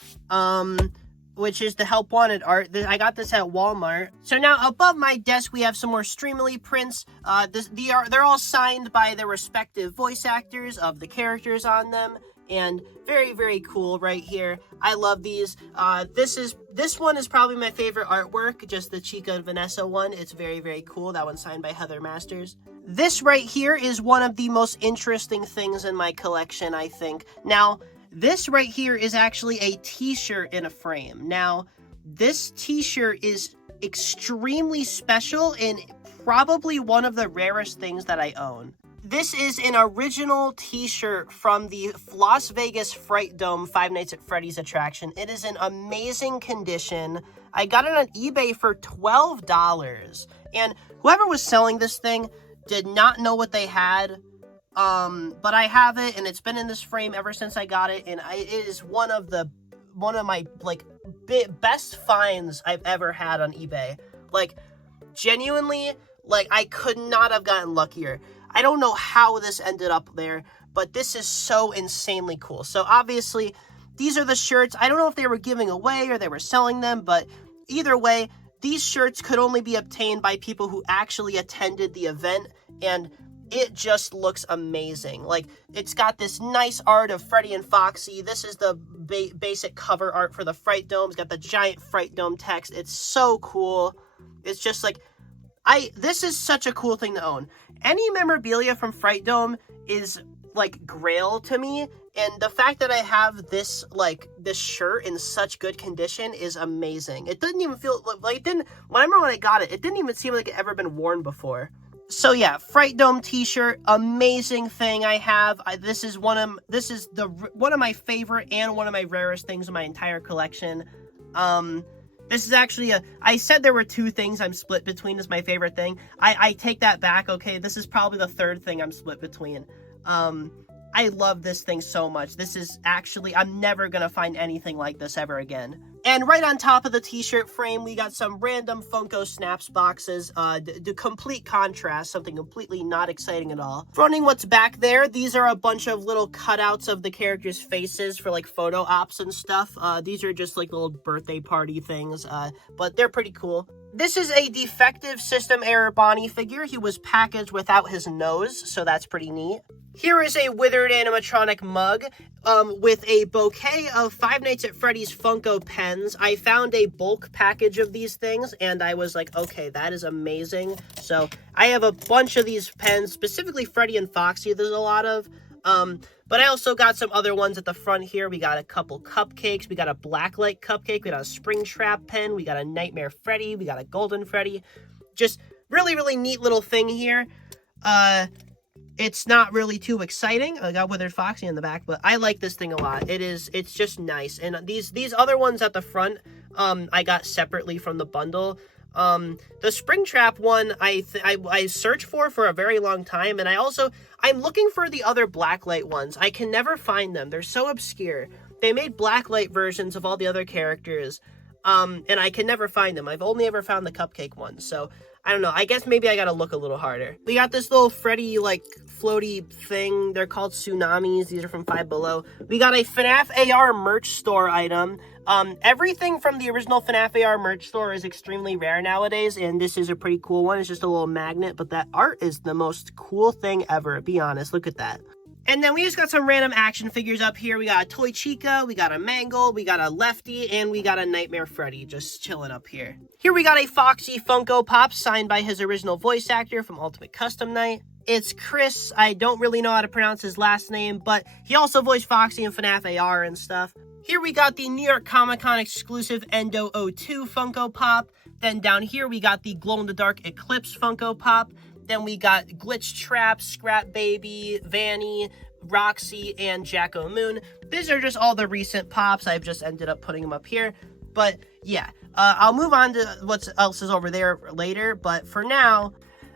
which is the Help Wanted art. I got this at Walmart. So now above my desk, we have some more Streamily prints. They're all signed by their respective voice actors of the characters on them. And very, very cool right here. I love these. This one is probably my favorite artwork, just the Chica and Vanessa one. It's very, very cool. That one's signed by Heather Masters. This right here is one of the most interesting things in my collection, I think. Now, this right here is actually a t-shirt in a frame. Now, this t-shirt is extremely special and probably one of the rarest things that I own. This is an original t-shirt from the Las Vegas Fright Dome Five Nights at Freddy's attraction. It is in amazing condition. I got it on eBay for $12. And whoever was selling this thing did not know what they had. But I have it, and it's been in this frame ever since I got it. And it is one of my like best finds I've ever had on eBay. Like, genuinely, like, I could not have gotten luckier. I don't know how this ended up there, but this is so insanely cool. So obviously, these are the shirts. I don't know if they were giving away or they were selling them, but either way, these shirts could only be obtained by people who actually attended the event, and it just looks amazing. Like, it's got this nice art of Freddy and Foxy. This is the basic cover art for the Fright Dome. It's got the giant Fright Dome text. It's so cool. It's just like, this is such a cool thing to own. Any memorabilia from Fright Dome is like grail to me, and the fact that I have this shirt in such good condition is amazing. It didn't even feel like when I got it, it didn't even seem like it ever been worn before. So yeah, Fright Dome t-shirt, amazing thing I have. This is one of my favorite and one of my rarest things in my entire collection. This is actually I said there were 2 things I'm split between as my favorite thing. I take that back, okay? This is probably the 3rd thing I'm split between. I love this thing so much. This is actually, I'm never gonna find anything like this ever again. And right on top of the t-shirt frame, we got some random Funko Snaps boxes. The complete contrast, something completely not exciting at all. Fronting what's back there, these are a bunch of little cutouts of the characters' faces for like photo ops and stuff. These are just like little birthday party things, but they're pretty cool. This is a defective system error Bonnie figure. He was packaged without his nose, so that's pretty neat. Here is a withered animatronic mug with a bouquet of Five Nights at Freddy's Funko pens. I found a bulk package of these things, and I was like, okay, that is amazing. So I have a bunch of these pens, specifically Freddy and Foxy there's a lot of. But I also got some other ones at the front here. We got a couple cupcakes. We got a Blacklight cupcake. We got a Springtrap pen. We got a Nightmare Freddy. We got a Golden Freddy. Just really, really neat little thing here. It's not really too exciting. I got Withered Foxy in the back, but I like this thing a lot. It's just nice. And these other ones at the front, I got separately from the bundle. The Springtrap one, I searched for a very long time, and I'm looking for the other Blacklight ones. I can never find them. They're so obscure. They made Blacklight versions of all the other characters, and I can never find them. I've only ever found the cupcake ones, so I don't know. I guess maybe I gotta look a little harder. We got this little Freddy, like, floaty thing. They're called Tsunamis. These are from Five Below. We got a FNAF AR merch store item. Everything from the original FNAF AR merch store is extremely rare nowadays, and this is a pretty cool one. It's just a little magnet, but that art is the most cool thing ever. Be honest, look at that. And then we just got some random action figures up here. We got a Toy Chica, we got a Mangle, we got a Lefty, and we got a Nightmare Freddy just chilling up here. Here we got a Foxy Funko Pop signed by his original voice actor from Ultimate Custom Night. It's Chris. I don't really know how to pronounce his last name, but he also voiced Foxy in FNAF AR and stuff. Here we got the New York Comic Con exclusive Endo 02 Funko Pop. Then down here we got the glow-in-the-dark Eclipse Funko Pop. Then we got Glitch Trap, Scrap Baby, Vanny, Roxy, and Jacko Moon. These are just all the recent pops. I've just ended up putting them up here. But yeah, I'll move on to what else is over there later. But for now,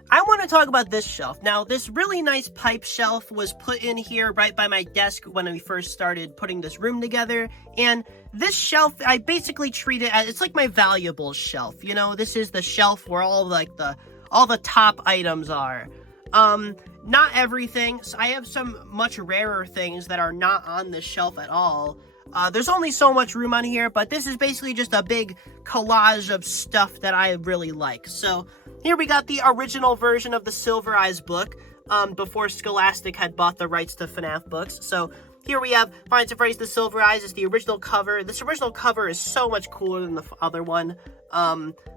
I want to talk about this shelf. Now, this really nice pipe shelf was put in here right by my desk when we first started putting this room together. And this shelf, I basically treat it as, it's like my valuables shelf. You know, this is the shelf where all the top items are. Not everything. So I have some much rarer things that are not on this shelf at all. There's only so much room on here, but this is basically just a big collage of stuff that I really like. So here we got the original version of the Silver Eyes book, before Scholastic had bought the rights to FNAF books. So here we have Five Nights at Freddy's The Silver Eyes. It's the original cover. This original cover is so much cooler than the other one.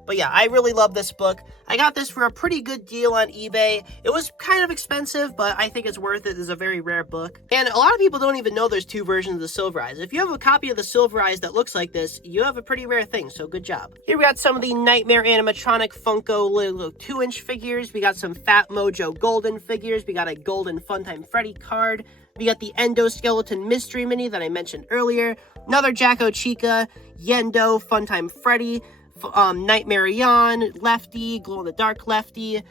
But yeah, I really love this book. I got this for a pretty good deal on eBay. It was kind of expensive, but I think it's worth it. It's a very rare book. And a lot of people don't even know there's two versions of the Silver Eyes. If you have a copy of the Silver Eyes that looks like this, you have a pretty rare thing, so good job. Here we got some of the Nightmare animatronic Funko little 2-inch figures. We got some Fat Mojo Golden figures. We got a Golden Funtime Freddy card. We got the Endoskeleton Mystery Mini that I mentioned earlier. Another Jacko Chica, Yendo, Funtime Freddy, Nightmare Yawn, Lefty, Glow-in-the-Dark Lefty,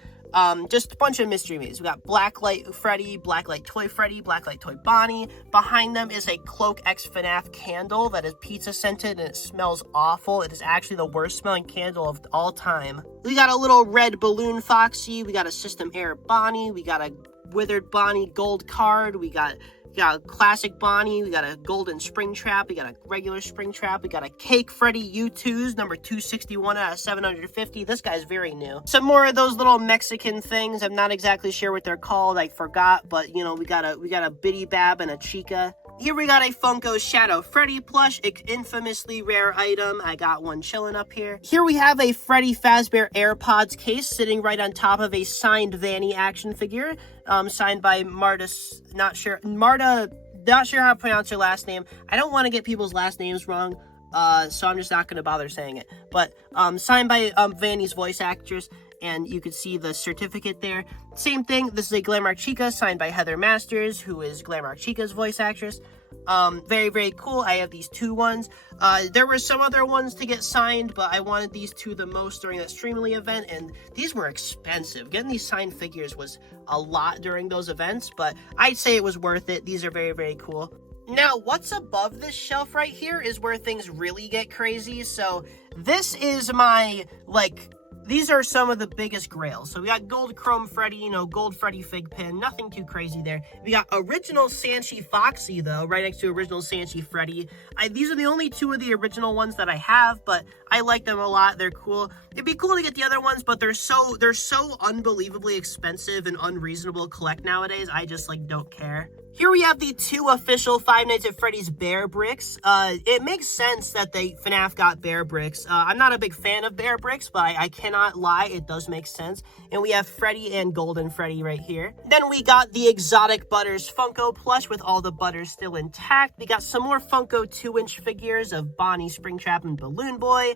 just a bunch of mystery minis. We got Blacklight Freddy, Blacklight Toy Freddy, Blacklight Toy Bonnie. Behind them is a Cloak X FNAF candle that is pizza scented and it smells awful. It is actually the worst smelling candle of all time. We got a little red balloon Foxy. We got a System Error Bonnie. We got a Withered Bonnie gold card. We got a classic Bonnie. We got a golden Springtrap. We got a regular Springtrap. We got a Cake Freddy U2s, number 261 out of 750. This guy's very new. Some more of those little Mexican things. I'm not exactly sure what they're called. I forgot, but you know, we got a Biddy Bab and a Chica. Here we got a Funko Shadow Freddy plush, infamously rare item. I got one chilling up here. Here we have a Freddy Fazbear AirPods case sitting right on top of a signed Vanny action figure, signed by Marta, not sure how to pronounce her last name. I don't want to get people's last names wrong, so I'm just not going to bother saying it. But signed by Vanny's voice actress, and you can see the certificate there. Same thing, this is a Glamrock Chica signed by Heather Masters, who is Glamrock Chica's voice actress. Very, very cool. I have these two ones. There were some other ones to get signed, but I wanted these two the most during that Streamily event, and these were expensive. Getting these signed figures was a lot during those events, but I'd say it was worth it. These are very, very cool. Now, what's above this shelf right here is where things really get crazy. So this is my, these are some of the biggest grails. So we got gold chrome Freddy, you know, gold Freddy fig pin, nothing too crazy there. We got original Sanchi Foxy, though, right next to original Sanchi Freddy. These are the only two of the original ones that I have, but I like them a lot. They're cool. It'd be cool to get the other ones, but they're so unbelievably expensive and unreasonable to collect nowadays. I just, don't care. Here we have the 2 official Five Nights at Freddy's bear bricks. It makes sense that FNAF got bear bricks. I'm not a big fan of bear bricks, but I cannot lie, it does make sense. And we have Freddy and Golden Freddy right here. Then we got the Exotic Butters Funko plush with all the butters still intact. We got some more Funko 2-inch figures of Bonnie, Springtrap, and Balloon Boy.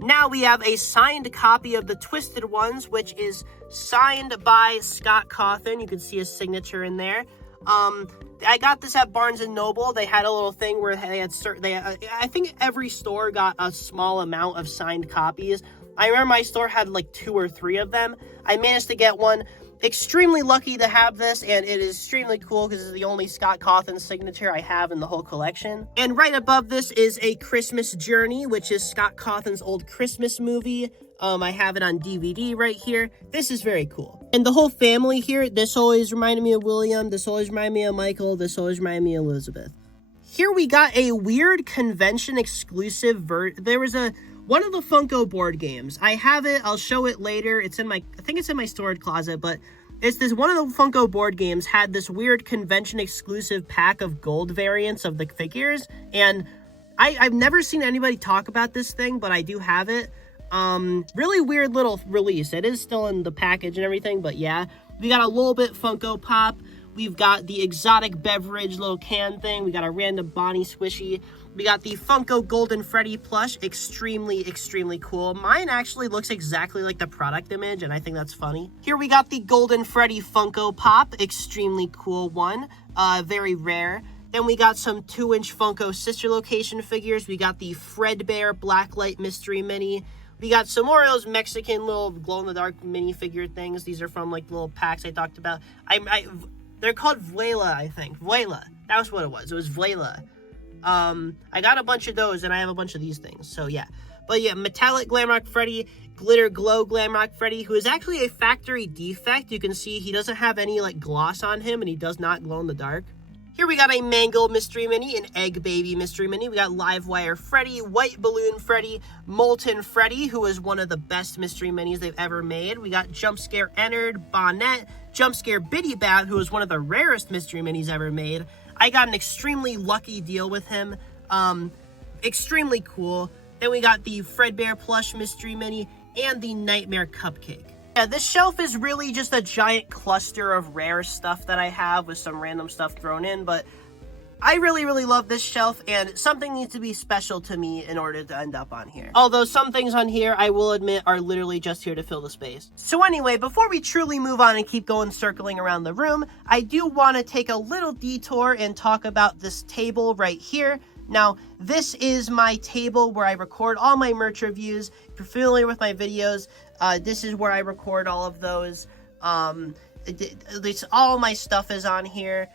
Now we have a signed copy of the Twisted Ones, which is signed by Scott Cawthon. You can see his signature in there. I got this at Barnes & Noble. They had a little thing where they had I think every store got a small amount of signed copies. I remember my store had 2 or 3 of them. I managed to get one. Extremely lucky to have this, and it is extremely cool because it's the only Scott Cawthon signature I have in the whole collection. And right above this is a Christmas Journey, which is Scott Cawthon's old Christmas movie. I have it on DVD right here. This is very cool. And the whole family here, this always reminded me of William, this always reminded me of Michael, this always reminded me of Elizabeth. Here we got a weird convention exclusive there was one of the Funko board games. I have it, I'll show it later. It's in I think it's in my storage closet, but it's one of the Funko board games had this weird convention exclusive pack of gold variants of the figures. And I've never seen anybody talk about this thing, but I do have it. Really weird little release. It is still in the package and everything, but yeah. We got a little bit Funko Pop. We've got the exotic beverage little can thing. We got a random Bonnie squishy. We got the Funko Golden Freddy plush. Extremely, extremely cool. Mine actually looks exactly like the product image, and I think that's funny. Here we got the Golden Freddy Funko Pop. Extremely cool one. Very rare. Then we got some 2-inch Funko sister location figures. We got the Fredbear Blacklight Mystery Mini. We got some more of those Mexican little glow-in-the-dark minifigure things. These are from, little packs I talked about. They're called Vuela, I think. Vuela. That was what it was. It was Vuela. I got a bunch of those, and I have a bunch of these things. So, yeah. But, yeah, Metallic Glamrock Freddy, Glitter Glow Glamrock Freddy, who is actually a factory defect. You can see he doesn't have any, gloss on him, and he does not glow in the dark. Here we got a Mango Mystery Mini, an Egg Baby Mystery Mini. We got Livewire Freddy, White Balloon Freddy, Molten Freddy, who is one of the best Mystery Minis they've ever made. We got Jumpscare Ennard, Bonnet, Jumpscare Biddy Bat, who is one of the rarest Mystery Minis ever made. I got an extremely lucky deal with him. Extremely cool. Then we got the Fredbear Plush Mystery Mini and the Nightmare Cupcake. Yeah, this shelf is really just a giant cluster of rare stuff that I have with some random stuff thrown in, but I really, really love this shelf, and something needs to be special to me in order to end up on here. Although some things on here, I will admit, are literally just here to fill the space. So anyway, before we truly move on and keep going circling around the room, I do want to take a little detour and talk about this table right here. Now, this is my table where I record all my merch reviews. If you're familiar with my videos, this is where I record all of those. At least all my stuff is on here.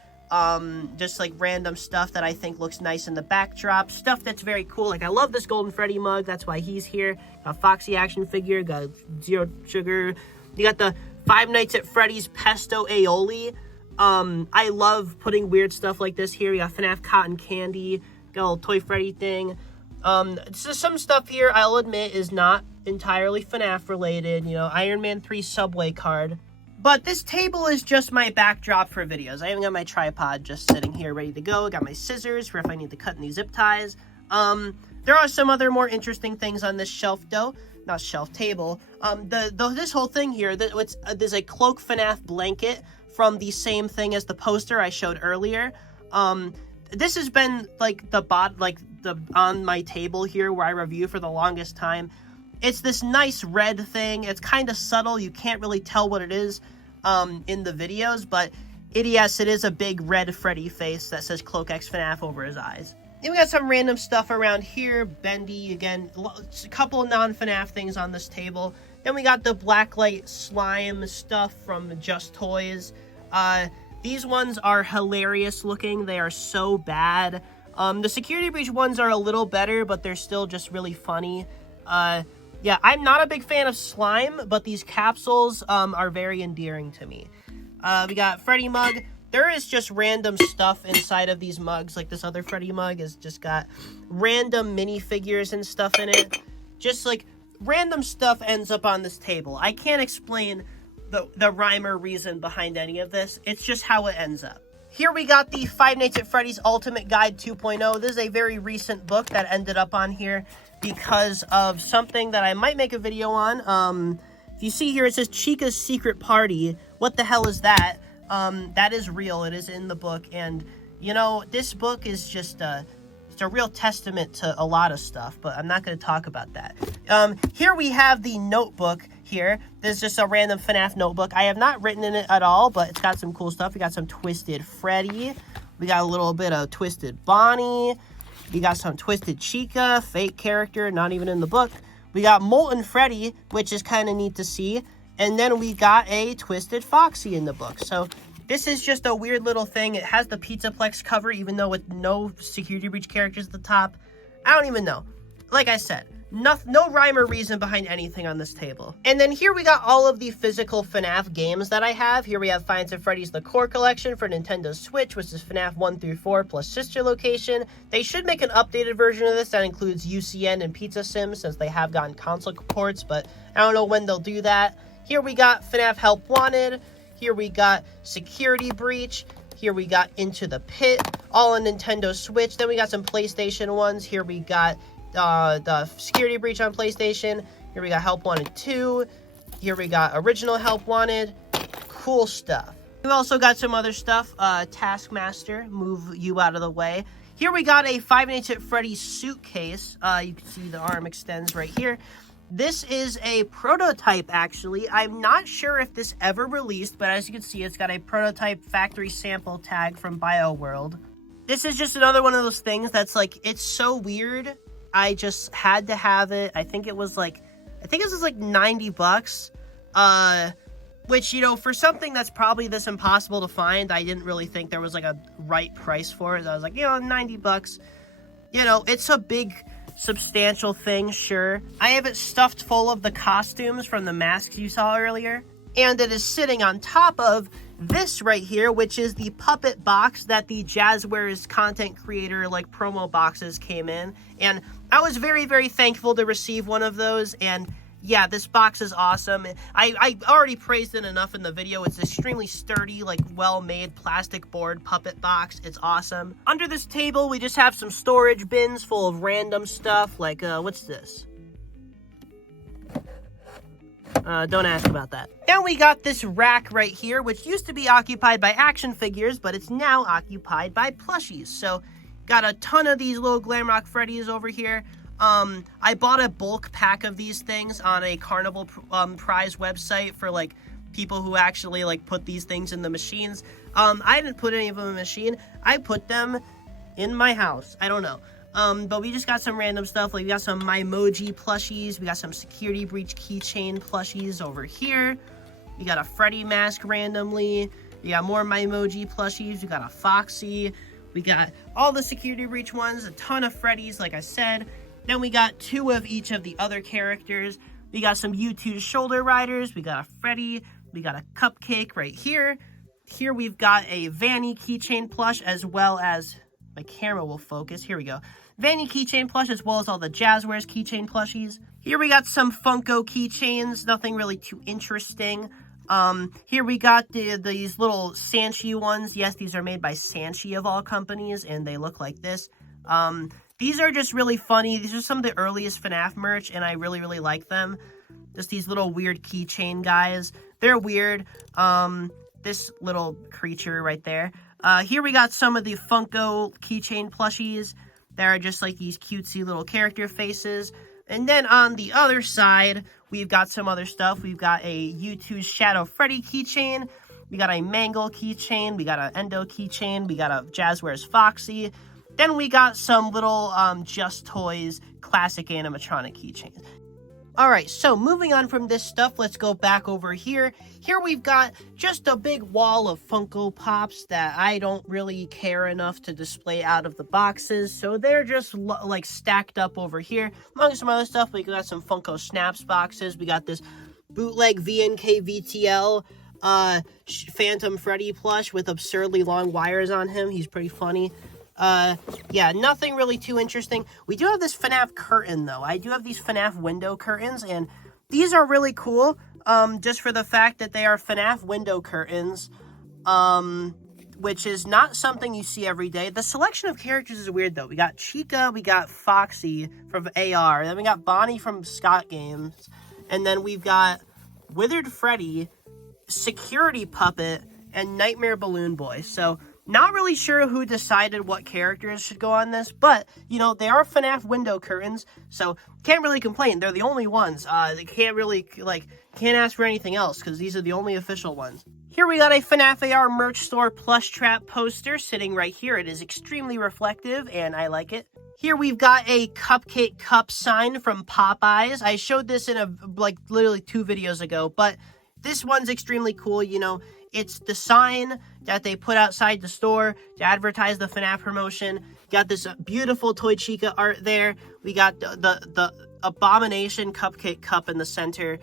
Just random stuff that I think looks nice in the backdrop. Stuff that's very cool. I love this Golden Freddy mug. That's why he's here. Got a Foxy action figure. Got Zero Sugar. You got the Five Nights at Freddy's Pesto Aioli. I love putting weird stuff like this here. We got FNAF Cotton Candy. Got a little Toy Freddy thing. So some stuff here, I'll admit, is not entirely FNAF related. You know, Iron Man 3 Subway card. But this table is just my backdrop for videos. I even got my tripod just sitting here ready to go. Got my scissors for if I need to cut any zip ties. There are some other more interesting things on this shelf, though. Not shelf, table. This whole thing here, there's a Cloak FNAF blanket from the same thing as the poster I showed earlier. This has been on my table here where I review for the longest time. It's this nice red thing. It's kind of subtle. You can't really tell what it is in the videos, but yes, it is a big red Freddy face that says Cloak X FNAF over his eyes. Then we got some random stuff around here. Bendy, again, a couple non-FNAF things on this table. Then we got the Blacklight slime stuff from Just Toys. These ones are hilarious looking. They are so bad. The security breach ones are a little better, but they're still just really funny. Yeah, I'm not a big fan of slime, but these capsules are very endearing to me. We got Freddy mug. There is just random stuff inside of these mugs. Like this other Freddy mug has just got random minifigures and stuff in it. Just like random stuff ends up on this table. I can't explain the rhyme or reason behind any of this. It's just how it ends up. Here we got the Five Nights at Freddy's Ultimate Guide 2.0. This is a very recent book that ended up on here because of something that I might make a video on. If you see here, it says Chica's Secret Party. What the hell is that? That is real. It is in the book. And, you know, this book is just it's a real testament to a lot of stuff, but I'm not going to talk about that. Here we have the notebook here. This is just a random FNAF notebook. I have not written in it at all, but it's got some cool stuff. We got some Twisted Freddy. We got a little bit of Twisted Bonnie. We got some Twisted Chica, fake character, not even in the book. We got Molten Freddy, which is kind of neat to see. And then we got a Twisted Foxy in the book. So this is just a weird little thing. It has the Pizzaplex cover, even though with no security breach characters at the top. I don't even know. Like I said, no rhyme or reason behind anything on this table. And then here we got all of the physical FNAF games that I have. Here we have Five Nights at Freddy's The Core Collection for Nintendo Switch, which is FNAF 1 through 4 plus Sister Location. They should make an updated version of this that includes UCN and Pizza Sim, since they have gotten console ports, but I don't know when they'll do that. Here we got FNAF Help Wanted. Here we got Security Breach. Here we got Into the Pit, all on Nintendo Switch. Then we got some PlayStation ones. Here we got the Security Breach on PlayStation. Here we got Help Wanted 2. Here we got Original Help Wanted. Cool stuff. We've also got some other stuff. Taskmaster, move you out of the way. Here we got a Five Nights at Freddy's suitcase. You can see the arm extends right here. This is a prototype, actually. I'm not sure if this ever released, but as you can see, it's got a prototype factory sample tag from BioWorld. This is just another one of those things that's like, it's so weird. I just had to have it. I think it was like 90 bucks. Which, you know, for something that's probably this impossible to find, I didn't really think there was like a right price for it. I was like, you know, 90 bucks. You know, it's a big, substantial thing, sure. I have it stuffed full of the costumes from the masks you saw earlier. And it is sitting on top of this right here, which is the puppet box that the Jazzwares content creator, like, promo boxes came in. And I was very, very thankful to receive one of those, and yeah, this box is awesome. I already praised it enough in the video. It's extremely sturdy, like, well-made plastic board puppet box. It's awesome. Under this table, we just have some storage bins full of random stuff, like, what's this? Don't ask about that. And we got this rack right here, which used to be occupied by action figures, but it's now occupied by plushies. So, got a ton of these little Glamrock Freddys over here. I bought a bulk pack of these things on a Carnival prize website for, like, people who actually, like, put these things in the machines. I didn't put any of them in the machine. I put them in my house. I don't know. But we just got some random stuff. Like, we got some Mymoji plushies. We got some Security Breach keychain plushies over here. We got a Freddy mask randomly. We got more Mymoji plushies. We got a Foxy. We got all the Security Breach ones. A ton of Freddys, like I said. Then we got 2 of each of the other characters. We got some U2 shoulder riders. We got a Freddy. We got a Cupcake right here. Here we've got a Vanny keychain plush, as well as, my camera will focus. Here we go. Vanny keychain plush, as well as all the Jazzwares keychain plushies. Here we got some Funko keychains. Nothing really too interesting. Here we got these little Sanchi ones. Yes, these are made by Sanchi of all companies, and they look like this. These are just really funny. These are some of the earliest FNAF merch, and I really, really like them. Just these little weird keychain guys. They're weird. This little creature right there. Here we got some of the Funko keychain plushies. There are just like these cutesy little character faces. And then on the other side, we've got some other stuff. We've got a U2's Shadow Freddy keychain. We got a Mangle keychain. We got an Endo keychain. We got a Jazzwares Foxy. Then we got some little Just Toys classic animatronic keychains. All right, so moving on from this stuff, let's go back over here. Here we've got just a big wall of Funko Pops that I don't really care enough to display out of the boxes, so they're just like stacked up over here. Among some other stuff, we got some Funko Snaps boxes. We got this bootleg VNK VTL Phantom Freddy plush with absurdly long wires on him. He's pretty funny. Yeah, nothing really too interesting. We do have this FNAF curtain, though. I do have these FNAF window curtains, and these are really cool, just for the fact that they are FNAF window curtains, which is not something you see every day. The selection of characters is weird, though. We got Chica, we got Foxy from AR, then we got Bonnie from Scott Games, and then we've got Withered Freddy, Security Puppet, and Nightmare Balloon Boy. So, not really sure who decided what characters should go on this, but, you know, they are FNAF window curtains, so can't really complain. They're the only ones. They can't really, can't ask for anything else, because these are the only official ones. Here we got a FNAF AR merch store plush trap poster sitting right here. It is extremely reflective, and I like it. Here we've got a cupcake cup sign from Popeyes. I showed this in literally 2 videos ago, but this one's extremely cool, you know. It's the sign that they put outside the store to advertise the FNAF promotion. Got this beautiful Toy Chica art there. We got the Abomination cupcake cup in the center.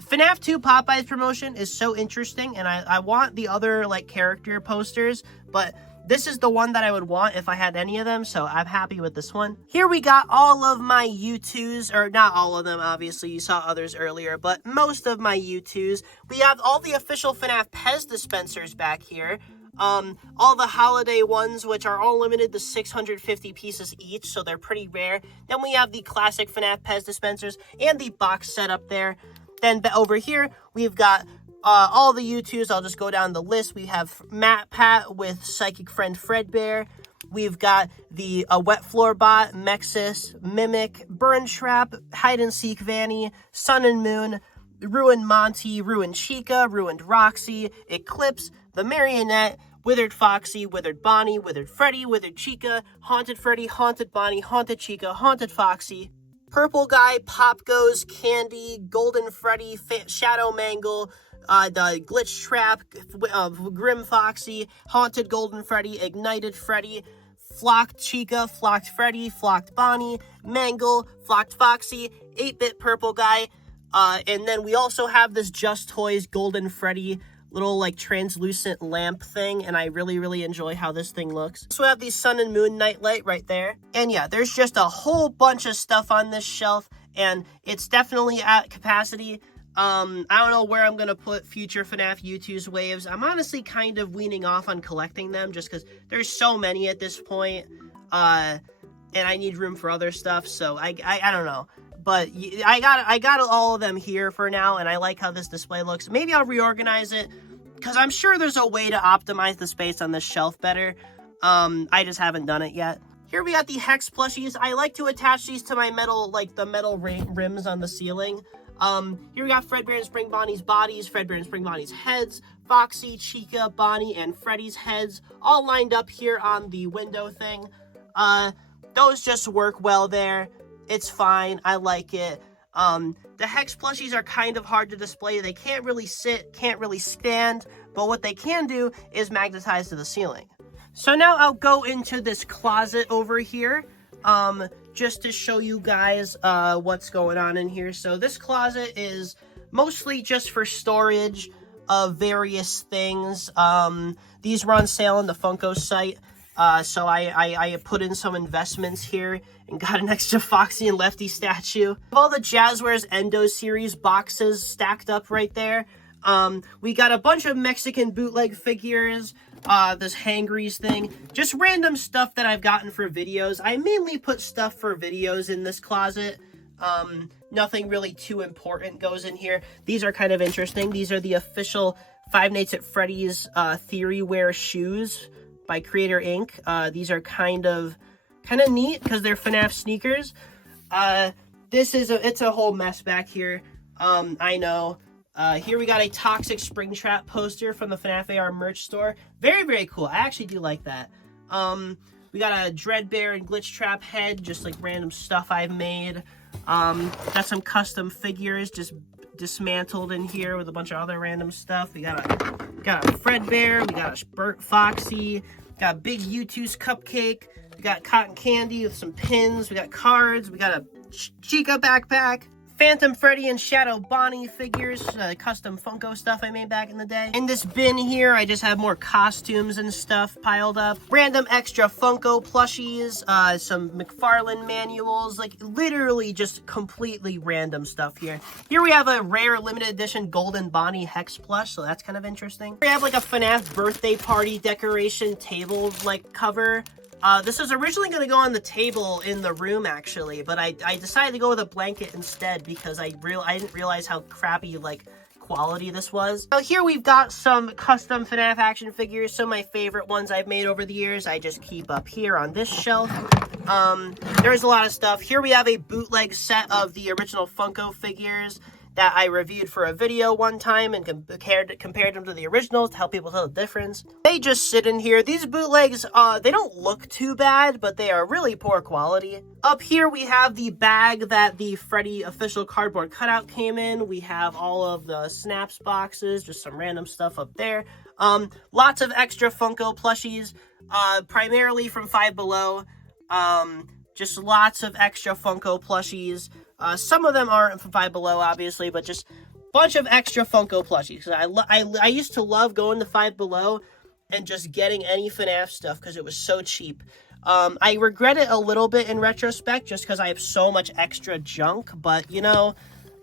FNAF 2 Popeyes promotion is so interesting, and I want the other, character posters, but this is the one that I would want if I had any of them, so I'm happy with this one. Here we got all of my U2s, or not all of them, obviously, you saw others earlier, but most of my U2s. We have all the official FNAF Pez dispensers back here. All the holiday ones, which are all limited to 650 pieces each, so they're pretty rare. Then we have the classic FNAF Pez dispensers and the box set up there. Then over here, we've got all the U2s. I'll just go down the list. We have Matt Pat with Psychic Friend Fredbear. We've got the Wet Floor Bot, Mexis, Mimic, Burn Trap, Hide and Seek Vanny, Sun and Moon, Ruined Monty, Ruined Chica, Ruined Roxy, Eclipse, The Marionette, Withered Foxy, Withered Bonnie, Withered Freddy, Withered Chica, Haunted Freddy, Haunted Bonnie, Haunted Chica, Haunted Foxy, Purple Guy, Pop Goes, Candy, Golden Freddy, Shadow Mangle, the Glitch Trap, Grim Foxy, Haunted Golden Freddy, Ignited Freddy, Flocked Chica, Flocked Freddy, Flocked Bonnie, Mangle, Flocked Foxy, 8-Bit Purple Guy, and then we also have this Just Toys Golden Freddy little translucent lamp thing, and I really enjoy how this thing looks. So we have the Sun and Moon Nightlight right there. And yeah, there's just a whole bunch of stuff on this shelf, and it's definitely at capacity. I don't know where I'm going to put future FNAF U2's waves. I'm honestly kind of weaning off on collecting them just because there's so many at this point, and I need room for other stuff, so I don't know. But I got all of them here for now, and I like how this display looks. Maybe I'll reorganize it, because I'm sure there's a way to optimize the space on this shelf better. I just haven't done it yet. Here we got the Hex plushies. I like to attach these to my metal, the metal rims on the ceiling. Here we got Fredbear and Spring Bonnie's bodies, Fredbear and Spring Bonnie's heads, Foxy, Chica, Bonnie, and Freddy's heads, all lined up here on the window thing. Those just work well there. It's fine. I like it. The Hex plushies are kind of hard to display. They can't really sit, can't really stand, but what they can do is magnetize to the ceiling. So now I'll go into this closet over here, just to show you guys what's going on in here. So this closet is mostly just for storage of various things. These were on sale on the Funko site, so I put in some investments here and got an extra Foxy and Lefty statue. All the Jazzwares Endo series boxes stacked up right there. We got a bunch of Mexican bootleg figures, this Hangries thing, just random stuff that I've gotten for videos. I mainly put stuff for videos in this closet. Nothing really too important goes in here. These are kind of interesting. These are the official Five Nights at Freddy's Theory Wear shoes by Creator Inc. These are kind of neat because they're FNAF sneakers. It's a whole mess back here. I know. Here we got a Toxic Springtrap poster from the FNAF AR merch store. Very cool. I actually do like that. We got a Dreadbear and Glitch Trap head, just random stuff I've made. Got some custom figures just dismantled in here with a bunch of other random stuff. We got a Fredbear, we got a Burt Foxy, got a big U2's cupcake, we got cotton candy with some pins, we got cards, we got a Chica backpack, Phantom Freddy and Shadow Bonnie figures, custom Funko stuff I made back in the day. In this bin here, I just have more costumes and stuff piled up. Random extra Funko plushies, some McFarlane manuals, like literally just completely random stuff here. Here we have a rare limited edition Golden Bonnie Hex plush, so that's kind of interesting. We have like a FNAF birthday party decoration table like cover. This was originally going to go on the table in the room, actually, but I decided to go with a blanket instead because I didn't realize how crappy, like, quality this was. Now, here we've got some custom FNAF action figures, some of my favorite ones I've made over the years. I just keep up here on this shelf. There's a lot of stuff. Here we have a bootleg set of the original Funko figures that I reviewed for a video one time and compared them to the originals to help people tell the difference. They just sit in here. These bootlegs, they don't look too bad, but they are really poor quality. Up here we have the bag that the Freddy official cardboard cutout came in. We have all of the snaps boxes, just some random stuff up there. Lots of extra Funko plushies, primarily from Five Below. Just lots of extra Funko plushies. Some of them aren't from Five Below, obviously, but just a bunch of extra Funko plushies. I used to love going to Five Below and just getting any FNAF stuff because it was so cheap. I regret it a little bit in retrospect just because I have so much extra junk, but, you know,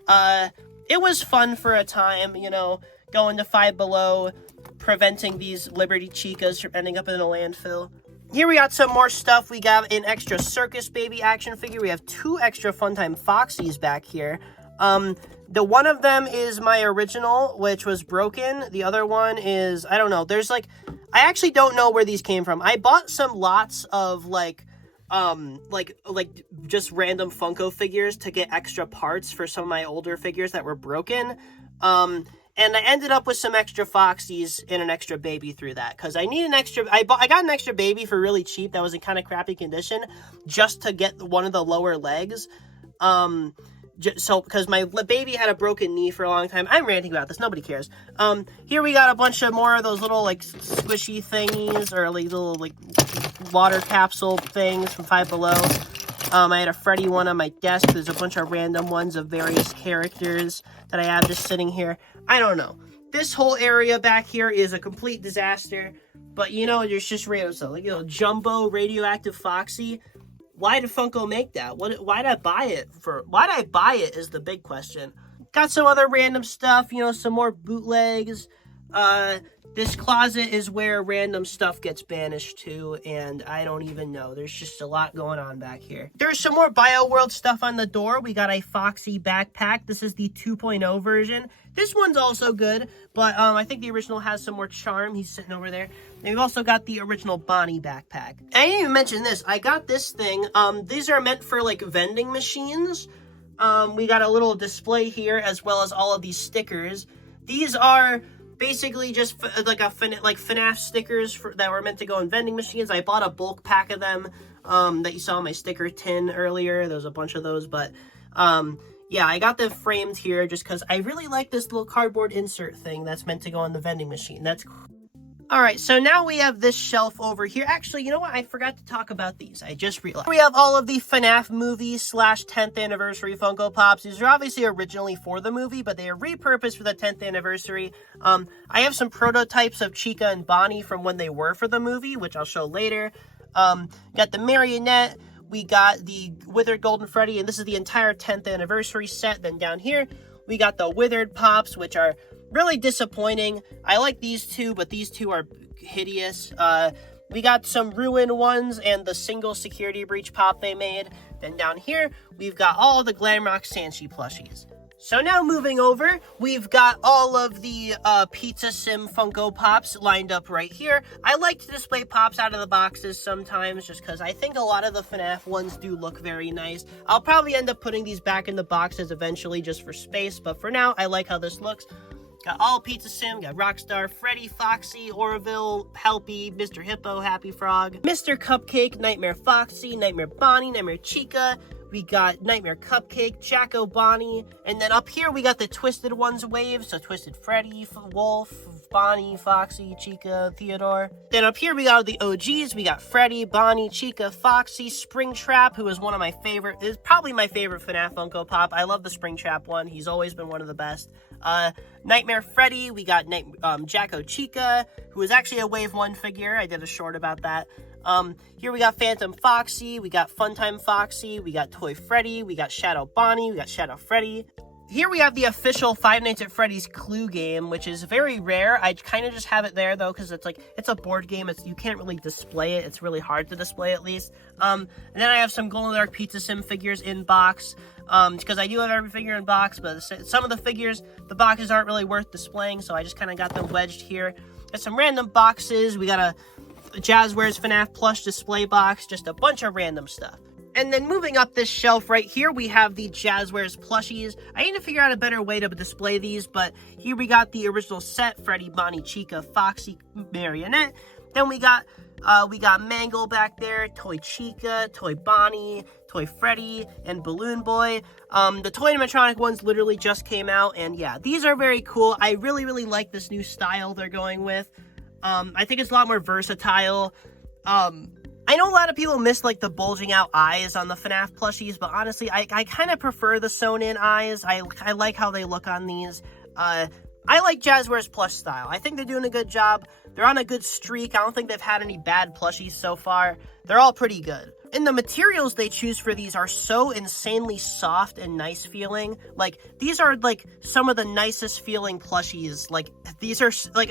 it was fun for a time, you know, going to Five Below, preventing these Liberty Chicas from ending up in a landfill. Here we got some more stuff. We got an extra Circus Baby action figure. We have 2 extra Funtime Foxies back here. The one of them is my original, which was broken. The other one is, I don't know. There's like, I actually don't know where these came from. I bought some lots of like just random Funko figures to get extra parts for some of my older figures that were broken. And I ended up with some extra Foxies and an extra baby through that. Because I need an extra... I got an extra baby for really cheap that was in kind of crappy condition. Just to get one of the lower legs. Because my baby had a broken knee for a long time. I'm ranting about this. Nobody cares. Here we got a bunch of more of those little, like, squishy thingies. Or, like, little, like, water capsule things from Five Below. I had a Freddy one on my desk. There's a bunch of random ones of various characters that I have just sitting here. I don't know. This whole area back here is a complete disaster. But, you know, there's just random stuff. Like, you know, Jumbo Radioactive Foxy. Why did Funko make that? Why did I buy it? Why did I buy it is the big question. Got some other random stuff. You know, some more bootlegs. This closet is where random stuff gets banished to, and I don't even know. There's just a lot going on back here. There's some more BioWorld stuff on the door. We got a Foxy backpack. This is the 2.0 version. This one's also good, but I think the original has some more charm. He's sitting over there. And we've also got the original Bonnie backpack. I didn't even mention this. I got this thing. These are meant for, like, vending machines. We got a little display here, as well as all of these stickers. These are... basically just like FNAF stickers that were meant to go in vending machines. I bought a bulk pack of them that you saw in my sticker tin earlier. There was a bunch of those, but yeah, I got them framed here just because I really like this little cardboard insert thing that's meant to go on the vending machine. That's cool. All right, so now we have this shelf over here. Actually, you know what? I forgot to talk about these. I just realized. We have all of the FNAF movie / 10th anniversary Funko Pops. These are obviously originally for the movie, but they are repurposed for the 10th anniversary. I have some prototypes of Chica and Bonnie from when they were for the movie, which I'll show later. Got the marionette. We got the Withered Golden Freddy, and this is the entire 10th anniversary set. Then down here, we got the Withered Pops, which are really disappointing. I like these two, but these two are hideous. We got some Ruin ones and the single security breach pop they made. Then down here, we've got all the Glamrock Sanchi plushies. So now moving over, we've got all of the Pizza Sim Funko Pops lined up right here. I like to display Pops out of the boxes sometimes just because I think a lot of the FNAF ones do look very nice. I'll probably end up putting these back in the boxes eventually just for space, but for now, I like how this looks. Got all Pizza Sim, got Rockstar, Freddy, Foxy, Orville, Helpy, Mr. Hippo, Happy Frog, Mr. Cupcake, Nightmare Foxy, Nightmare Bonnie, Nightmare Chica. We got Nightmare Cupcake, Jacko Bonnie, and then up here we got the Twisted Ones wave, so Twisted Freddy, Wolf, Bonnie, Foxy, Chica, Theodore. Then up here we got the OGs, we got Freddy, Bonnie, Chica, Foxy, Springtrap, who is one of my favorite, is probably my favorite FNAF Funko Pop. I love the Springtrap one, he's always been one of the best. Nightmare Freddy, we got Jacko Chica, who is actually a Wave 1 figure, I did a short about that. Here we got Phantom Foxy, we got Funtime Foxy, we got Toy Freddy, we got Shadow Bonnie, we got Shadow Freddy. Here we have the official Five Nights at Freddy's Clue game, which is very rare. I kind of just have it there, though, because it's a board game. You can't really display it. It's really hard to display, at least. And then I have some Glow in the Dark Pizza Sim figures in box, because I do have every figure in box, but some of the figures, the boxes aren't really worth displaying, so I just kind of got them wedged here. There's some random boxes. We got a Jazzwares FNAF plush display box, just a bunch of random stuff. And then moving up this shelf right here, we have the Jazzwares plushies. I need to figure out a better way to display these, but here we got the original set, Freddy, Bonnie, Chica, Foxy, Marionette. Then we got Mangle back there, Toy Chica, Toy Bonnie, Toy Freddy, and Balloon Boy. The toy animatronic ones literally just came out, and yeah, these are very cool. I really, really like this new style they're going with. I think it's a lot more versatile. I know a lot of people miss, like, the bulging out eyes on the FNAF plushies, but honestly, I kind of prefer the sewn-in eyes. I like how they look on these. I like Jazzwares plush style. I think they're doing a good job. They're on a good streak. I don't think they've had any bad plushies so far. They're all pretty good. And the materials they choose for these are so insanely soft and nice feeling. Like, these are, like, some of the nicest feeling plushies. Like, these are, like,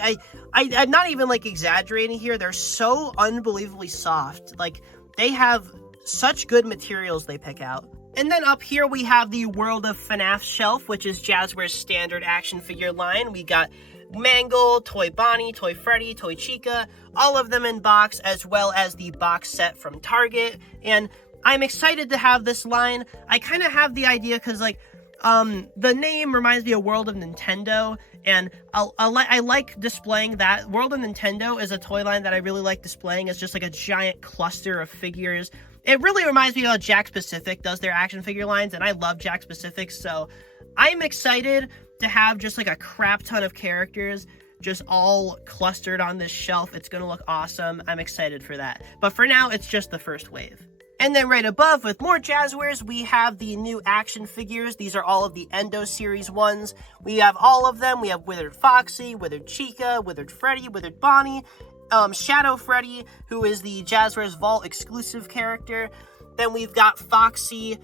I'm not even, like, exaggerating here. They're so unbelievably soft. Like, they have such good materials they pick out. And then up here we have the World of FNAF shelf, which is Jazzware's standard action figure line. We got Mangle, Toy Bonnie, Toy Freddy, Toy Chica, all of them in box, as well as the box set from Target. And I'm excited to have this line. I kind of have the idea because, like, the name reminds me of World of Nintendo, and I like displaying that. World of Nintendo is a toy line that I really like displaying. It's just like a giant cluster of figures. It really reminds me of how Jakks Pacific does their action figure lines, and I love Jakks Pacific, so I'm excited to have just like a crap ton of characters just all clustered on this shelf. It's gonna look awesome. I'm excited for that. But for now, it's just the first wave. And then right above, with more Jazzwares, we have the new action figures. These are all of the Endo series ones. We have all of them. We have Withered Foxy, Withered Chica, Withered Freddy, Withered Bonnie, Shadow Freddy, who is the Jazzwares Vault exclusive character. Then we've got Foxy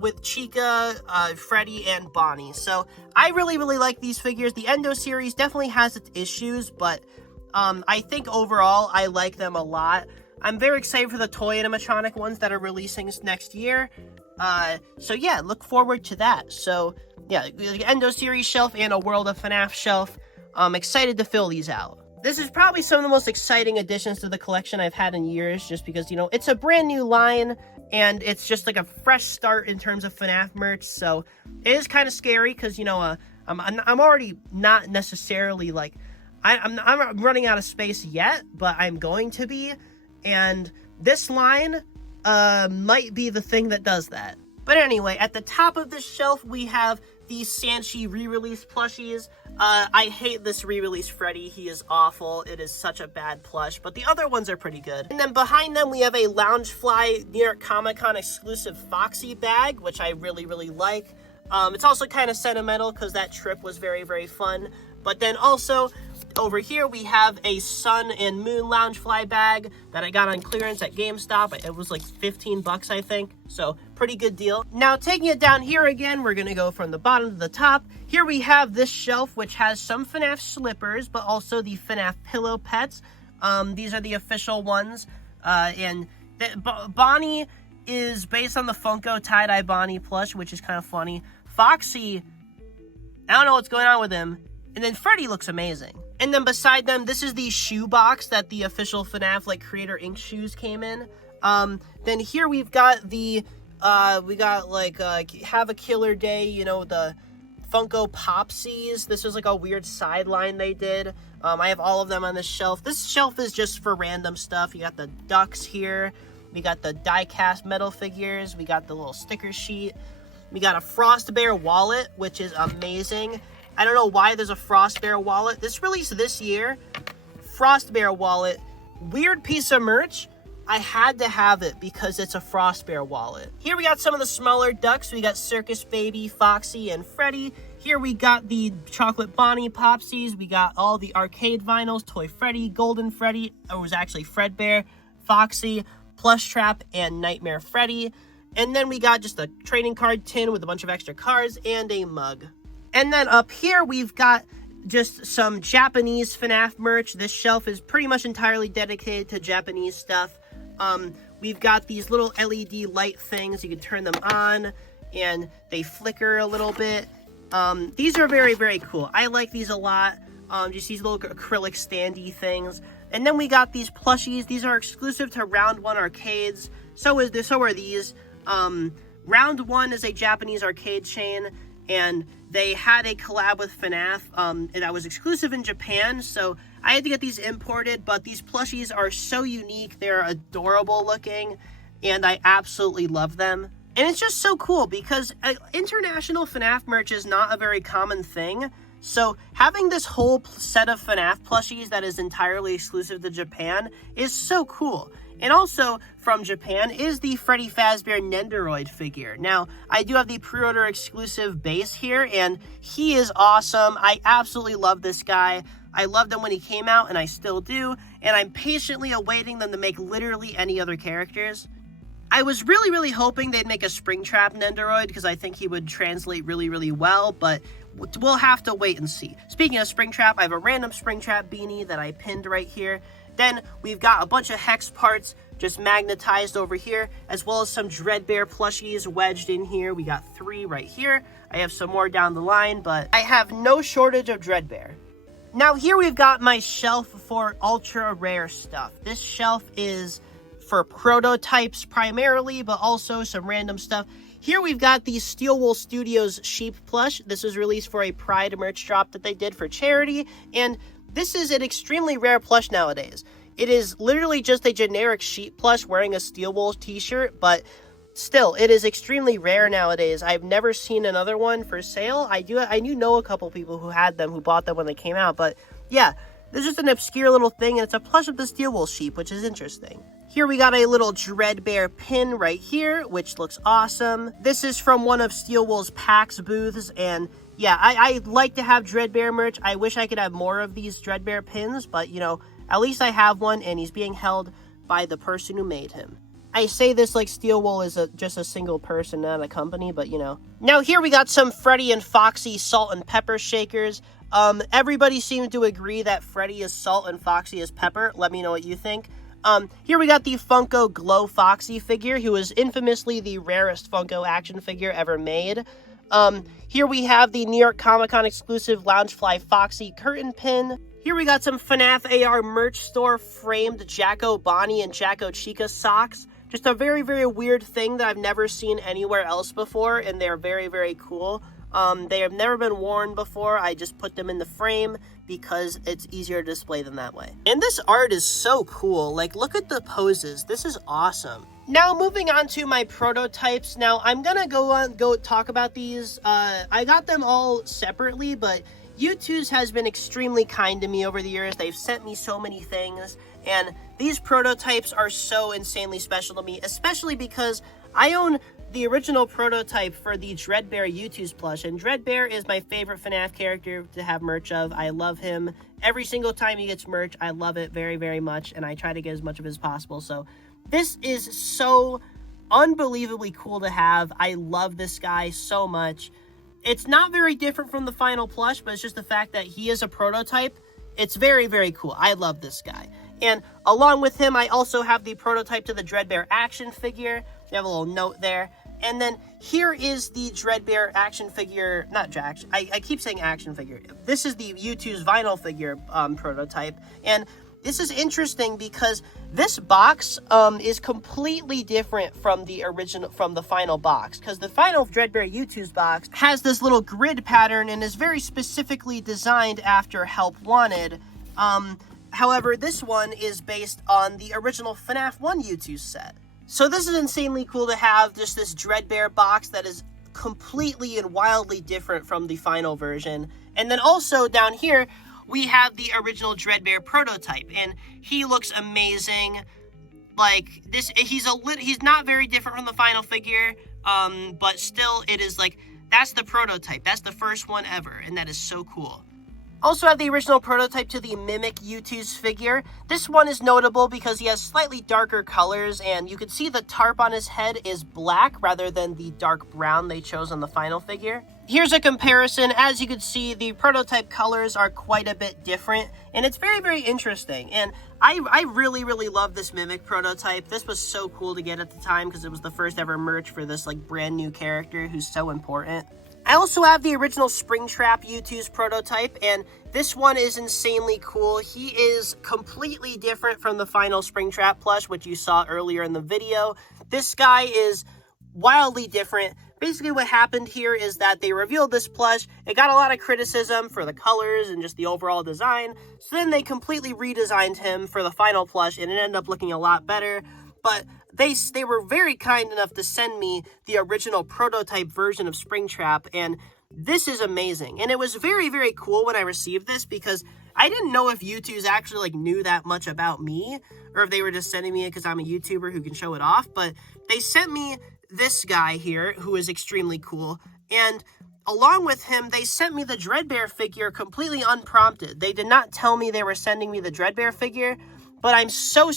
with Chica, Freddy, and Bonnie. So I really, really like these figures. The Endo series definitely has its issues, but I think overall I like them a lot. I'm very excited for the toy animatronic ones that are releasing next year. So yeah, look forward to that. So yeah, the Endo series shelf and a World of FNAF shelf. I'm excited to fill these out. This is probably some of the most exciting additions to the collection I've had in years, just because, you know, it's a brand new line, and it's just like a fresh start in terms of FNAF merch, so it is kind of scary, because, you know, I'm already not necessarily, like, I'm not running out of space yet, but I'm going to be, and this line might be the thing that does that. But anyway, at the top of this shelf, we have the Sanchi re-release plushies. I hate this re-release Freddy. He is awful. It is such a bad plush, but the other ones are pretty good. And then behind them, we have a Loungefly New York Comic Con exclusive Foxy bag, which I really, really like. It's also kind of sentimental because that trip was very, very fun. But then also, over here, we have a Sun and Moon Loungefly bag that I got on clearance at GameStop. It was like 15 bucks, I think. So, pretty good deal. Now, taking it down here again, we're going to go from the bottom to the top. Here we have this shelf, which has some FNAF slippers, but also the FNAF pillow pets. These are the official ones. And Bonnie is based on the Funko Tie-Dye Bonnie plush, which is kind of funny. Foxy, I don't know what's going on with him. And then Freddy looks amazing. And then beside them, this is the shoe box that the official FNAF, like, Creator Inc. shoes came in. Then here we've got the, Have a Killer Day, you know, the Funko Popsies. This was, like, a weird sideline they did. I have all of them on this shelf. This shelf is just for random stuff. You got the ducks here. We got the die-cast metal figures. We got the little sticker sheet. We got a Fazbear wallet, which is amazing. I don't know why there's a Fazbear wallet. This released this year. Fazbear wallet. Weird piece of merch. I had to have it because it's a Fazbear wallet. Here we got some of the smaller ducks. We got Circus Baby, Foxy, and Freddy. Here we got the Chocolate Bonnie Popsies. We got all the arcade vinyls, Toy Freddy, Golden Freddy, or it was actually Fredbear, Foxy, Plush Trap, and Nightmare Freddy. And then we got just a trading card tin with a bunch of extra cards and a mug. And then up here we've got just some Japanese FNAF merch. This shelf is pretty much entirely dedicated to Japanese stuff. We've got these little LED light things. You can turn them on and they flicker a little bit. These are very, very cool. I like these a lot. Just these little acrylic standy things. And then we got these plushies. These are exclusive to Round 1 arcades. So are these. Round 1 is a Japanese arcade chain, and they had a collab with FNAF that was exclusive in Japan, so I had to get these imported, but these plushies are so unique. They're adorable looking, and I absolutely love them. And it's just so cool because international FNAF merch is not a very common thing. So having this whole set of FNAF plushies that is entirely exclusive to Japan is so cool. And also from Japan is the Freddy Fazbear Nendoroid figure. Now, I do have the pre-order exclusive base here, and he is awesome. I absolutely love this guy. I loved him when he came out, and I still do. And I'm patiently awaiting them to make literally any other characters. I was really hoping they'd make a Springtrap Nendoroid because I think he would translate really well, but we'll have to wait and see. Speaking of Springtrap, I have a random Springtrap beanie that I pinned right here. Then we've got a bunch of hex parts just magnetized over here, as well as some Dreadbear plushies wedged in here. We got 3 right here. I have some more down the line, but I have no shortage of Dreadbear. Now here we've got my shelf for ultra rare stuff. This shelf is for prototypes primarily, but also some random stuff. Here we've got the Steel Wool Studios sheep plush. This was released for a Pride merch drop that they did for charity, and this is an extremely rare plush nowadays. It is literally just a generic sheep plush wearing a Steel Wool t-shirt, but still, it is extremely rare nowadays. I've never seen another one for sale. I do know a couple people who had them, who bought them when they came out, but yeah, this is just an obscure little thing, and it's a plush of the Steel Wool sheep, which is interesting. Here we got a little Dreadbear pin right here, which looks awesome. This is from one of Steel Wool's PAX booths, and yeah, I like to have Dreadbear merch. I wish I could have more of these Dreadbear pins, but, you know, at least I have one, and he's being held by the person who made him. I say this like Steel Wool is just a single person, not a company, but, you know. Now, here we got some Freddy and Foxy salt and pepper shakers. Everybody seems to agree that Freddy is salt and Foxy is pepper. Let me know what you think. Here we got the Funko Glow Foxy figure, who is infamously the rarest Funko action figure ever made. Here we have the New York Comic Con exclusive Loungefly Foxy curtain pin. Here we got some FNAF AR merch store framed Jacko Bonnie and Jacko Chica socks. Just a very weird thing that I've never seen anywhere else before, and they're very cool. They have never been worn before. I just put them in the frame because it's easier to display them that way. And this art is so cool. Like, look at the poses. This is awesome. Now, moving on to my prototypes. Now, I'm gonna go talk about these. I got them all separately, but U2's has been extremely kind to me over the years. They've sent me so many things, and these prototypes are so insanely special to me, especially because I own the original prototype for the Dreadbear U2's plush, and Dreadbear is my favorite FNAF character to have merch of. I love him. Every single time he gets merch, I love it very much, and I try to get as much of it as possible. So this is so unbelievably cool to have. I love this guy so much. It's not very different from the final plush, but it's just the fact that he is a prototype. It's very cool. I love this guy. And along with him, I also have the prototype to the Dreadbear action figure. You have a little note there. And then here is the Dreadbear action figure, I keep saying action figure. This is the U2's vinyl figure prototype. And this is interesting because this box is completely different from the final box. Because the final Dreadbear U2's box has this little grid pattern and is very specifically designed after Help Wanted. However, this one is based on the original FNAF 1 U2 set. So this is insanely cool to have, just this Dreadbear box that is completely and wildly different from the final version. And then also down here, we have the original Dreadbear prototype, and he looks amazing. Like, this, he's not very different from the final figure, but still, it is like, that's the prototype. That's the first one ever, and that is so cool. Also have the original prototype to the Mimic U2's figure. This one is notable because he has slightly darker colors, and you can see the tarp on his head is black rather than the dark brown they chose on the final figure. Here's a comparison. As you can see, the prototype colors are quite a bit different, and it's very, very interesting. And I really, really love this Mimic prototype. This was so cool to get at the time because it was the first ever merch for this like brand new character who's so important. I also have the original Springtrap U2's prototype, and this one is insanely cool. He is completely different from the final Springtrap plush, which you saw earlier in the video. This guy is wildly different. Basically what happened here is that they revealed this plush. It got a lot of criticism for the colors and just the overall design. So then they completely redesigned him for the final plush, and it ended up looking a lot better. But they were very kind enough to send me the original prototype version of Springtrap, and this is amazing. And it was very, very cool when I received this because I didn't know if U2s actually like knew that much about me, or if they were just sending me it because I'm a YouTuber who can show it off. But they sent me this guy here who is extremely cool, and along with him, they sent me the Dreadbear figure completely unprompted. They did not tell me they were sending me the Dreadbear figure, but I'm so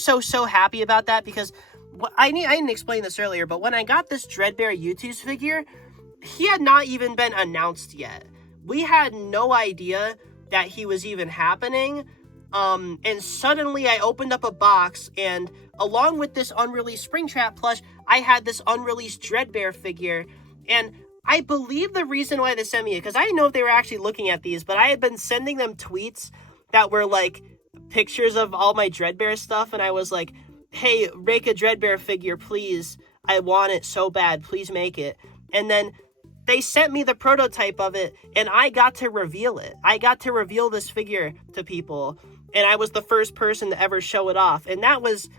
happy about that because I didn't explain this earlier, but when I got this Dreadbear U2's figure, he had not even been announced yet. We had no idea that he was even happening, and suddenly I opened up a box, and along with this unreleased Springtrap plush, I had this unreleased Dreadbear figure, and I believe the reason why they sent me it, because I didn't know if they were actually looking at these, but I had been sending them tweets that were like pictures of all my Dreadbear stuff, and I was like, hey, make a Dreadbear figure, please. I want it so bad. Please make it. And then they sent me the prototype of it, and I got to reveal it. I got to reveal this figure to people, and I was the first person to ever show it off. And that was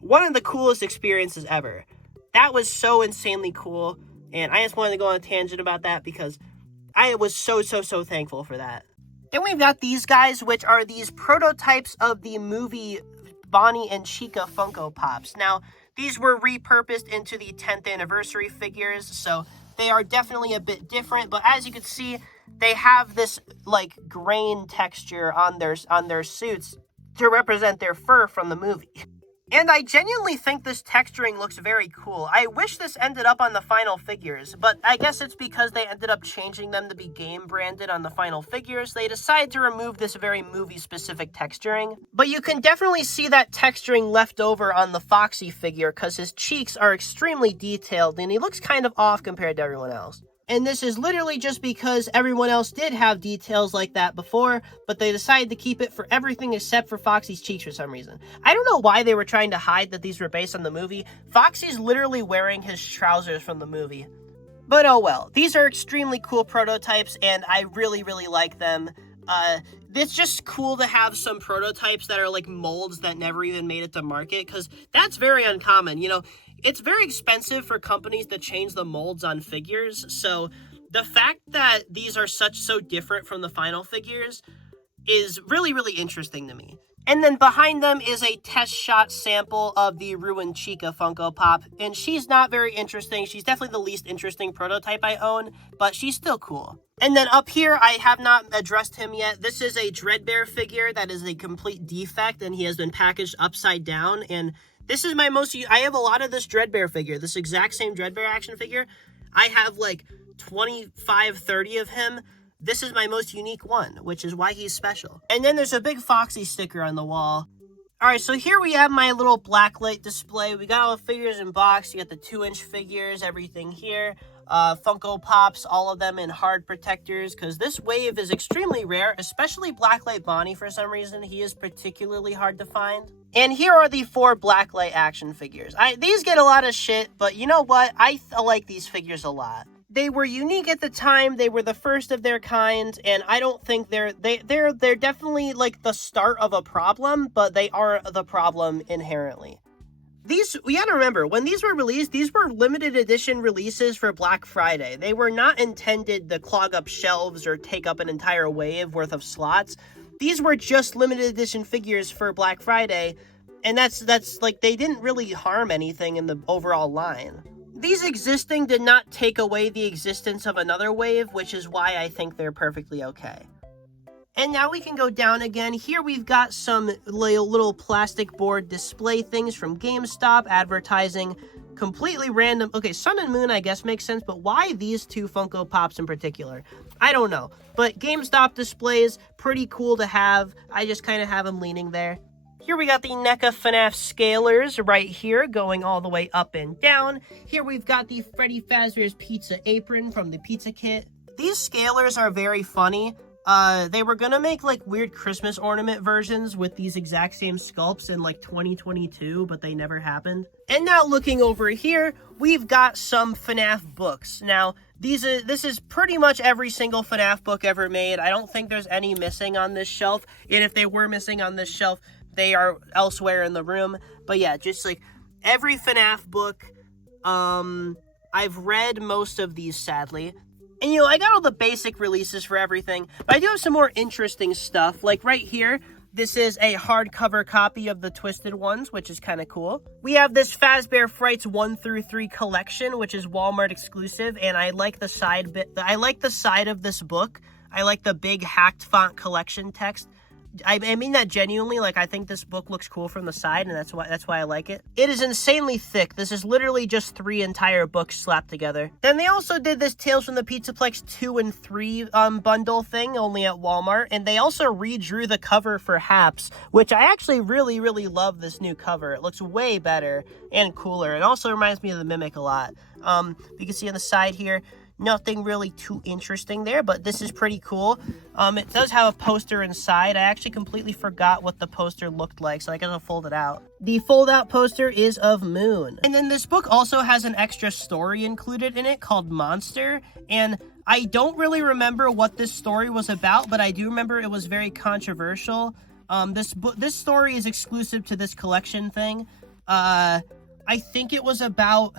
one of the coolest experiences ever. That was so insanely cool, and I just wanted to go on a tangent about that because I was so thankful for that. Then we've got these guys, which are these prototypes of the movie Bonnie and Chica Funko Pops. Now, these were repurposed into the 10th anniversary figures, so they are definitely a bit different, but as you can see, they have this like grain texture on their suits to represent their fur from the movie. And I genuinely think this texturing looks very cool. I wish this ended up on the final figures, but I guess it's because they ended up changing them to be game branded on the final figures. They decided to remove this very movie-specific texturing. But you can definitely see that texturing left over on the Foxy figure because his cheeks are extremely detailed and he looks kind of off compared to everyone else. And this is literally just because everyone else did have details like that before, but they decided to keep it for everything except for Foxy's cheeks for some reason. I don't know why they were trying to hide that these were based on the movie. Foxy's literally wearing his trousers from the movie. But oh well, these are extremely cool prototypes, and I really like them. It's just cool to have some prototypes that are like molds that never even made it to market, because that's very uncommon, you know. It's very expensive for companies to change the molds on figures, so the fact that these are so different from the final figures is really interesting to me. And then behind them is a test shot sample of the ruined Chica Funko Pop, and she's not very interesting. She's definitely the least interesting prototype I own, but she's still cool. And then up here, I have not addressed him yet. This is a Dreadbear figure that is a complete defect, and he has been packaged upside down, and this is my I have a lot of this Dreadbear figure, this exact same Dreadbear action figure. I have like 25, 30 of him. This is my most unique one, which is why he's special. And then there's a big Foxy sticker on the wall. Alright, so here we have my little Blacklight display. We got all the figures in box. You got the 2-inch figures, everything here. Funko Pops, all of them in hard protectors, because this wave is extremely rare, especially Blacklight Bonnie for some reason. He is particularly hard to find. And here are the 4 Blacklight action figures. These get a lot of shit, but you know what? I like these figures a lot. They were unique at the time. They were the first of their kind, and I don't think they're definitely like the start of a problem, but they are the problem inherently. These, we gotta remember, when these were released, these were limited edition releases for Black Friday. They were not intended to clog up shelves or take up an entire wave worth of slots. These were just limited edition figures for Black Friday, and that's like, they didn't really harm anything in the overall line. These existing did not take away the existence of another wave, which is why I think they're perfectly okay. And now we can go down again. Here we've got some little plastic board display things from GameStop advertising completely random. Okay, Sun and Moon I guess makes sense, but why these two Funko Pops in particular? I don't know. But GameStop displays, pretty cool to have. I just kind of have them leaning there. Here we got the NECA FNAF scalers right here, going all the way up and down. Here we've got the Freddy Fazbear's pizza apron from the pizza kit. These scalers are very funny. They were gonna make like weird Christmas ornament versions with these exact same sculpts in like 2022, but they never happened. And now looking over here, we've got some FNAF books. Now, this is pretty much every single FNAF book ever made. I don't think there's any missing on this shelf, and if they were missing on this shelf, they are elsewhere in the room. But yeah, just like every FNAF book. I've read most of these, sadly. And, you know, I got all the basic releases for everything, but I do have some more interesting stuff. Like right here, this is a hardcover copy of the Twisted Ones, which is kind of cool. We have this Fazbear Frights 1 through 3 collection, which is Walmart exclusive, and I like the side bit. I like the side of this book. I like the big hacked font collection text. I mean that genuinely. Like, I think this book looks cool from the side, and that's why I like it. It is insanely thick. This is literally just 3 entire books slapped together. Then they also did this Tales from the Pizzaplex 2 and 3 bundle thing, only at Walmart, and they also redrew the cover for Haps, which I actually really, really love this new cover. It looks way better and cooler. It also reminds me of the Mimic a lot. You can see on the side here, nothing really too interesting there, but this is pretty cool. It does have a poster inside. I actually completely forgot what the poster looked like, so I gotta fold it out. The fold-out poster is of Moon. And then this book also has an extra story included in it called Monster, and I don't really remember what this story was about, but I do remember it was very controversial. This story is exclusive to this collection thing. I think it was about...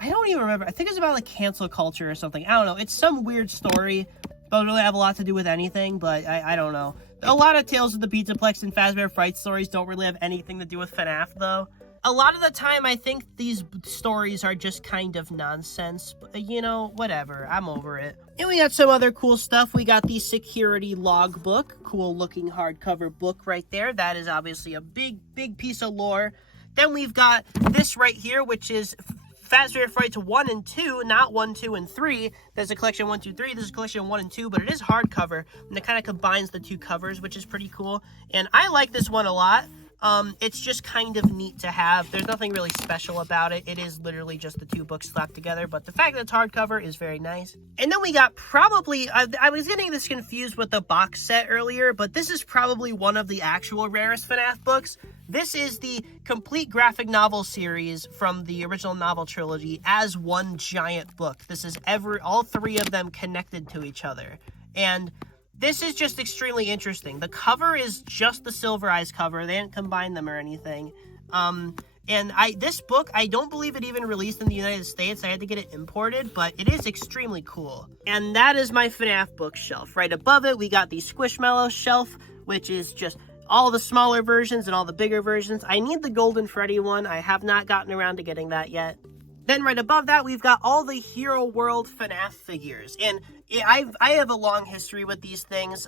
I don't even remember. I think it's about like cancel culture or something. I don't know. It's some weird story. Doesn't really have a lot to do with anything, but I don't know. A lot of Tales of the Pizzaplex and Fazbear Fright stories don't really have anything to do with FNAF, though. A lot of the time, I think these stories are just kind of nonsense. But, you know, whatever. I'm over it. And we got some other cool stuff. We got the Security Logbook. Cool looking hardcover book right there. That is obviously a big, big piece of lore. Then we've got this right here, which is Fazbear Frights 1 and 2, not 1, 2, and 3. There's a collection 1, 2, 3. There's a collection 1 and 2, but it is hardcover, and it kind of combines the two covers, which is pretty cool. And I like this one a lot. It's just kind of neat to have. There's nothing really special about it. It is literally just the 2 books slapped together, but the fact that it's hardcover is very nice. And then we got probably, I was getting this confused with the box set earlier, but this is probably one of the actual rarest FNAF books. This is the complete graphic novel series from the original novel trilogy as one giant book. This is all 3 of them connected to each other. And this is just extremely interesting. The cover is just the Silver Eyes cover. They didn't combine them or anything. This book, I don't believe it even released in the United States. I had to get it imported, but it is extremely cool. And that is my FNAF bookshelf. Right above it, we got the Squishmallow shelf, which is just all the smaller versions and all the bigger versions. I need the Golden Freddy one. I have not gotten around to getting that yet. Then right above that, we've got all the Hero World FNAF figures. And I have a long history with these things.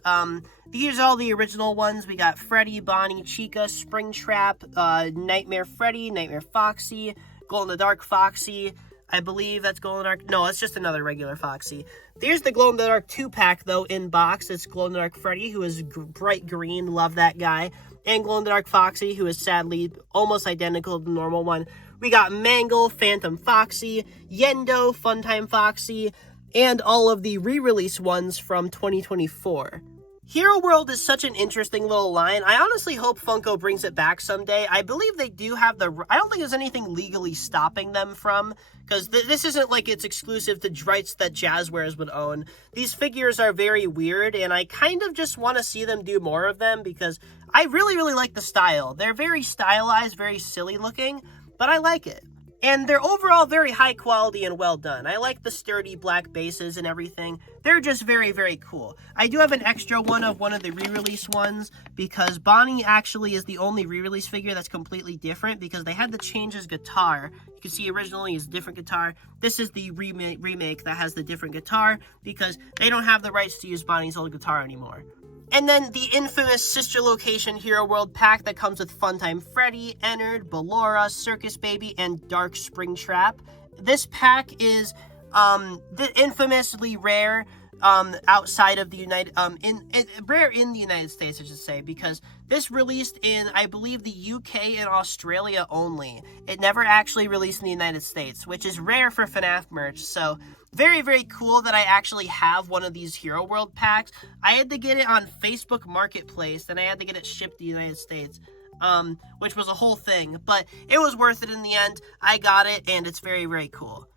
These are all the original ones. We got Freddy, Bonnie, Chica, Springtrap, Nightmare Freddy, Nightmare Foxy, Glow-in-the-Dark Foxy. I believe that's Glow-in-the-Dark. No, it's just another regular Foxy. There's the Glow-in-the-Dark 2-pack, though, in box. It's Glow-in-the-Dark Freddy, who is bright green. Love that guy. And Glow-in-the-Dark Foxy, who is sadly almost identical to the normal one. We got Mangle, Phantom Foxy, Yendo, Funtime Foxy, and all of the re-release ones from 2024. Hero World is such an interesting little line. I honestly hope Funko brings it back someday. I believe they do have I don't think there's anything legally stopping them from, because this isn't like it's exclusive to rights that Jazzwares would own. These figures are very weird, and I kind of just want to see them do more of them, because I really, really like the style. They're very stylized, very silly looking, but I like it. And they're overall very high quality and well done. I like the sturdy black bases and everything. They're just very, very cool. I do have an extra one of the re-release ones because Bonnie actually is the only re-release figure that's completely different because they had to change his guitar. You can see originally is a different guitar. This is the remake that has the different guitar because they don't have the rights to use Bonnie's old guitar anymore. And then the infamous Sister Location Hero World pack that comes with Funtime Freddy, Ennard, Ballora, Circus Baby, and Dark Springtrap. This pack is infamously rare outside of the rare in the United States, I should say, because this released in, I believe, the UK and Australia only. It never actually released in the United States, which is rare for FNAF merch, so very, very cool that I actually have one of these Hero World packs. I had to get it on Facebook Marketplace, then I had to get it shipped to the United States, which was a whole thing, but it was worth it in the end. I got it, and it's very, very cool.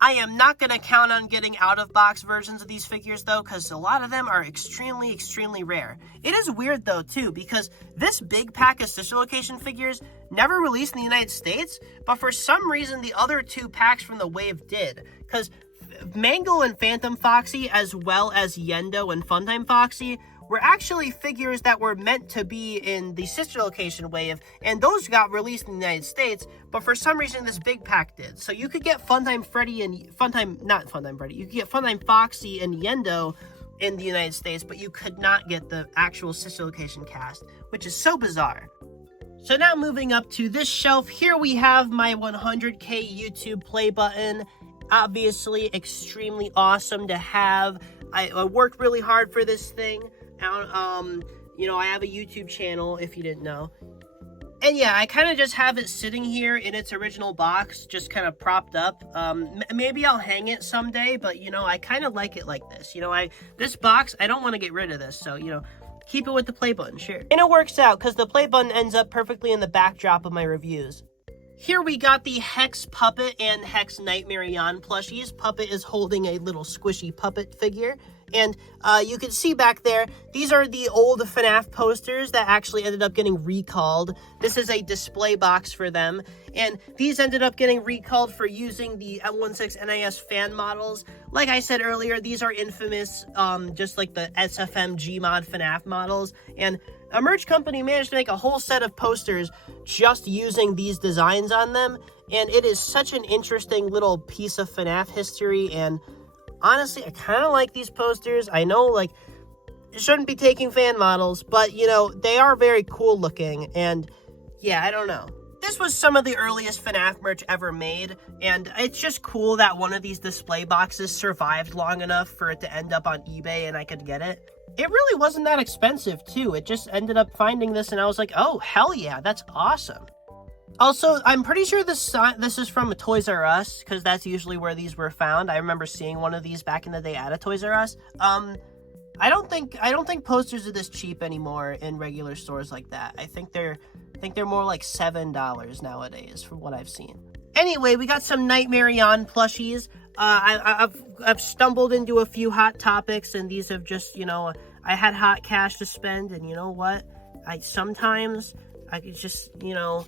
I am not going to count on getting out-of-box versions of these figures, though, because a lot of them are extremely, extremely rare. It is weird, though, too, because this big pack of Sister Location figures never released in the United States, but for some reason, the other two packs from the wave did, because Mangle and Phantom Foxy, as well as Yendo and Funtime Foxy, were actually figures that were meant to be in the Sister Location wave, and those got released in the United States, but for some reason this big pack did. So you could get Funtime Freddy and you could get Funtime Foxy and Yendo in the United States, but you could not get the actual Sister Location cast, which is so bizarre. So now moving up to this shelf, here we have my 100K YouTube play button. Obviously extremely awesome to have. I worked really hard for this thing. You know, I have a YouTube channel, if you didn't know. And yeah, I kind of just have it sitting here in its original box, just kind of propped up. Maybe I'll hang it someday, but, you know, I kind of like it like this. You know, this box, I don't want to get rid of this, so, you know, keep it with the play button, sure. And it works out, because the play button ends up perfectly in the backdrop of my reviews. Here we got the Hex Puppet and Hex Nightmare Yon plushies. Puppet is holding a little squishy puppet figure. And you can see back there, these are the old FNAF posters that actually ended up getting recalled. This is a display box for them. And these ended up getting recalled for using the M16 NES fan models. Like I said earlier, these are infamous, just like the SFM Gmod FNAF models. And a merch company managed to make a whole set of posters just using these designs on them. And it is such an interesting little piece of FNAF history, and honestly, I kind of like these posters. I know, like, you shouldn't be taking fan models, but, you know, they are very cool looking, and, yeah, I don't know. This was some of the earliest FNAF merch ever made, and it's just cool that one of these display boxes survived long enough for it to end up on eBay and I could get it. It really wasn't that expensive, too. It just ended up finding this, and I was like, oh, hell yeah, that's awesome. Also, I'm pretty sure this is from a Toys R Us, because that's usually where these were found. I remember seeing one of these back in the day at a Toys R Us. I don't think posters are this cheap anymore in regular stores like that. I think they're more like $7 nowadays from what I've seen. Anyway, we got some Nightmare Yon plushies. I've stumbled into a few hot topics, and these have just, you know, I had hot cash to spend, and you know what? Sometimes I could just, you know,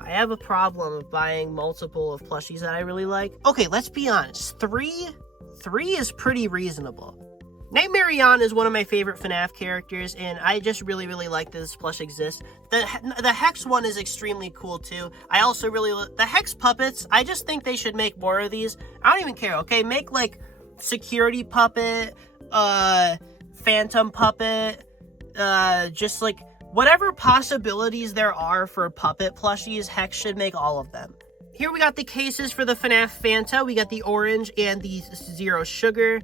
I have a problem of buying multiple of plushies that I really like. Okay, let's be honest. Three is pretty reasonable. Nightmare Yon is one of my favorite FNAF characters, and I just really, really like that this plush exists. The Hex one is extremely cool, too. I also really... The Hex puppets, I just think they should make more of these. I don't even care, okay? Make, like, Security Puppet, Phantom Puppet, just, like... Whatever possibilities there are for puppet plushies, Hex should make all of them. Here we got the cases for the FNAF Fanta. We got the orange and the Zero Sugar.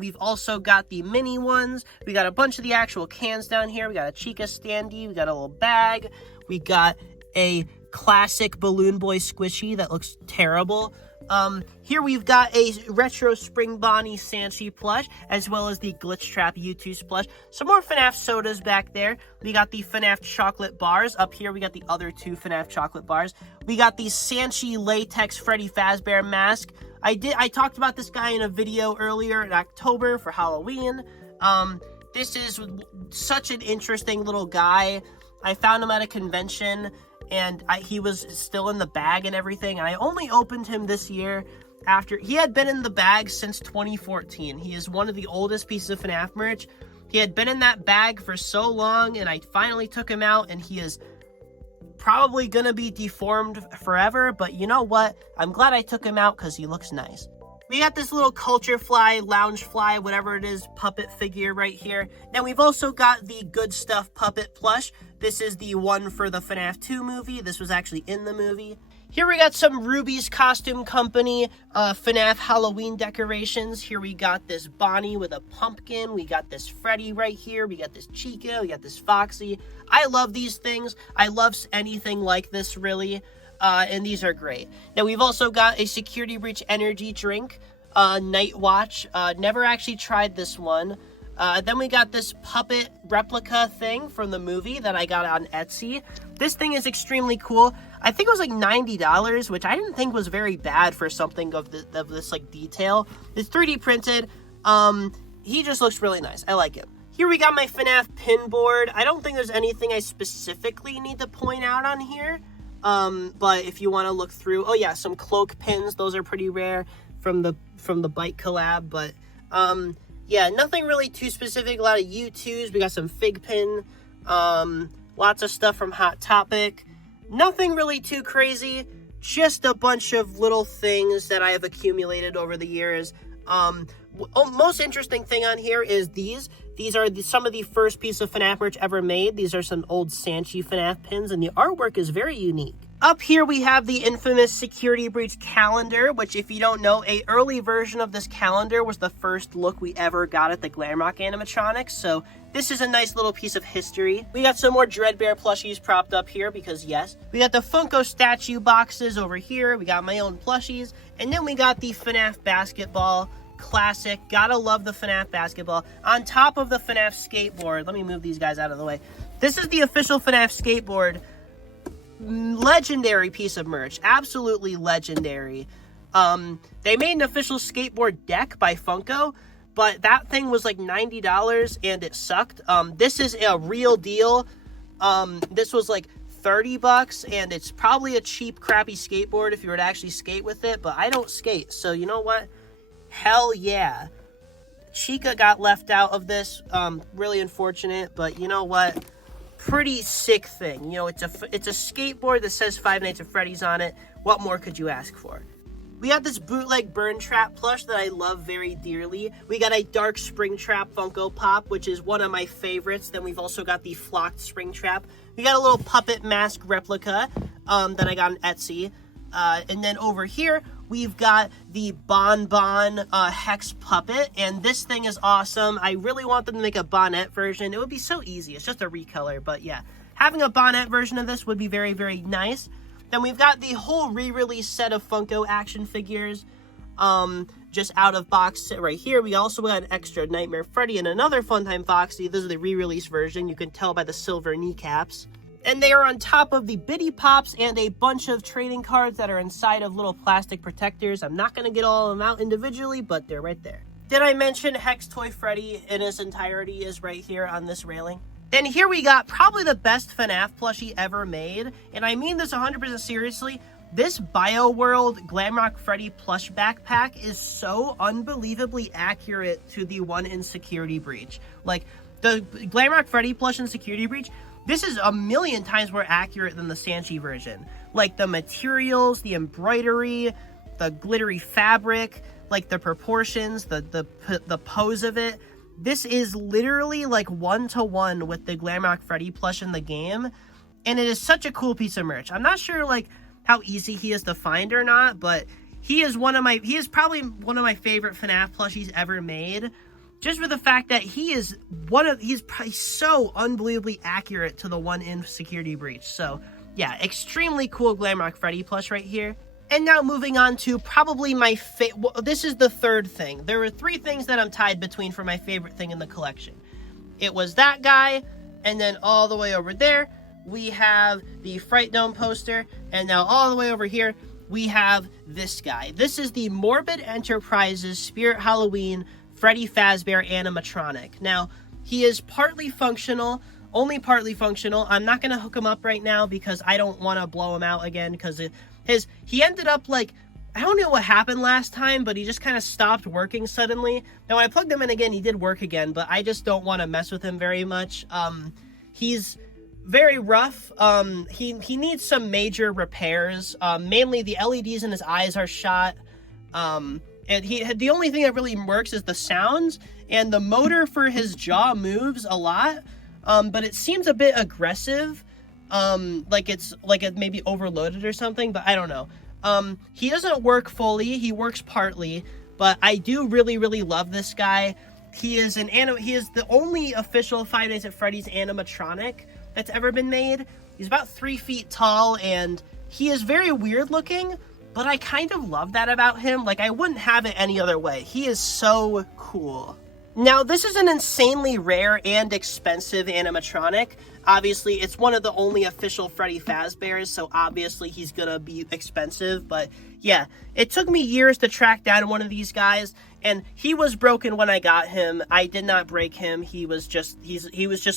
We've also got the mini ones. We got a bunch of the actual cans down here. We got a Chica standee. We got a little bag. We got a classic Balloon Boy squishy that looks terrible. Here we've got a retro Spring Bonnie Sanchi plush, as well as the Glitch Trap U2 plush. Some more FNAF sodas back there. We got the FNAF chocolate bars. Up here, we got the other two FNAF chocolate bars. We got the Sanchi latex Freddy Fazbear mask. I talked about this guy in a video earlier in October for Halloween. This is such an interesting little guy. I found him at a convention, and he was still in the bag and everything. And I only opened him this year after he had been in the bag since 2014. He is one of the oldest pieces of FNAF merch. He had been in that bag for so long, and I finally took him out, and he is probably gonna be deformed forever. But you know what? I'm glad I took him out because he looks nice. We got this little culture fly, lounge fly, whatever it is, puppet figure right here. Now we've also got the Good Stuff puppet plush. This is the one for the FNAF 2 movie. This was actually in the movie. Here we got some Ruby's Costume Company FNAF Halloween decorations. Here we got this Bonnie with a pumpkin. We got this Freddy right here. We got this Chica. We got this Foxy. I love these things. I love anything like this, really. And these are great. Now, we've also got a Security Breach energy drink, Night Watch. Never actually tried this one. Then we got this puppet replica thing from the movie that I got on Etsy. This thing is extremely cool. I think it was like $90, which I didn't think was very bad for something of this like detail. It's 3D printed. He just looks really nice. I like it. Here we got my FNAF pin board. I don't think there's anything I specifically need to point out on here. But if you want to look through, oh yeah, some cloak pins. Those are pretty rare from the bike collab. But yeah, nothing really too specific. A lot of U2s. We got some fig pin. Lots of stuff from Hot Topic. Nothing really too crazy. Just a bunch of little things that I have accumulated over the years. Most interesting thing on here is these. These are some of the first piece of FNAF merch ever made. These are some old Sanchi FNAF pins, and the artwork is very unique. Up here we have the infamous Security Breach calendar, which if you don't know, an early version of this calendar was the first look we ever got at the Glamrock animatronics, so this is a nice little piece of history. We got some more Dreadbear plushies propped up here, because yes. We got the Funko statue boxes over here, we got my own plushies, and then we got the FNAF basketball. Classic. Gotta love the FNAF basketball. On top of the FNAF skateboard. Let me move these guys out of the way. This is the official FNAF skateboard. Legendary piece of merch. Absolutely legendary. They made an official skateboard deck by Funko, but that thing was like $90 and it sucked. This is a real deal. This was like $30 and it's probably a cheap, crappy skateboard if you were to actually skate with it, but I don't skate, so you know what? Hell yeah. Chica got left out of this. Really unfortunate, but you know what? Pretty sick thing. You know, it's a skateboard that says Five Nights at Freddy's on it. What more could you ask for? We got this bootleg Burn Trap plush that I love very dearly. We got a Dark Springtrap Funko Pop, which is one of my favorites. Then we've also got the Flocked Springtrap. We got a little puppet mask replica that I got on Etsy. And then over here, we've got the Bon Hex puppet, and this thing is awesome. I really want them to make a Bonnet version. It would be so easy. It's just a recolor, but yeah. Having a Bonnet version of this would be very, very nice. Then we've got the whole re-release set of Funko action figures, just out of box right here. We also got an extra Nightmare Freddy and another Funtime Foxy. This is the re-release version. You can tell by the silver kneecaps. And they are on top of the Biddy Pops and a bunch of trading cards that are inside of little plastic protectors. I'm not going to get all of them out individually, but they're right there. Did I mention Hex Toy Freddy in its entirety is right here on this railing? Then here we got probably the best FNAF plushie ever made. And I mean this 100% seriously. This BioWorld Glamrock Freddy plush backpack is so unbelievably accurate to the one in Security Breach. Like, the Glamrock Freddy plush in Security Breach, this is a million times more accurate than the Sanchi version. Like the materials, the embroidery, the glittery fabric, like the proportions, the pose of it. This is literally like one-to-one with the Glamrock Freddy plush in the game. And it is such a cool piece of merch. I'm not sure like how easy he is to find or not, but he is probably one of my favorite FNAF plushies ever made. Just for the fact that he's probably so unbelievably accurate to the one in Security Breach. So, yeah, extremely cool Glamrock Freddy plush right here. And now moving on to probably my this is the third thing. There were three things that I'm tied between for my favorite thing in the collection. It was that guy, and then all the way over there, we have the Fright Dome poster, and now all the way over here, we have this guy. This is the Morbid Enterprises Spirit Halloween Freddy Fazbear animatronic. Now, he is partly functional. only partly functional. I'm not going to hook him up right now because I don't want to blow him out again, because he ended up like, I don't know what happened last time, but he just kind of stopped working suddenly. Now, when I plugged him in again, he did work again, but I just don't want to mess with him very much. He's very rough. He needs some major repairs. Mainly the LEDs in his eyes are shot. And the only thing that really works is the sounds, and the motor for his jaw moves a lot. But it seems a bit aggressive. Like it maybe overloaded or something, but I don't know. He doesn't work fully, he works partly, but I do really, really love this guy. He is the only official Five Nights at Freddy's animatronic that's ever been made. He's about 3 feet tall, and he is very weird looking, but I kind of love that about him. Like, I wouldn't have it any other way. He is so cool. Now, this is an insanely rare and expensive animatronic. Obviously, it's one of the only official Freddy Fazbears, so obviously he's gonna be expensive. But yeah, it took me years to track down one of these guys, and he was broken when I got him. I did not break him. He was just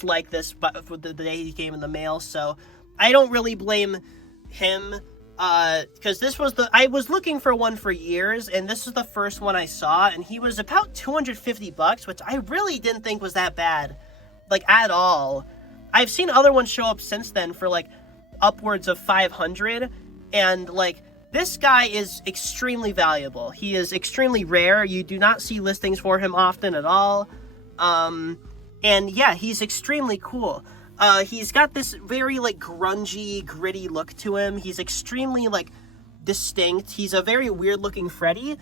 like this, but for the day he came in the mail. So I don't really blame him. Because I was looking for one for years, and this is the first one I saw, and he was about $250, which I really didn't think was that bad, like, at all. I've seen other ones show up since then for, like, upwards of $500, and, like, this guy is extremely valuable. He is extremely rare. You do not see listings for him often at all, and yeah, he's extremely cool. He's got this very, like, grungy, gritty look to him. He's extremely, like, distinct. He's a very weird-looking Freddy.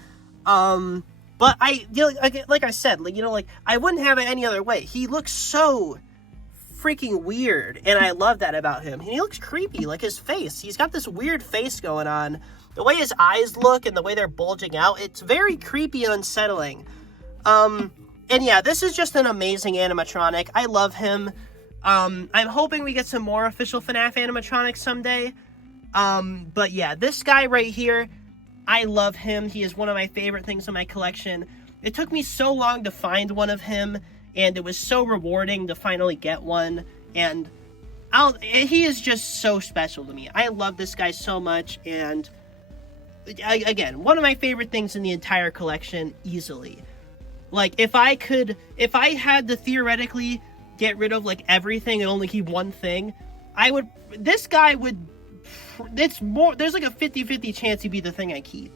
But like I said, like, I wouldn't have it any other way. He looks so freaking weird, and I love that about him. And he looks creepy, like his face. He's got this weird face going on. The way his eyes look and the way they're bulging out, it's very creepy and unsettling. And yeah, this is just an amazing animatronic. I love him. I'm hoping we get some more official FNAF animatronics someday. But yeah, this guy right here, I love him. He is one of my favorite things in my collection. It took me so long to find one of him, and it was so rewarding to finally get one. And he is just so special to me. I love this guy so much, and again, one of my favorite things in the entire collection, easily. Like, if I had to theoretically get rid of, like, everything and only keep one thing, there's like a 50-50 chance he'd be the thing I keep.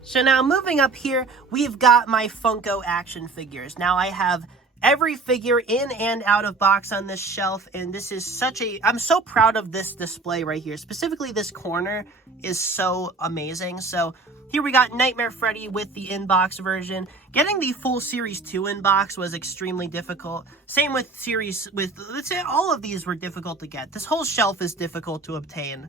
So now, moving up here, we've got my Funko action figures. Now, I have every figure in and out of box on this shelf, and this is I'm so proud of this display right here. Specifically, this corner is so amazing. So here we got Nightmare Freddy with the in-box version. Getting the full Series 2 in-box was extremely difficult. Same with let's say all of these were difficult to get. This whole shelf is difficult to obtain.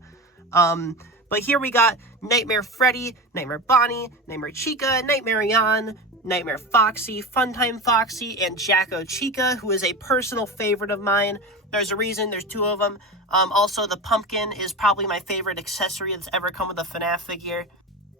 But here we got Nightmare Freddy, Nightmare Bonnie, Nightmare Chica, Nightmare Jan, Nightmare Foxy, Funtime Foxy, and Jacko Chica, who is a personal favorite of mine. There's a reason, there's 2 of them. Also, the pumpkin is probably my favorite accessory that's ever come with a FNAF figure.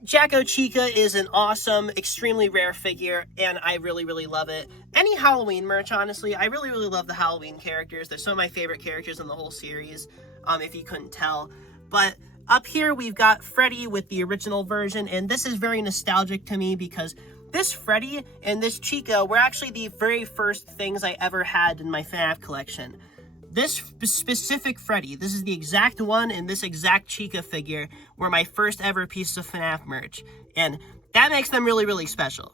Jacko Chica is an awesome, extremely rare figure, and I really, really love it. Any Halloween merch, honestly, I really, really love the Halloween characters. They're some of my favorite characters in the whole series, if you couldn't tell. But up here, we've got Freddy with the original version, and this is very nostalgic to me because this Freddy and this Chica were actually the very first things I ever had in my FNAF collection. This specific Freddy, this is the exact one, and this exact Chica figure were my first ever pieces of FNAF merch, and that makes them really, really special.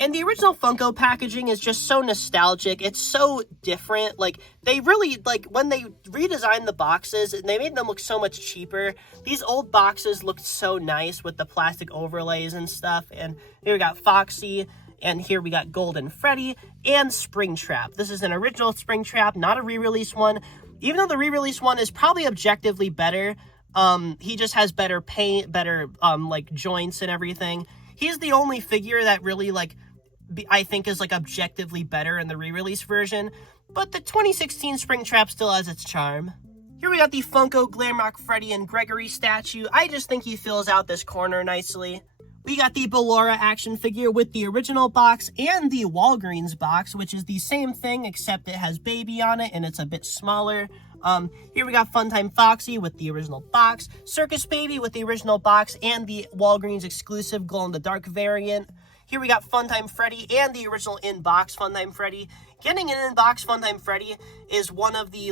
And the original Funko packaging is just so nostalgic. It's so different. Like, they really, like, when they redesigned the boxes, and they made them look so much cheaper, these old boxes looked so nice with the plastic overlays and stuff. And here we got Foxy, and here we got Golden Freddy, and Springtrap. This is an original Springtrap, not a re-release one. Even though the re-release one is probably objectively better, he just has better paint, better, like, joints and everything. He's the only figure that really, like, I think is, like, objectively better in the re-release version, but the 2016 Springtrap still has its charm. Here we got the Funko Glamrock Freddy and Gregory statue. I just think he fills out this corner nicely. We got the Ballora action figure with the original box and the Walgreens box, which is the same thing except it has baby on it and it's a bit smaller. Here we got Funtime Foxy with the original box, Circus Baby with the original box and the Walgreens exclusive glow-in-the-dark variant. Here we got Funtime Freddy and the original in-box Funtime Freddy. Getting an in-box Funtime Freddy is one of the,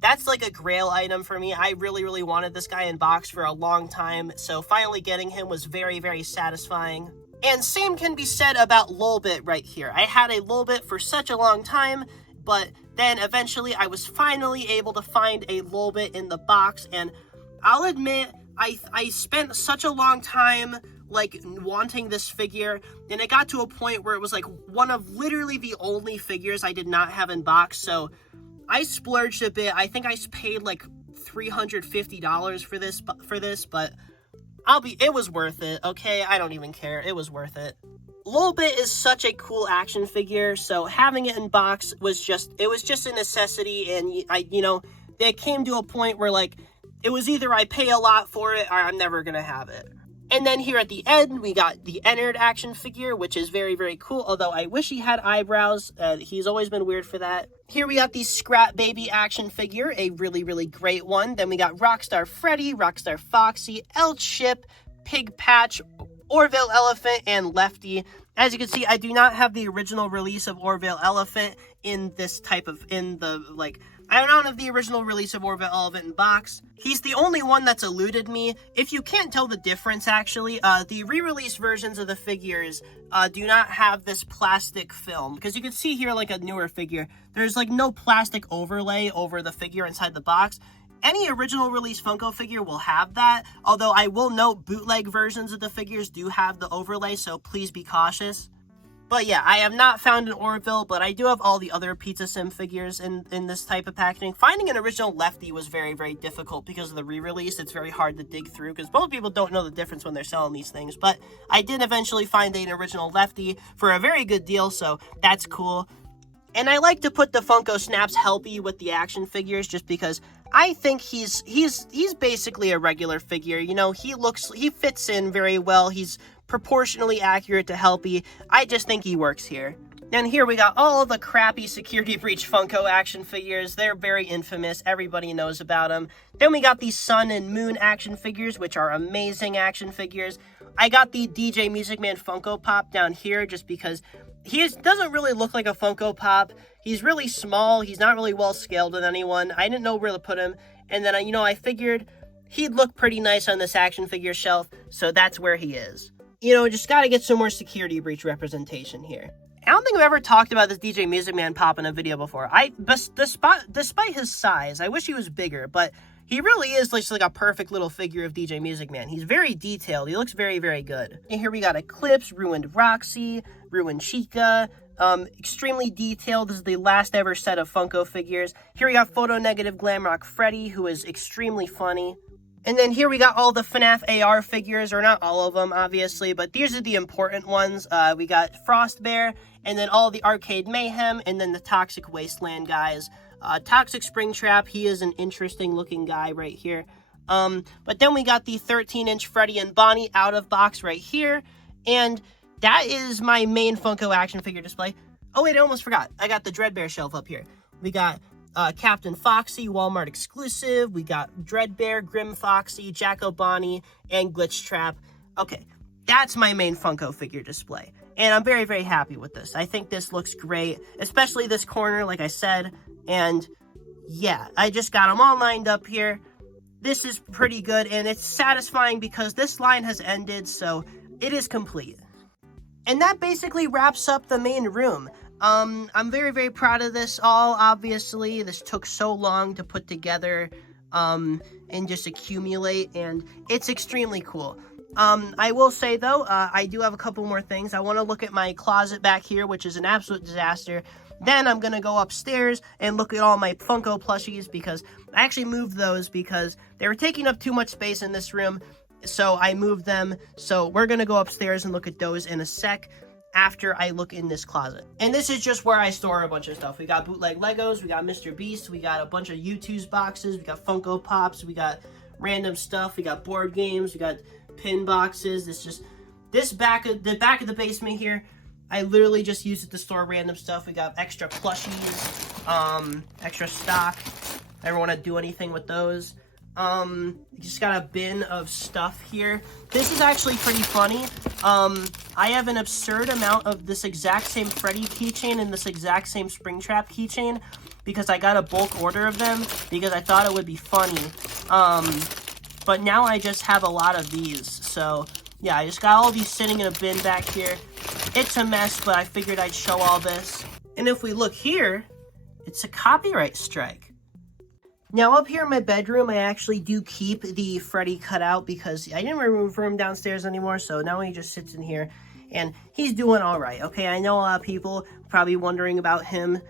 that's like a grail item for me. I really, really wanted this guy in box for a long time, so finally getting him was very, very satisfying. And same can be said about Lolbit right here. I had a Lolbit for such a long time, but then eventually I was finally able to find a Lolbit in the box, and I'll admit, I spent such a long time wanting this figure, and it got to a point where it was one of literally the only figures I did not have in box, so I splurged a bit. I think I paid $350 for this, but it was worth it, okay? I don't even care. It was worth it. Lolbit is such a cool action figure, so having it in box was just a necessity, and it came to a point where it was either I pay a lot for it or I'm never gonna have it. And then here at the end, we got the Ennard action figure, which is very, very cool, although I wish he had eyebrows. He's always been weird for that. Here we got the Scrap Baby action figure, a really, really great one. Then we got Rockstar Freddy, Rockstar Foxy, L-Chip, Pig Patch, Orville Elephant, and Lefty. As you can see, I do not have the original release of Orville Elephant in this type of, I don't have the original release of Orville Elephant in box. He's the only one that's eluded me. If you can't tell the difference, actually, the re-release versions of the figures do not have this plastic film. Because you can see here, a newer figure, there's, no plastic overlay over the figure inside the box. Any original release Funko figure will have that, although I will note bootleg versions of the figures do have the overlay, so please be cautious. But yeah, I have not found an Orville, but I do have all the other Pizza Sim figures in this type of packaging. Finding an original Lefty was very, very difficult because of the re-release. It's very hard to dig through because most people don't know the difference when they're selling these things. But I did eventually find an original Lefty for a very good deal, so that's cool. And I like to put the Funko Snaps Helpy with the action figures just because I think he's basically a regular figure. He fits in very well. He's proportionally accurate to Helpy. I just think he works here. And here we got all the crappy Security Breach Funko action figures. They're very infamous. Everybody knows about them. Then we got the Sun and Moon action figures, which are amazing action figures. I got the DJ Music Man Funko Pop down here just because he doesn't really look like a Funko Pop. He's really small. He's not really well scaled with anyone. I didn't know where to put him. And then, I figured he'd look pretty nice on this action figure shelf, so that's where he is. Just gotta get some more Security Breach representation here. I don't think I've ever talked about this DJ Music Man Pop in a video before. Despite his size, I wish he was bigger, but he really is just a perfect little figure of DJ Music Man. He's very detailed. He looks very, very good. And here we got Eclipse, Ruined Roxy, Ruined Chica, extremely detailed. This is the last ever set of Funko figures. Here we got Photo Negative Glamrock Freddy, who is extremely funny. And then here we got all the FNAF AR figures, or not all of them, obviously, but these are the important ones. We got Frost Bear, and then all the Arcade Mayhem, and then the Toxic Wasteland guys. Toxic Springtrap, he is an interesting looking guy right here. But then we got the 13-inch Freddy and Bonnie out of box right here, and that is my main Funko action figure display. Oh wait, I almost forgot. I got the Dreadbear shelf up here. We got Captain Foxy, Walmart exclusive. We got Dreadbear, Grim Foxy, Jacko Bonnie, and Glitch Trap. Okay, that's my main Funko figure display. And I'm very, very happy with this. I think this looks great, especially this corner, like I said. And yeah, I just got them all lined up here. This is pretty good, and it's satisfying because this line has ended, so it is complete. And that basically wraps up the main room. I'm very, very proud of this all, obviously. This took so long to put together, and just accumulate, and it's extremely cool. I will say, though, I do have a couple more things. I want to look at my closet back here, which is an absolute disaster. Then I'm going to go upstairs and look at all my Funko plushies, because I actually moved those because they were taking up too much space in this room, so I moved them. So we're going to go upstairs and look at those in a sec after I look in this closet. And this is just where I store a bunch of stuff. We got bootleg Legos, we got Mr. Beast, we got a bunch of U2's boxes, we got Funko Pops, we got random stuff, we got board games, we got pin boxes. It's just the back of the basement here, I literally just use it to store random stuff. We got extra plushies, extra stock. Never want to do anything with those. Just got a bin of stuff here. This is actually pretty funny. I have an absurd amount of this exact same Freddy keychain and this exact same Springtrap keychain because I got a bulk order of them because I thought it would be funny. But now I just have a lot of these. So yeah, I just got all these sitting in a bin back here. It's a mess, but I figured I'd show all this. And if we look here, it's a copyright strike. Now up here in my bedroom, I actually do keep the Freddy cutout because I didn't remove him downstairs anymore, so now he just sits in here, and he's doing all right, okay? I know a lot of people probably wondering about him.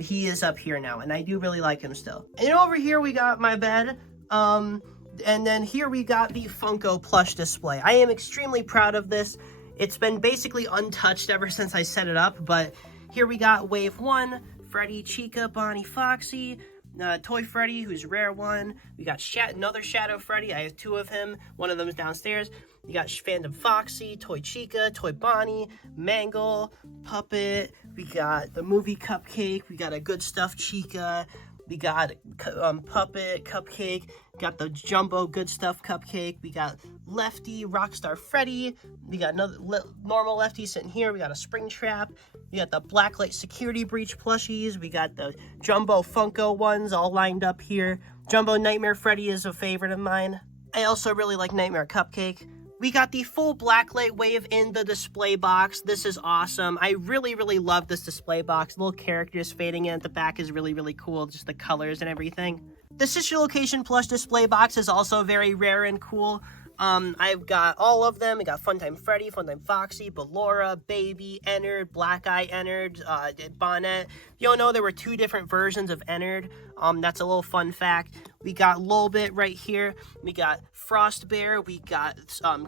He is up here now, and I do really like him still. And over here, we got my bed, and then here we got the Funko plush display. I am extremely proud of this. It's been basically untouched ever since I set it up, but here we got Wave 1, Freddy, Chica, Bonnie, Foxy, Toy Freddy, who's rare one. We got another Shadow Freddy. I have 2 of him. One of them is downstairs. You got Phantom Foxy, Toy Chica, Toy Bonnie, Mangle, Puppet. We got the movie Cupcake. We got a Good Stuff Chica. We got Puppet, Cupcake. Got the Jumbo Good Stuff Cupcake. We got Lefty, Rockstar Freddy. We got another normal Lefty sitting here. We got a Springtrap. We got the Blacklight Security Breach plushies. We got the Jumbo Funko ones all lined up here. Jumbo Nightmare Freddy is a favorite of mine. I also really like Nightmare Cupcake. We got the full Blacklight wave in the display box. This is awesome. I really, really love this display box. Little characters fading in at the back is really, really cool. Just the colors and everything. The Sister Location plush display box is also very rare and cool. I've got all of them. I got Funtime Freddy, Funtime Foxy, Ballora, Baby, Ennard, Black Eye Ennard, Bonnet. You don't know there were 2 different versions of Ennard. That's a little fun fact. We got Lolbit right here. We got Frost Bear. We got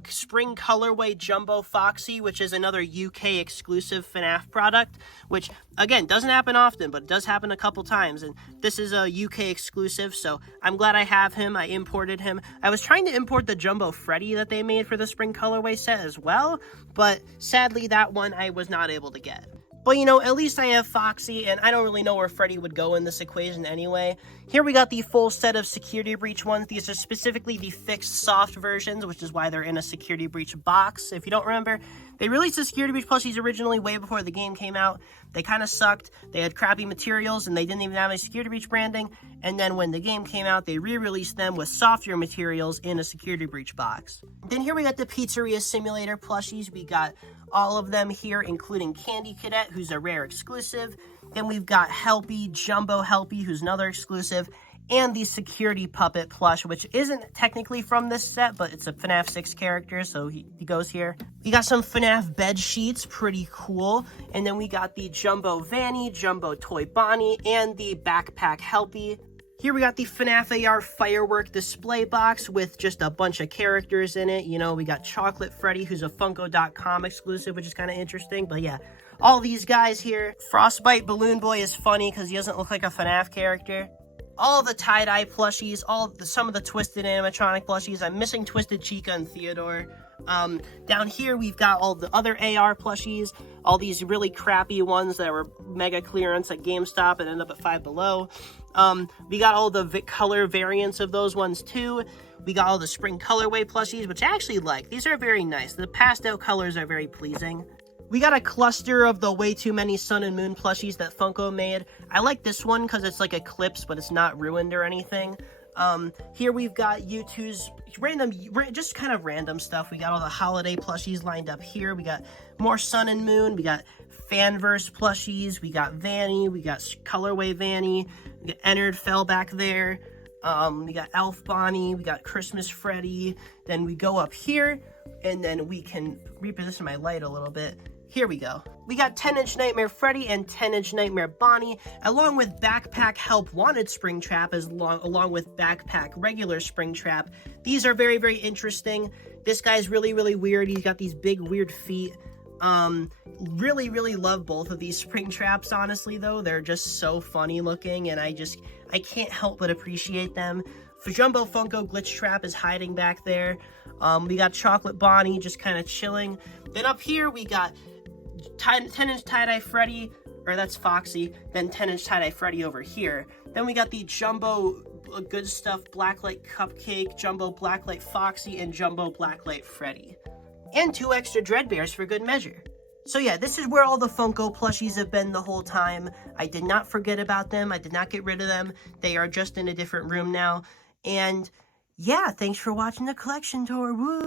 Spring Colorway Jumbo Foxy, which is another UK exclusive FNAF product, which again doesn't happen often, but it does happen a couple times. And this is a UK exclusive, so I'm glad I have him. I imported him. I was trying to import the Jumbo Freddy that they made for the Spring Colorway set as well, but sadly that one I was not able to get. But, you know, at least I have Foxy, and I don't really know where Freddy would go in this equation anyway. Here we got the full set of Security Breach ones. These are specifically the fixed soft versions, which is why they're in a Security Breach box. If you don't remember, they released the Security Breach plushies originally way before the game came out. They kind of sucked. They had crappy materials, and they didn't even have any Security Breach branding. And then when the game came out, they re-released them with softer materials in a Security Breach box. Then here we got the Pizzeria Simulator plushies. We got all of them here, including Candy Cadet, who's a rare exclusive. Then we've got Helpy, Jumbo Helpy, who's another exclusive, and the Security Puppet plush, which isn't technically from this set, but it's a FNAF 6 character, so he goes here. We got some FNAF bed sheets, pretty cool. And then we got the Jumbo Vanny, Jumbo Toy Bonnie, and the Backpack Helpy. Here we got the FNAF AR firework display box with just a bunch of characters in it. You know, we got Chocolate Freddy, who's a Funko.com exclusive, which is kind of interesting. But yeah, all these guys here. Frostbite Balloon Boy is funny because he doesn't look like a FNAF character. All the tie-dye plushies, some of the Twisted animatronic plushies. I'm missing Twisted Chica and Theodore. Down here we've got all the other AR plushies, all these really crappy ones that were mega clearance at GameStop and end up at Five Below. We got all the color variants of those ones too. We got all the Spring Colorway plushies, which I actually like. These are very nice. The pastel colors are very pleasing. We got a cluster of the Way Too Many Sun and Moon plushies that Funko made. I like this one because it's like Eclipse, but it's not ruined or anything. Here we've got U2's just kind of random stuff. We got all the holiday plushies lined up here. We got more Sun and Moon. We got Fanverse plushies. We got Vanny. We got Colorway Vanny. We got Ennard fell back there. We got Elf Bonnie. We got Christmas Freddy. Then we go up here, and then we can reposition my light a little bit. Here we go. We got 10-inch Nightmare Freddy and 10-inch Nightmare Bonnie, along with Backpack Help Wanted Springtrap, along with Backpack Regular Springtrap. These are very, very interesting. This guy's really, really weird. He's got these big, weird feet. Really, really love both of these Springtraps, honestly, though. They're just so funny looking, and I can't help but appreciate them. Jumbo Funko Glitch Trap is hiding back there. We got Chocolate Bonnie just kind of chilling. Then up here we got 10-inch tie-dye Freddy, or that's Foxy, then 10-inch tie-dye Freddy over here. Then we got the Jumbo Good Stuff Blacklight Cupcake, Jumbo Blacklight Foxy, and Jumbo Blacklight Freddy. And 2 extra Dread Bears for good measure. So yeah, this is where all the Funko plushies have been the whole time. I did not forget about them. I did not get rid of them. They are just in a different room now. And yeah, thanks for watching the collection tour. Woo!